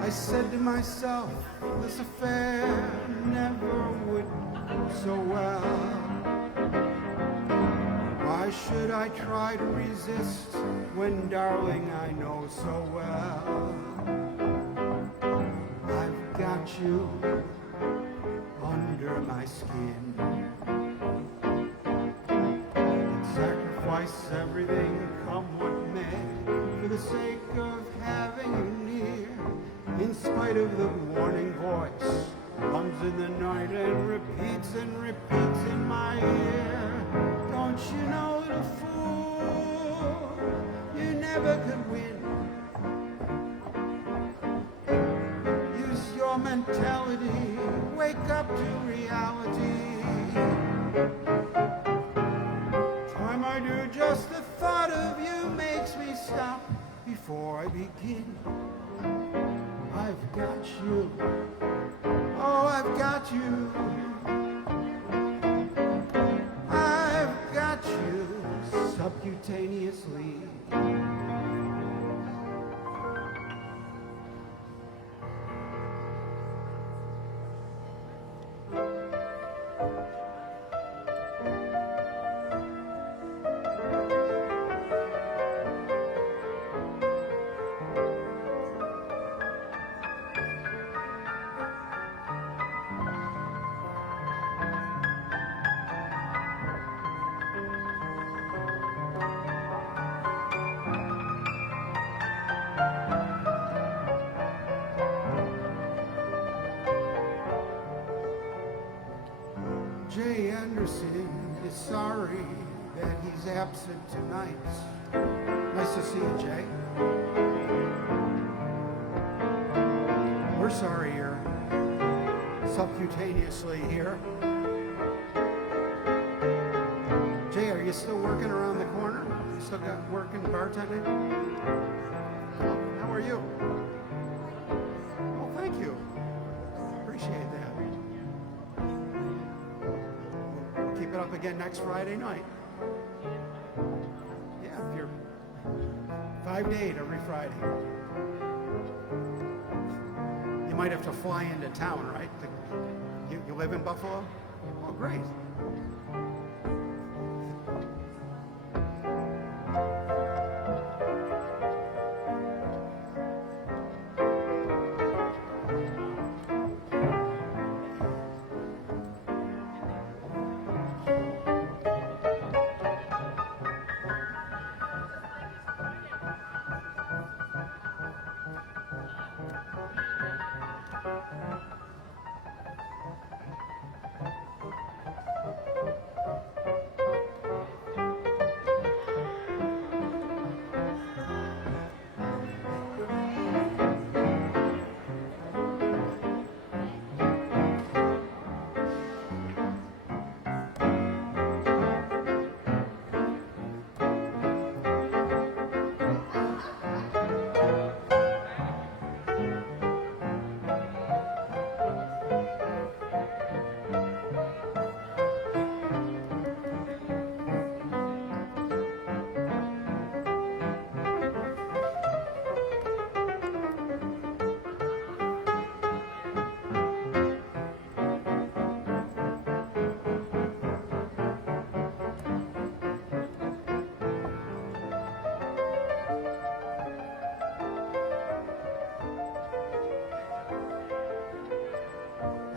I said to myself, this affair never would go so well. Why should I try to resist when, darling, I know so well I've got you under my skin. I'd sacrifice everything, come what may, for the sake of having you near. In spite of the warning voice, comes in the night and repeats in my ear. Don't you know, little fool, you never could win. Use your mentality, wake up to reality. Time I do, just the thought of you makes me stop before I begin. I've got you, oh, I've got you, I've got you subcutaneously. Jay Anderson is sorry that he's absent tonight. Nice to see you, Jay. We're sorry you're subcutaneously here. Jay, are you still working around the corner? You still got working bartending? How are you? Oh, thank you. Appreciate that. Keep it up again next Friday night. Yeah, if you're 5 to 8 every Friday. You might have to fly into town, right? You live in Buffalo? Oh, great.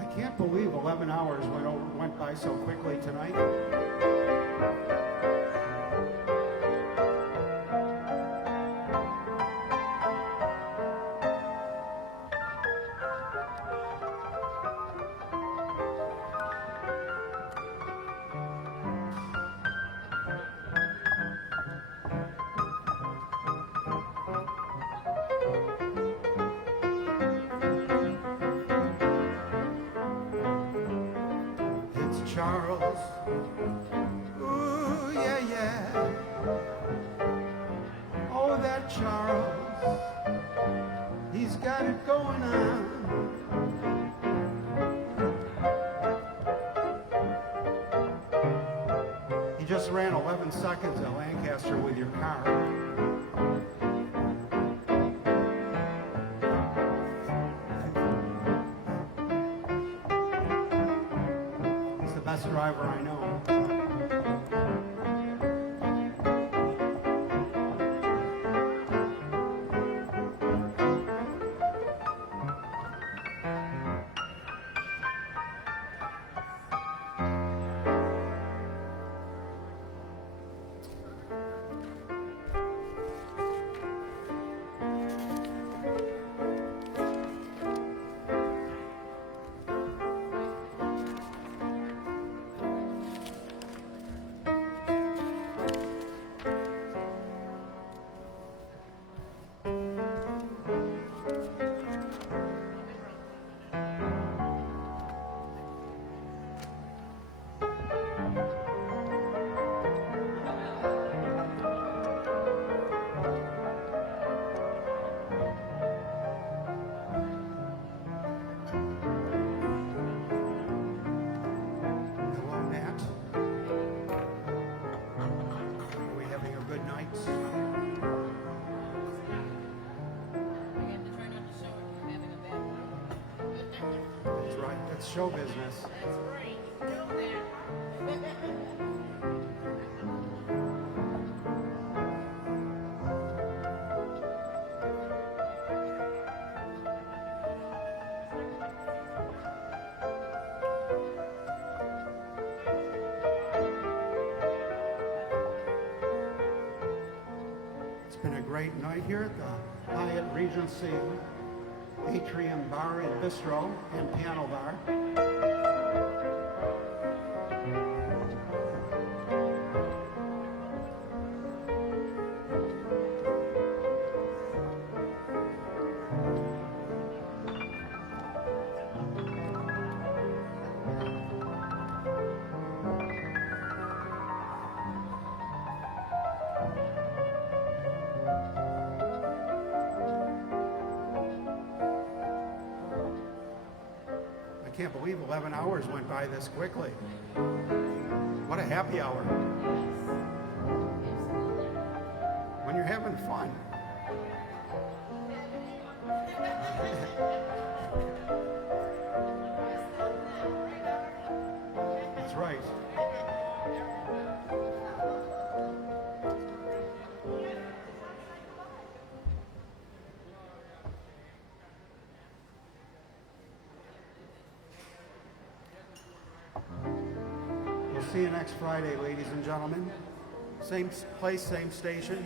I can't believe 11 hours went by so quickly tonight. Charles. Ooh, yeah, yeah. Oh, that Charles. He's got it going on. He just ran 11 seconds at Lancaster with your car. He's the best driver I know. Hello, Nat. Are we having a good night? We have to try not to show it from having a bad one. That's right. That's show business. That's right. You know that. It's been a great night here at the Hyatt Regency Atrium Bar and Bistro and Piano Bar. I can't believe 11 hours went by this quickly. What a happy hour. When you're having fun. That's right. We'll see you next Friday, ladies and gentlemen. Same place, same station.